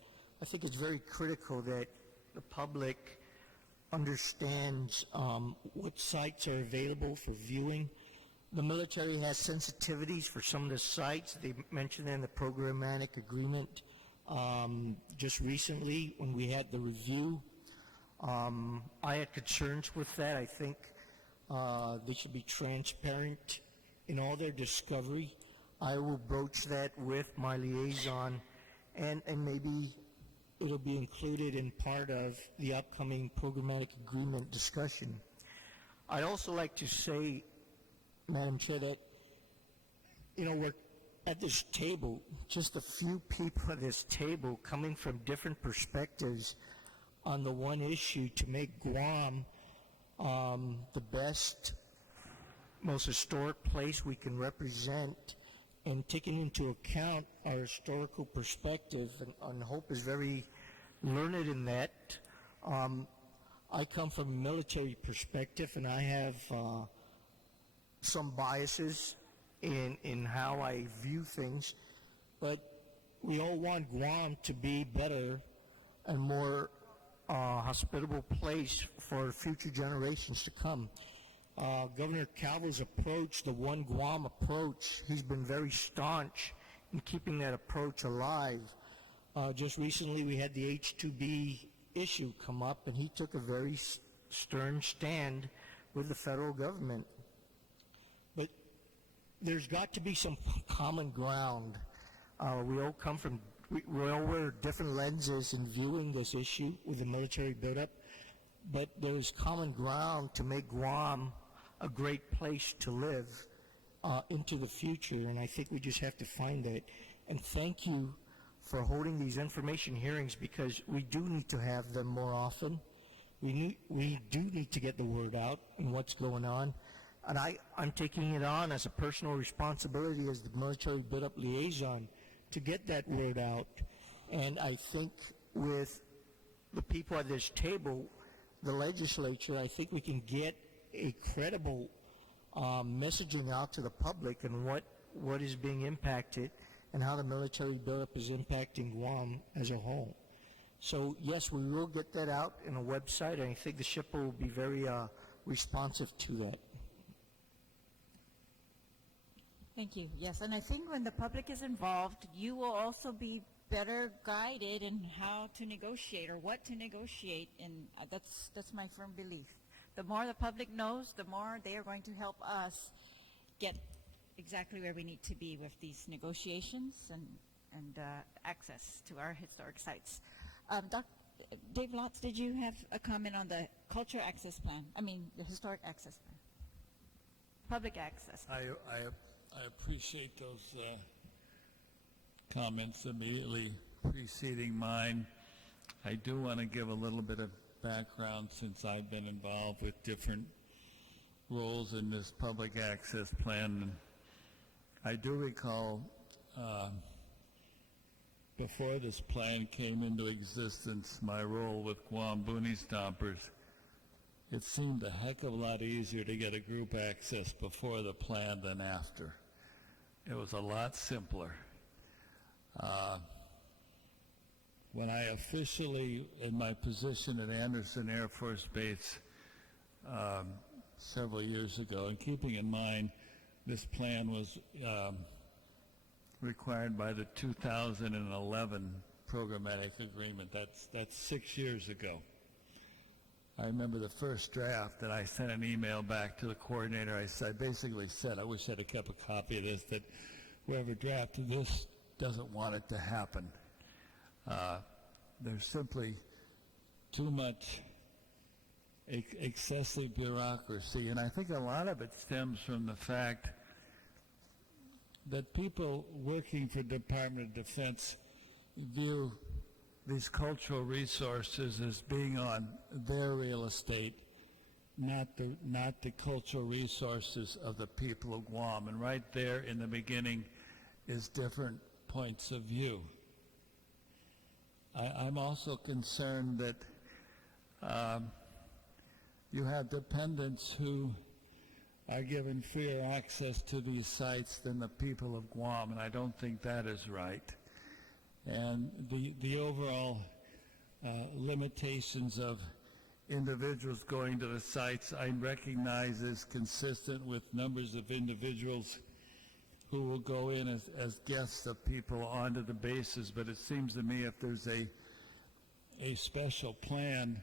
I think it's very critical that the public understands what sites are available for viewing. The military has sensitivities for some of the sites. They mentioned in the programmatic agreement just recently when we had the review. I had concerns with that. I think they should be transparent in all their discovery. I will broach that with my liaison, and maybe it'll be included in part of the upcoming programmatic agreement discussion. I'd also like to say, Madam Chair, that, we're at this table, just a few people at this table coming from different perspectives on the one issue to make Guam the best, most historic place we can represent, and taking into account our historical perspective, and Hope is very learned in that. I come from a military perspective, and I have some biases in how I view things, but we all want Guam to be better and more hospitable place for future generations to come. Governor Calvo's approach, the One Guam approach, he's been very staunch in keeping that approach alive. Just recently we had the H-2B issue come up, and he took a very stern stand with the federal government. But there's got to be some common ground. We all come from, we all wear different lenses in viewing this issue with the military buildup, but there's common ground to make Guam a great place to live into the future, and I think we just have to find that. And thank you for holding these information hearings, because we do need to have them more often. We do need to get the word out and what's going on. And I'm taking it on as a personal responsibility as the military build-up liaison to get that word out. And I think with the people at this table, the legislature, I think we can get a credible messaging out to the public and what is being impacted and how the military buildup is impacting Guam as a whole. So yes, we will get that out in a website, and I think the SHPO will be very responsive to that. Thank you. Yes, and I think when the public is involved, you will also be better guided in how to negotiate or what to negotiate, and that's my firm belief. The more the public knows, the more they are going to help us get exactly where we need to be with these negotiations and access to our historic sites. Dave Lotz, did you have a comment on the culture access plan? I mean, the historic access plan. Public access. I appreciate those comments immediately preceding mine. I do want to give a little bit of background, since I've been involved with different roles in this public access plan. I do recall before this plan came into existence, my role with Guam Boonie Stompers. It seemed a heck of a lot easier to get a group access before the plan than after. It was a lot simpler. When I officially, in my position at Anderson Air Force Base several years ago, and keeping in mind this plan was required by the 2011 programmatic agreement. That's 6 years ago. I remember the first draft, and I sent an email back to the coordinator. I basically said, I wish I'd have kept a copy of this, that whoever drafted this doesn't want it to happen. There's simply too much excessive bureaucracy, and I think a lot of it stems from the fact that people working for Department of Defense view these cultural resources as being on their real estate, not the cultural resources of the people of Guam. And right there in the beginning is different points of view. I'm also concerned that you have dependents who are given freer access to these sites than the people of Guam, and I don't think that is right. And the overall limitations of individuals going to the sites I recognize is consistent with numbers of individuals who will go in as guests of people onto the bases, but it seems to me if there's a special plan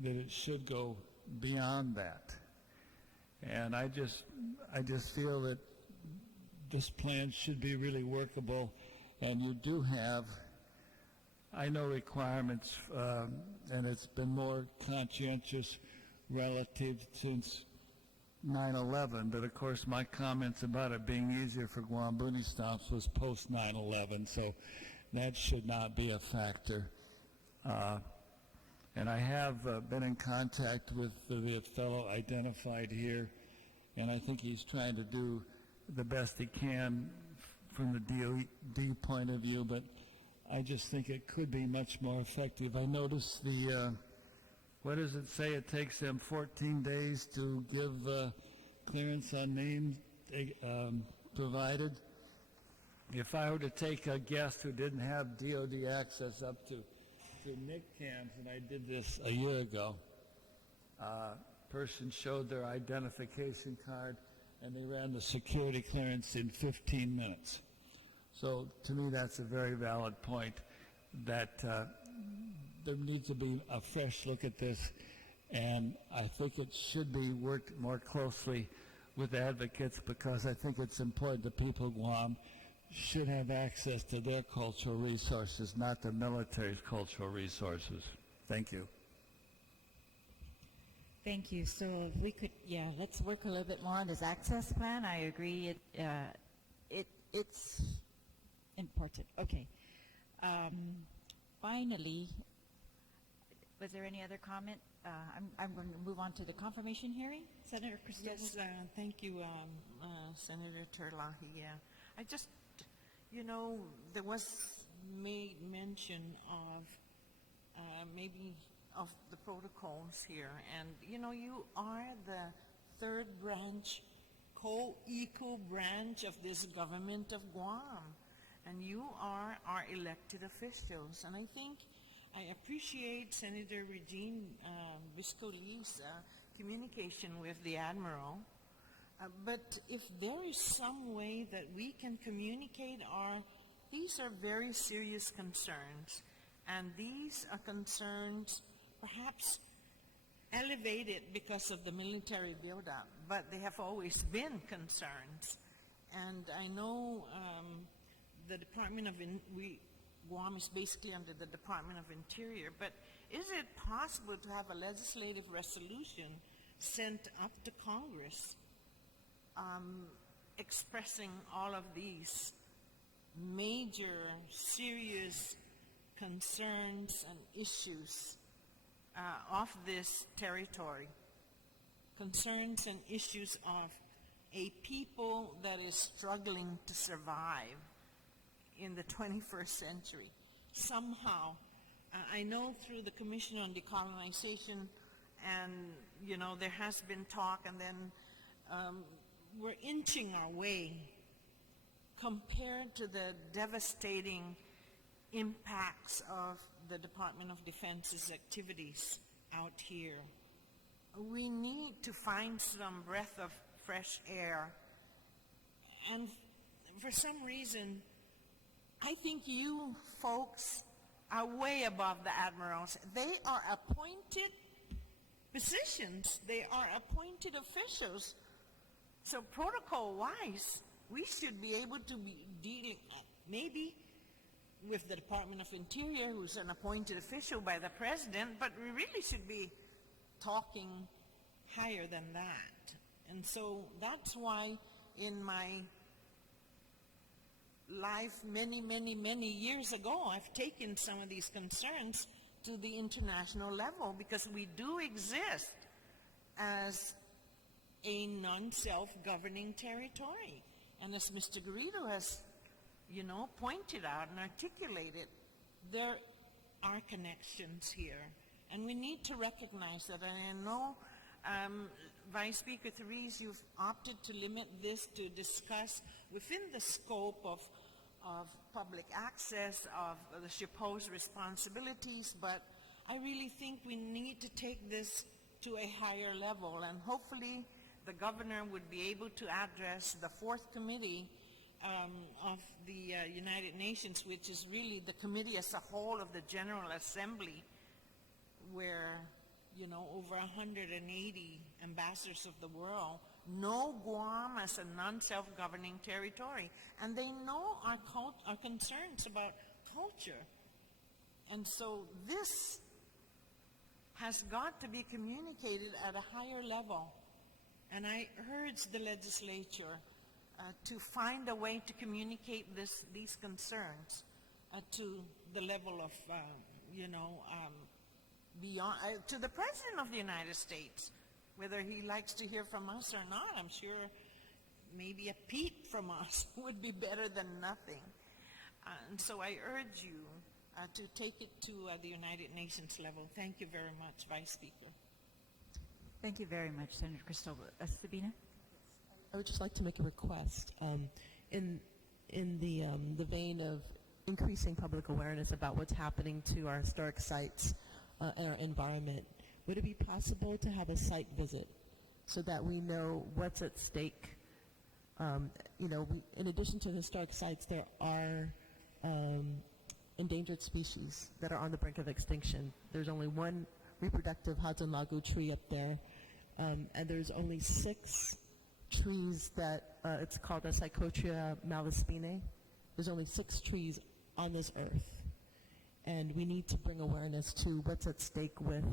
that it should go beyond that. And I just feel that this plan should be really workable, and you do have, I know, requirements, and it's been more conscientious relative since 9/11, but of course my comments about it being easier for Guam boonie stomps was post 9/11, so that should not be a factor. And I have been in contact with the fellow identified here, and I think he's trying to do the best he can from the DOD point of view, but I just think it could be much more effective. I noticed what does it say? It takes them 14 days to give clearance on names provided. If I were to take a guest who didn't have DOD access up to NIC cams, and I did this a year ago, person showed their identification card and they ran the security clearance in 15 minutes. So to me that's a very valid point that there needs to be a fresh look at this, and I think it should be worked more closely with advocates, because I think it's important the people of Guam should have access to their cultural resources, not the military's cultural resources. Thank you. Thank you. So if we could, let's work a little bit more on this access plan. I agree. It's important. Okay. Finally, was there any other comment? I'm going to move on to the confirmation hearing. Senator Cristobal? Yes, thank you, Senator Terlaje. Yeah, I just, there was made mention of maybe of the protocols here, and you are the third branch, co-equal branch of this government of Guam, and you are our elected officials, and I appreciate Senator Regine Biscoli's communication with the Admiral, but if there is some way that we can communicate these are very serious concerns, and these are concerns perhaps elevated because of the military buildup, but they have always been concerns. And I know the Department of Guam is basically under the Department of Interior, but is it possible to have a legislative resolution sent up to Congress expressing all of these major, serious concerns and issues of this territory, concerns and issues of a people that is struggling to survive in the 21st century. Somehow, I know through the Commission on Decolonization, and there has been talk, and then we're inching our way compared to the devastating impacts of the Department of Defense's activities out here. We need to find some breath of fresh air, and for some reason I think you folks are way above the admirals. They are appointed positions. They are appointed officials. So protocol-wise, we should be able to be dealing maybe with the Department of Interior, who's an appointed official by the President, but we really should be talking higher than that. And so that's why in my life many, many, many years ago, I've taken some of these concerns to the international level because we do exist as a non-self-governing territory. And as Mr. Garrido has, pointed out and articulated, there are connections here. And we need to recognize that. And I know, Vice Speaker Therese, you've opted to limit this to discuss within the scope of public access, of the SHPO's responsibilities, but I really think we need to take this to a higher level, and hopefully the governor would be able to address the fourth committee of the United Nations, which is really the committee as a whole of the General Assembly, where over 180 ambassadors of the world know Guam as a non-self-governing territory, and they know our concerns about culture. And so this has got to be communicated at a higher level. And I urge the legislature to find a way to communicate these concerns to the level of, beyond, to the President of the United States, whether he likes to hear from us or not. I'm sure maybe a peep from us would be better than nothing. And so I urge you to take it to the United Nations level. Thank you very much, Vice Speaker. Thank you very much, Senator Cristobal. Sabina? I would just like to make a request in the vein of increasing public awareness about what's happening to our historic sites and our environment. Would it be possible to have a site visit so that we know what's at stake? In addition to historic sites, there are endangered species that are on the brink of extinction. There's only one reproductive Hudson Lagu tree up there, and there's only 6 trees that it's called a Psychotria malaspinae. There's only 6 trees on this earth, and we need to bring awareness to what's at stake with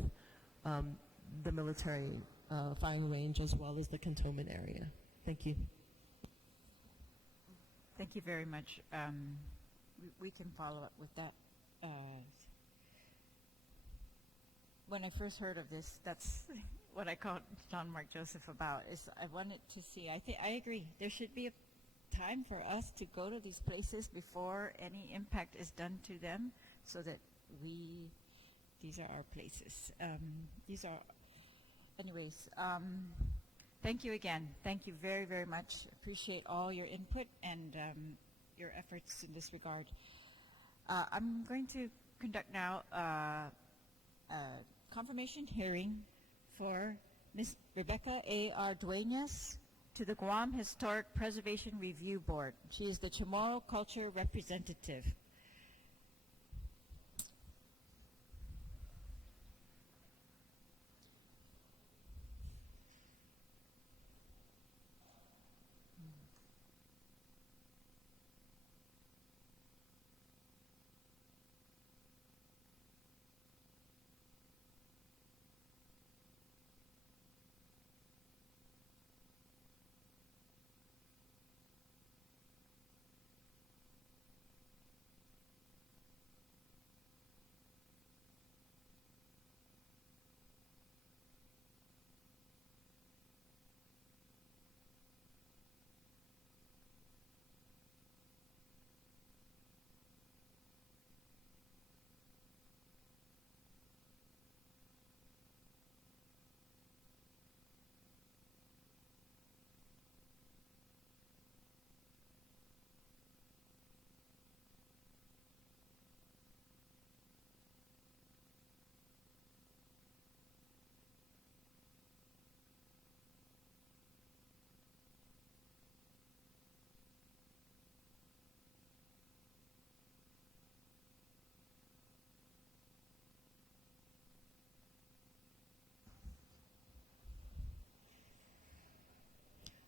the military firing range as well as the cantonment area. Thank you. Thank you very much. We can follow up with that. When I first heard of this, that's what I called John Mark Joseph about, is I wanted to see, I agree, there should be a time for us to go to these places before any impact is done to them, so that these are our places. Anyways, thank you again. Thank you very, very much. Appreciate all your input and your efforts in this regard. I'm going to conduct now a confirmation hearing for Ms. Rebecca A. R. Duenas to the Guam Historic Preservation Review Board. She is the Chamorro Culture Representative.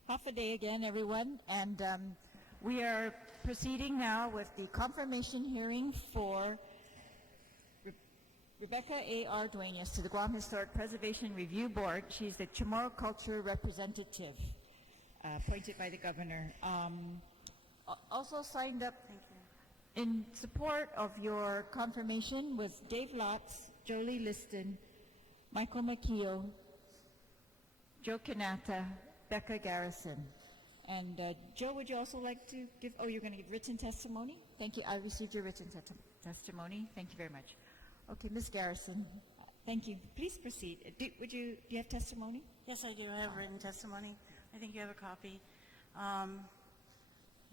Half a day again, everyone, and we are proceeding now with the confirmation hearing for Rebecca A. R. Duenas to the Guam Historic Preservation Review Board. She's the Chamorro Culture Representative appointed by the governor. Also signed up Thank you. in support of your confirmation was Dave Lotz, Jolie Liston, Michael McKeel, Joe Kanata, Becca Garrison. And Joe, would you also like to give, oh, you're going to give written testimony? Thank you. I received your written testimony. Thank you very much. Okay, Ms. Garrison, thank you. Please proceed. Do you have testimony? Yes, I do. I have written testimony. I think you have a copy.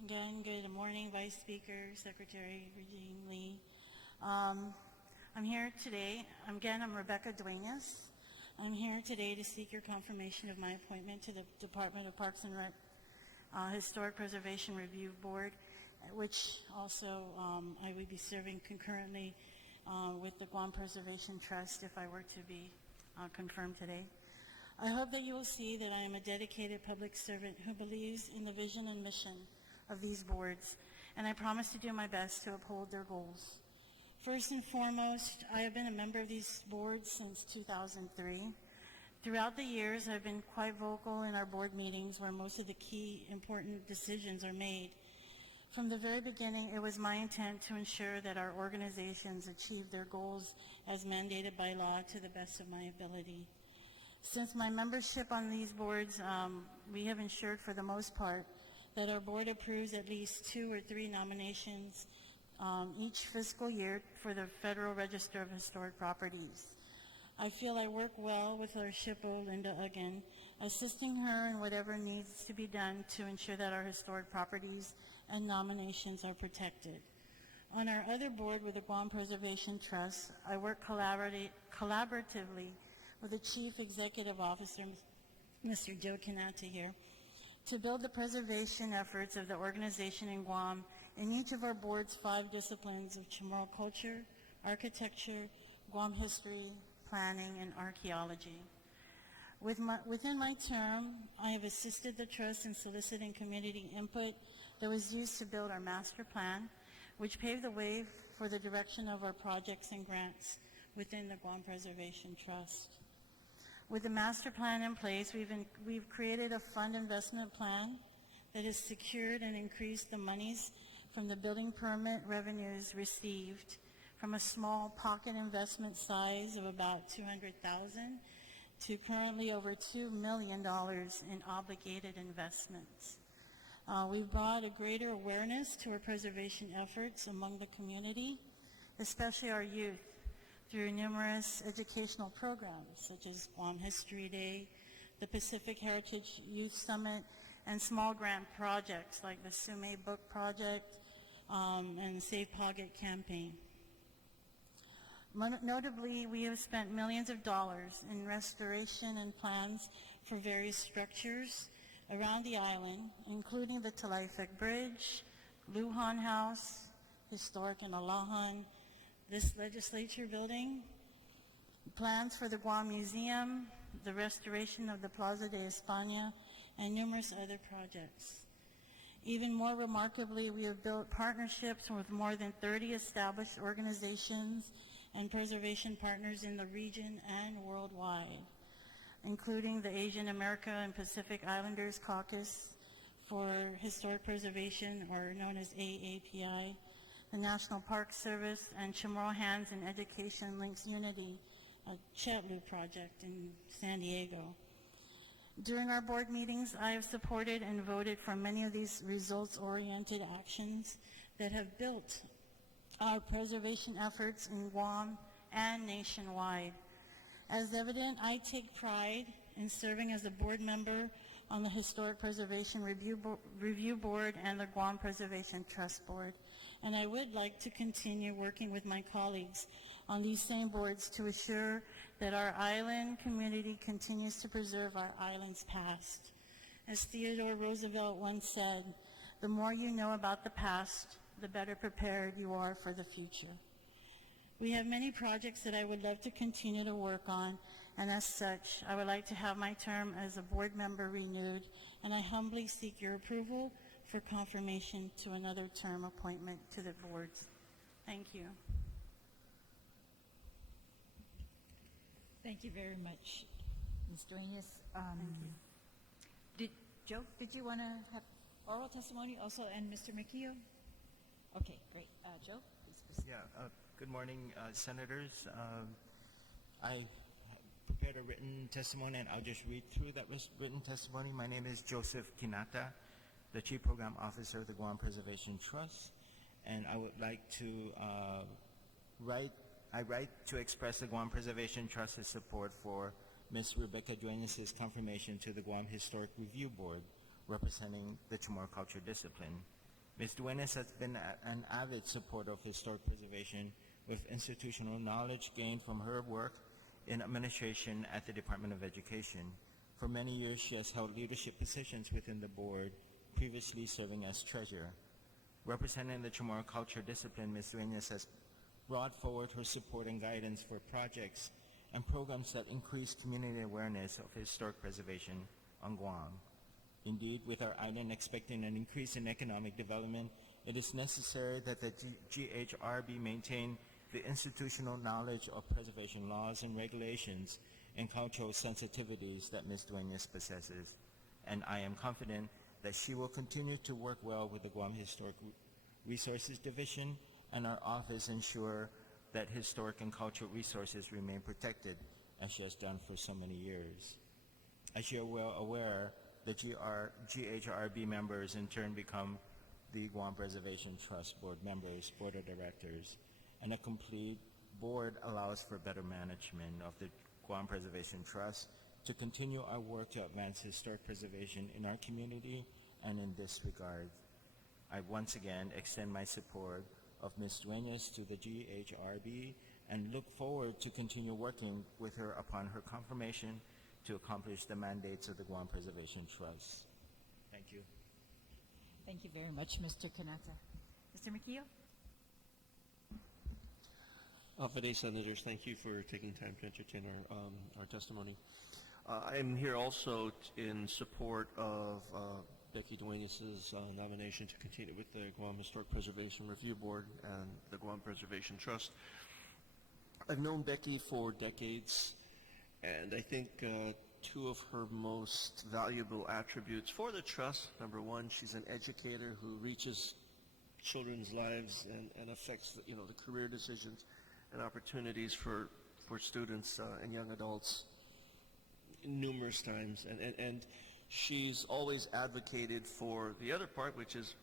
Again, good morning, Vice Speaker, Secretary Regine Lee. I'm here today. I'm Rebecca Duenas. I'm here today to seek your confirmation of my appointment to the Department of Parks and Rec Historic Preservation Review Board, which also I would be serving concurrently with the Guam Preservation Trust if I were to be confirmed today. I hope that you will see that I am a dedicated public servant who believes in the vision and mission of these boards, and I promise to do my best to uphold their goals. First and foremost, I have been a member of these boards since 2003. Throughout the years, I've been quite vocal in our board meetings where most of the key important decisions are made. From the very beginning, it was my intent to ensure that our organizations achieve their goals as mandated by law to the best of my ability. Since my membership on these boards, we have ensured for the most part that our board approves at least 2 or 3 nominations each fiscal year for the Federal Register of Historic Properties. I feel I work well with our SHPO, Linda Uggan, assisting her in whatever needs to be done to ensure that our historic properties and nominations are protected. On our other board with the Guam Preservation Trust, I work collaboratively with the Chief Executive Officer, Mr. Joe Kanata here, to build the preservation efforts of the organization in Guam in each of our board's 5 disciplines of Chamorro culture, architecture, Guam history, planning, and archaeology. Within my term, I have assisted the trust in soliciting community input that was used to build our master plan, which paved the way for the direction of our projects and grants within the Guam Preservation Trust. With the master plan in place, we've created a fund investment plan that has secured and increased the monies from the building permit revenues received from a small pocket investment size of about $200,000 to currently over $2 million in obligated investments. We've brought a greater awareness to our preservation efforts among the community, especially our youth, through numerous educational programs such as Guam History Day, the Pacific Heritage Youth Summit, and small grant projects like the Sume Book Project and the Save Paget campaign. Notably, we have spent millions of dollars in restoration and plans for various structures around the island, including the Terlaje Bridge, Lujan House, historic in Alahan, this legislature building, plans for the Guam Museum, the restoration of the Plaza de España, and numerous other projects. Even more remarkably, we have built partnerships with more than 30 established organizations and preservation partners in the region and worldwide, including the Asian America and Pacific Islanders Caucus for Historic Preservation, or known as AAPI, the National Park Service, and Chamorro Hands in Education Links Unity, a Chetlu project in San Diego. During our board meetings, I have supported and voted for many of these results-oriented actions that have built our preservation efforts in Guam and nationwide. As evident, I take pride in serving as a board member on the Historic Preservation Review Board and the Guam Preservation Trust Board, and I would like to continue working with my colleagues on these same boards to assure that our island community continues to preserve our island's past. As Theodore Roosevelt once said, the more you know about the past, the better prepared you are for the future. We have many projects that I would love to continue to work on, and as such, I would like to have my term as a board member renewed, and I humbly seek your approval for confirmation to another term appointment to the boards. Thank you. Thank you very much, Ms. Duenas. Joe, did you want to have Oral testimony also, and Mr. Makia? Okay, great. Joe, please proceed. Yeah, good morning, Senators. I prepared a written testimony, and I'll just read through that written testimony. My name is Joseph Kinata, the Chief Program Officer of the Guam Preservation Trust, and I would like to write to express the Guam Preservation Trust's support for Ms. Rebecca Duenas' confirmation to the Guam Historic Review Board, representing the Chamorro culture discipline. Ms. Duenas has been an avid supporter of historic preservation with institutional knowledge gained from her work in administration at the Department of Education. For many years, she has held leadership positions within the board, previously serving as treasurer. Representing the Chamorro culture discipline, Ms. Duenas has brought forward her support and guidance for projects and programs that increase community awareness of historic preservation on Guam. Indeed, with our island expecting an increase in economic development, it is necessary that the GHRB maintain the institutional knowledge of preservation laws and regulations and cultural sensitivities that Ms. Duenas possesses. And I am confident that she will continue to work well with the Guam Historic Resources Division and our office ensure that historic and cultural resources remain protected, as she has done for so many years. As you are well aware, the GHRB members in turn become the Guam Preservation Trust board members, board of directors, and a complete board allows for better management of the Guam Preservation Trust to continue our work to advance historic preservation in our community and in this regard. I once again extend my support of Ms. Duenas to the GHRB and look forward to continue working with her upon her confirmation to accomplish the mandates of the Guam Preservation Trust. Thank you. Thank you very much, Mr. Kanata. Mr. Makia? For day senators, thank you for taking time to entertain our testimony. I am here also in support of Becky Duenas' nomination to continue with the Guam Historic Preservation Review Board and the Guam Preservation Trust. I've known Becky for decades, and I think two of her most valuable attributes for the trust: number one, she's an educator who reaches children's lives and affects the career decisions and opportunities for students and young adults numerous times, and she's always advocated for the other part, which is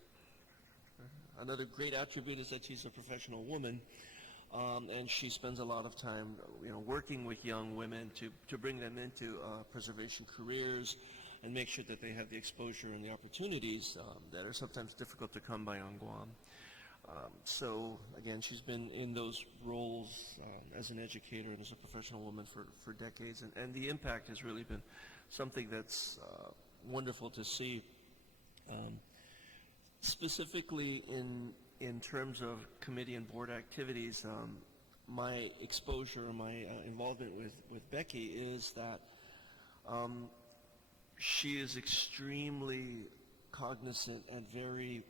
another great attribute, is that she's a professional woman, and she spends a lot of time working with young women to bring them into preservation careers and make sure that they have the exposure and the opportunities that are sometimes difficult to come by on Guam. So again, she's been in those roles as an educator and as a professional woman for decades, and the impact has really been something that's wonderful to see. Specifically in terms of committee and board activities, my exposure or my involvement with Becky is that she is extremely cognizant and very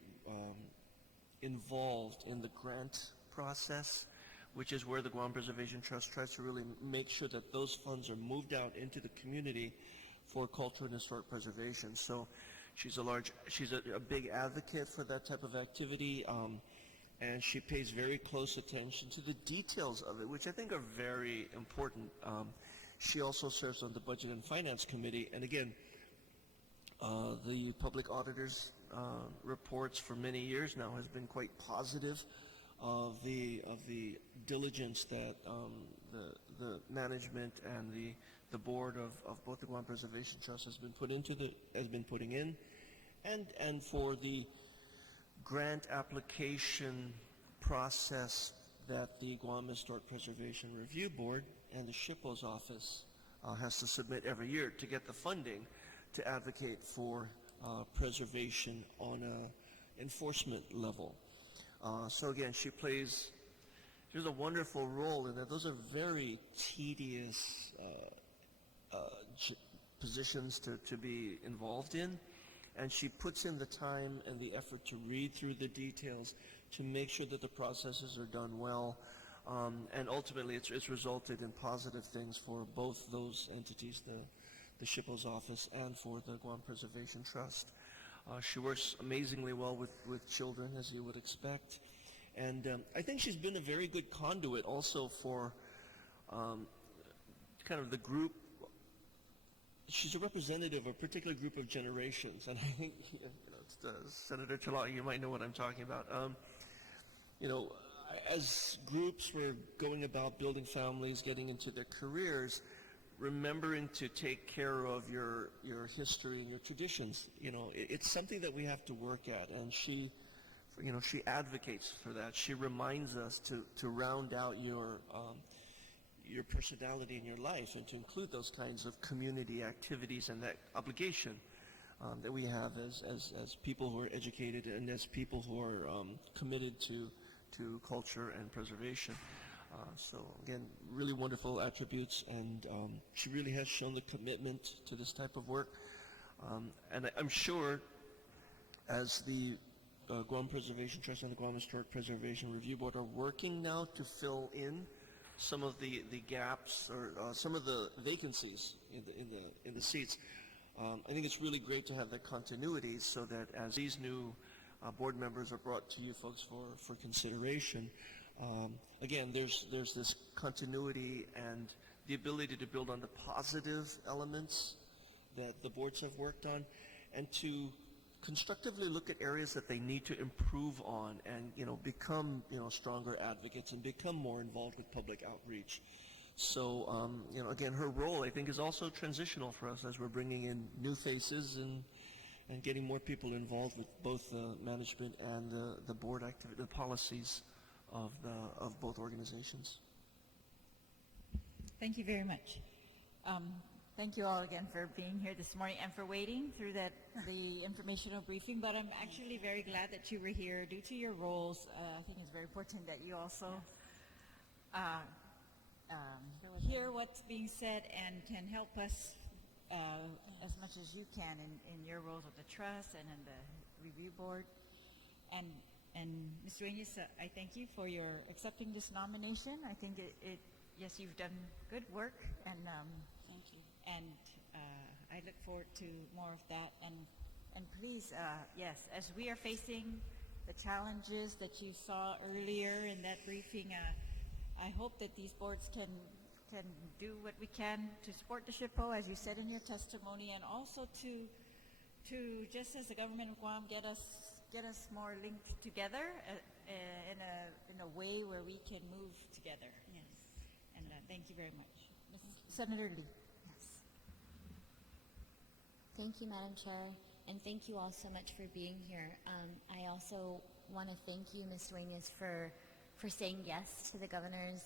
involved in the grant process, which is where the Guam Preservation Trust tries to really make sure that those funds are moved out into the community for cultural and historic preservation. So she's a big advocate for that type of activity, and she pays very close attention to the details of it, which I think are very important. She also serves on the Budget and Finance Committee, and again, the public auditor's reports for many years now has been quite positive of the diligence that the management and the board of both the Guam Preservation Trust has been putting in, and for the grant application process that the Guam Historic Preservation Review Board and the SHPO's office has to submit every year to get the funding to advocate for preservation on a enforcement level. So again, she's a wonderful role in that. Those are very tedious positions to be involved in, and she puts in the time and the effort to read through the details to make sure that the processes are done well, and ultimately it's resulted in positive things for both those entities, the SHPO's office and for the Guam Preservation Trust. She works amazingly well with children, as you would expect. And I think she's been a very good conduit also for kind of the group. She's a representative of a particular group of generations. And I think, Senator Terlaje, you might know what I'm talking about. As groups were going about building families, getting into their careers, remembering to take care of your history and your traditions, it's something that we have to work at. And she advocates for that. She reminds us to round out your personality in your life and to include those kinds of community activities and that obligation that we have as people who are educated and as people who are committed to culture and preservation. So again, really wonderful attributes, and she really has shown the commitment to this type of work. And I'm sure as the Guam Preservation Trust and the Guam Historic Preservation Review Board are working now to fill in some of the gaps or some of the vacancies in the seats. I think it's really great to have that continuity so that as these new board members are brought to you folks for consideration, again, there's this continuity and the ability to build on the positive elements that the boards have worked on, and to constructively look at areas that they need to improve on, and become stronger advocates and become more involved with public outreach. So again, her role I think is also transitional for us as we're bringing in new faces and getting more people involved with both the management and the board activity, the policies of both organizations. Thank you very much. Thank you all again for being here this morning and for waiting through the informational briefing. But I'm actually very glad that you were here due to your roles. I think it's very important that you also hear what's being said and can help us as much as you can in your roles with the trust and in the review board. And Ms. Duenas, I thank you for your accepting this nomination. I think yes, you've done good work, and Thank you. and I look forward to more of that. And please, yes, as we are facing the challenges that you saw earlier in that briefing, I hope that these boards can do what we can to support the SHPO, as you said in your testimony, and also to just as the government of Guam get us more linked together in a way where we can move together. Yes. And thank you very much. Senator Lee. Yes. Thank you, Madam Chair, and thank you all so much for being here. I also want to thank you, Ms. Duenas, for saying yes to the governor's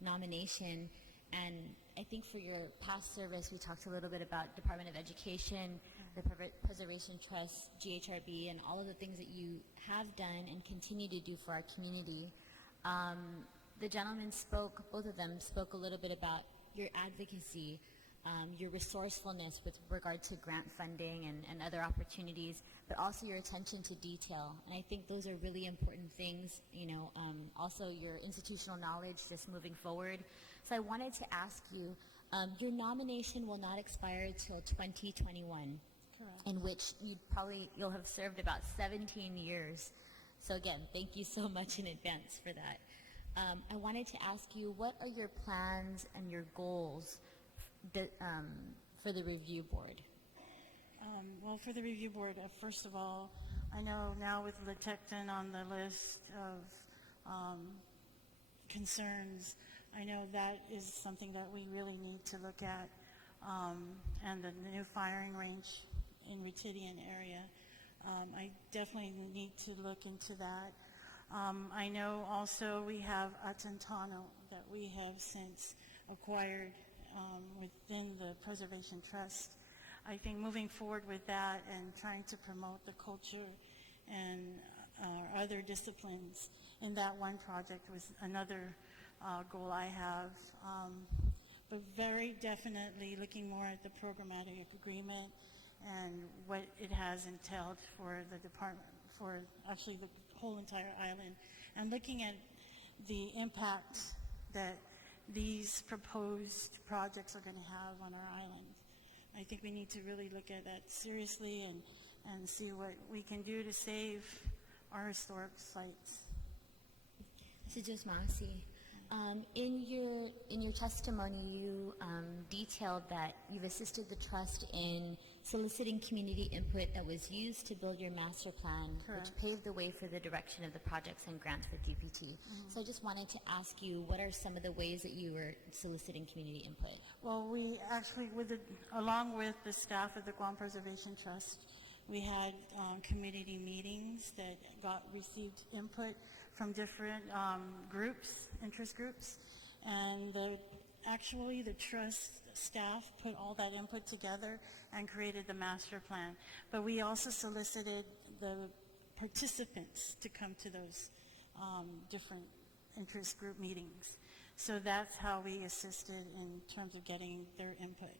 nomination. And I think for your past service, we talked a little bit about Department of Education, the Preservation Trust, GHRB, and all of the things that you have done and continue to do for our community. The gentleman spoke, both of them spoke a little bit about your advocacy, your resourcefulness with regard to grant funding and other opportunities, but also your attention to detail. And I think those are really important things, also your institutional knowledge just moving forward. So I wanted to ask you, your nomination will not expire until 2021. Correct. In which you'll have served about 17 years. So again, thank you so much in advance for that. I wanted to ask you, what are your plans and your goals for the review board? Well, for the review board, first of all, I know now with Latecton on the list of concerns, I know that is something that we really need to look at, and the new firing range in Retidian area. I definitely need to look into that. I know also we have Atentano that we have since acquired within the Preservation Trust. I think moving forward with that and trying to promote the culture and other disciplines in that one project was another goal I have. But very definitely looking more at the programmatic agreement and what it has entailed for the department, for actually the whole entire island, and looking at the impact that these proposed projects are going to have on our island. I think we need to really look at that seriously and see what we can do to save our historic sites. Sejus Masi, in your testimony, you detailed that you've assisted the trust in soliciting community input that was used to build your master plan, Correct. which paved the way for the direction of the projects and grants with DPT. So I just wanted to ask you, what are some of the ways that you were soliciting community input? Well, we actually, along with the staff of the Guam Preservation Trust, we had community meetings that received input from different groups, interest groups, and actually the trust staff put all that input together and created the master plan. But we also solicited the participants to come to those different interest group meetings. So that's how we assisted in terms of getting their input.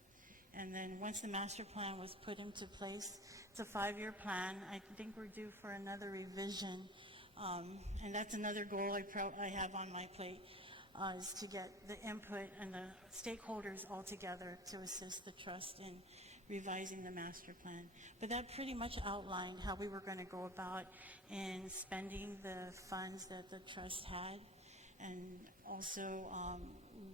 And then once the master plan was put into place, it's a 5-year plan. I think we're due for another revision. And that's another goal I have on my plate, is to get the input and the stakeholders all together to assist the trust in revising the master plan. But that pretty much outlined how we were going to go about in spending the funds that the trust had, and also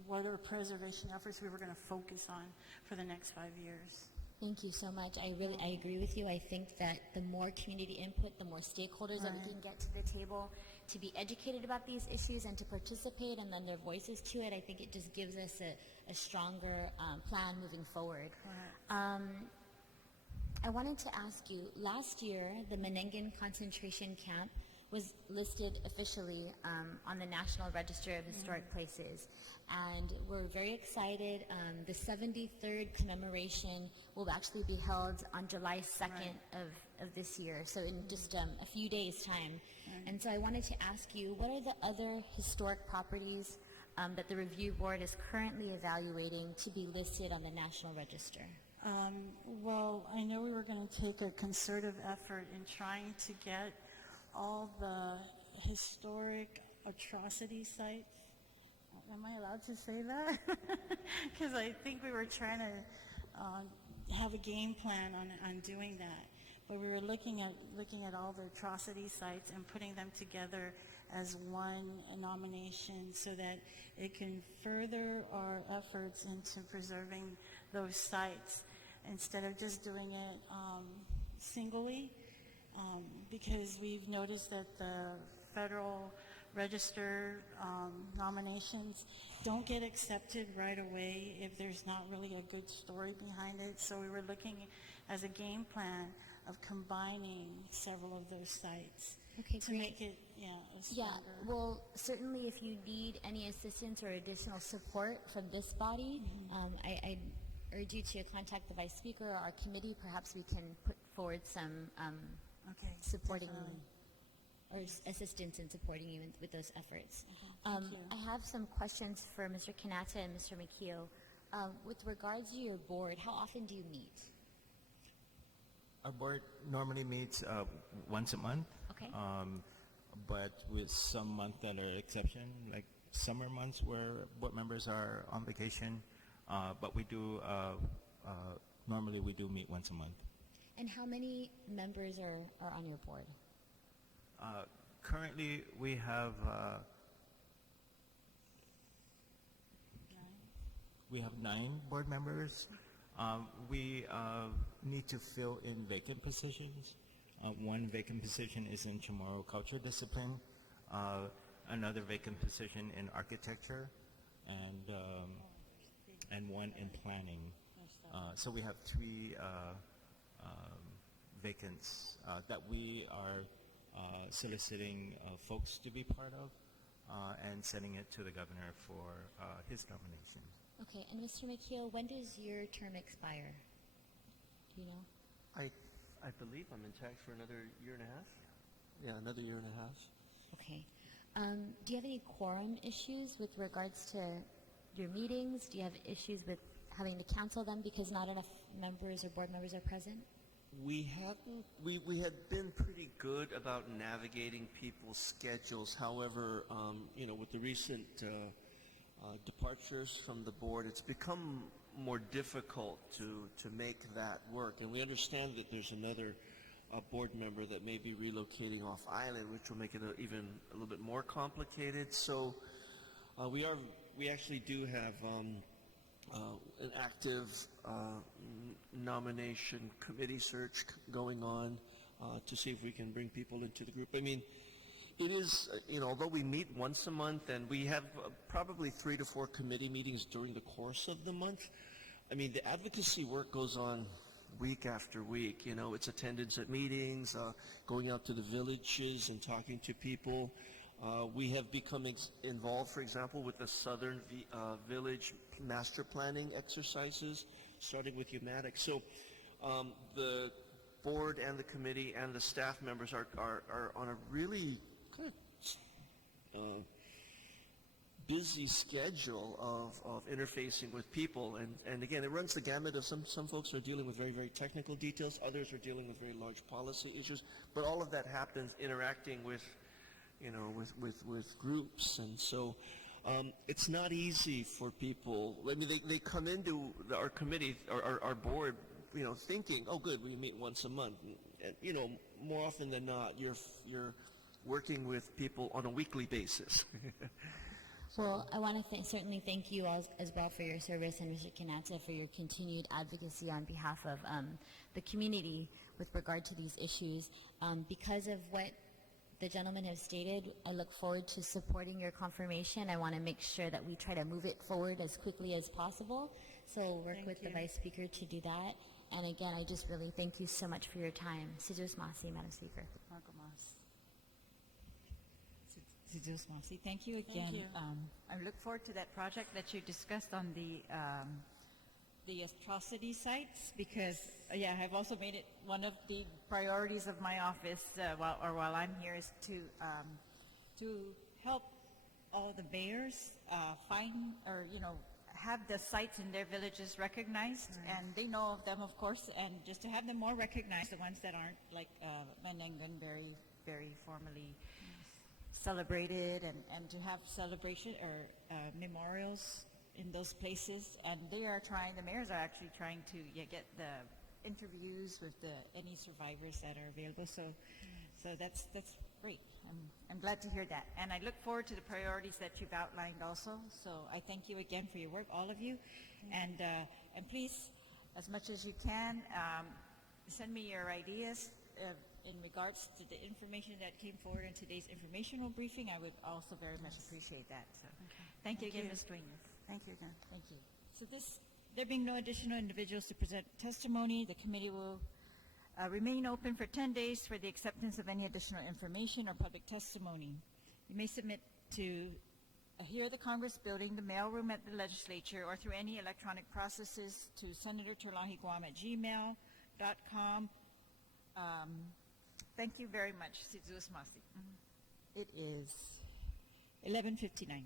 what are preservation efforts we were going to focus on for the next 5 years. Thank you so much. I agree with you. I think that the more community input, the more stakeholders that we can get to the table to be educated about these issues and to participate and lend their voices to it, I think it just gives us a stronger plan moving forward. I wanted to ask you, last year, the Menengan concentration camp was listed officially on the National Register of Historic Places. And we're very excited. The 73rd commemoration will actually be held on July 2nd of this year, so in just a few days' time. And so I wanted to ask you, what are the other historic properties that the review board is currently evaluating to be listed on the National Register? Well, I know we were going to take a concerted effort in trying to get all the historic atrocity sites. Am I allowed to say that? Because I think we were trying to have a game plan on doing that. But we were looking at all the atrocity sites and putting them together as one nomination so that it can further our efforts into preserving those sites instead of just doing it singly. Because we've noticed that the Federal Register nominations don't get accepted right away if there's not really a good story behind it. So we were looking as a game plan of combining several of those sites to make it stronger. Yeah, well, certainly if you need any assistance or additional support from this body, I urge you to contact the Vice Speaker or our committee. Perhaps we can put forward some supporting or assistance in supporting you with those efforts. Thank you. I have some questions for Mr. Kanata and Mr. McKeel. With regards to your board, how often do you meet? Our board normally meets once a month. Okay. But with some months that are exception, like summer months where board members are on vacation. But we do, normally we do meet once a month. And how many members are on your board? Currently, we have 9 board members. We need to fill in vacant positions. One vacant position is in Chamorro Culture Discipline, another vacant position in architecture, and one in planning. So we have 3 vacants that we are soliciting folks to be part of and sending it to the governor for his nomination. Okay, and Mr. McKeel, when does your term expire? Do you know? I believe I'm intact for another year and a half. Yeah, another year and a half. Okay. Do you have any quorum issues with regards to your meetings? Do you have issues with having to cancel them because not enough members or board members are present? We had been pretty good about navigating people's schedules. However, with the recent departures from the board, it's become more difficult to make that work. And we understand that there's another board member that may be relocating off island, which will make it even a little bit more complicated. So we actually do have an active nomination committee search going on to see if we can bring people into the group. I mean, it is, although we meet once a month and we have probably 3 to 4 committee meetings during the course of the month, I mean, the advocacy work goes on week after week. It's attendance at meetings, going out to the villages and talking to people. We have become involved, for example, with the Southern Village master planning exercises, starting with UMATIC. So the board and the committee and the staff members are on a really kind of busy schedule of interfacing with people. And again, it runs the gamut of some folks are dealing with very, very technical details. Others are dealing with very large policy issues. But all of that happens interacting with groups. And so it's not easy for people. I mean, they come into our committee, our board, thinking, oh, good, we meet once a month. And, more often than not, you're working with people on a weekly basis. Well, I want to certainly thank you all as well for your service, and Mr. Kanata for your continued advocacy on behalf of the community with regard to these issues. Because of what the gentleman has stated, I look forward to supporting your confirmation. I want to make sure that we try to move it forward as quickly as possible. So we'll work with the Vice Speaker to do that. And again, I just really thank you so much for your time. Sijus Masi, Madam Speaker. Sijus Masi, thank you again. Thank you. I look forward to that project that you discussed on the atrocity sites, because I've also made it one of the priorities of my office while I'm here is to help all the mayors find or have the sites in their villages recognized, and they know of them, of course, and just to have them more recognized, the ones that aren't like Manangan, very, very formally celebrated, and to have celebration or memorials in those places. And the mayors are actually trying to get the interviews with any survivors that are available. So that's great. I'm glad to hear that. And I look forward to the priorities that you've outlined also. So I thank you again for your work, all of you. And please, as much as you can, send me your ideas in regards to the information that came forward in today's informational briefing. I would also very much appreciate that. So thank you again, Ms. Duenas. Thank you again. Thank you. So there being no additional individuals to present testimony, the committee will remain open for 10 days for the acceptance of any additional information or public testimony. You may submit to Hear the Congress Building, the mailroom at the Legislature, or through any electronic processes to Senator Terlaje Guam at gmail.com. Thank you very much. It is 11:59.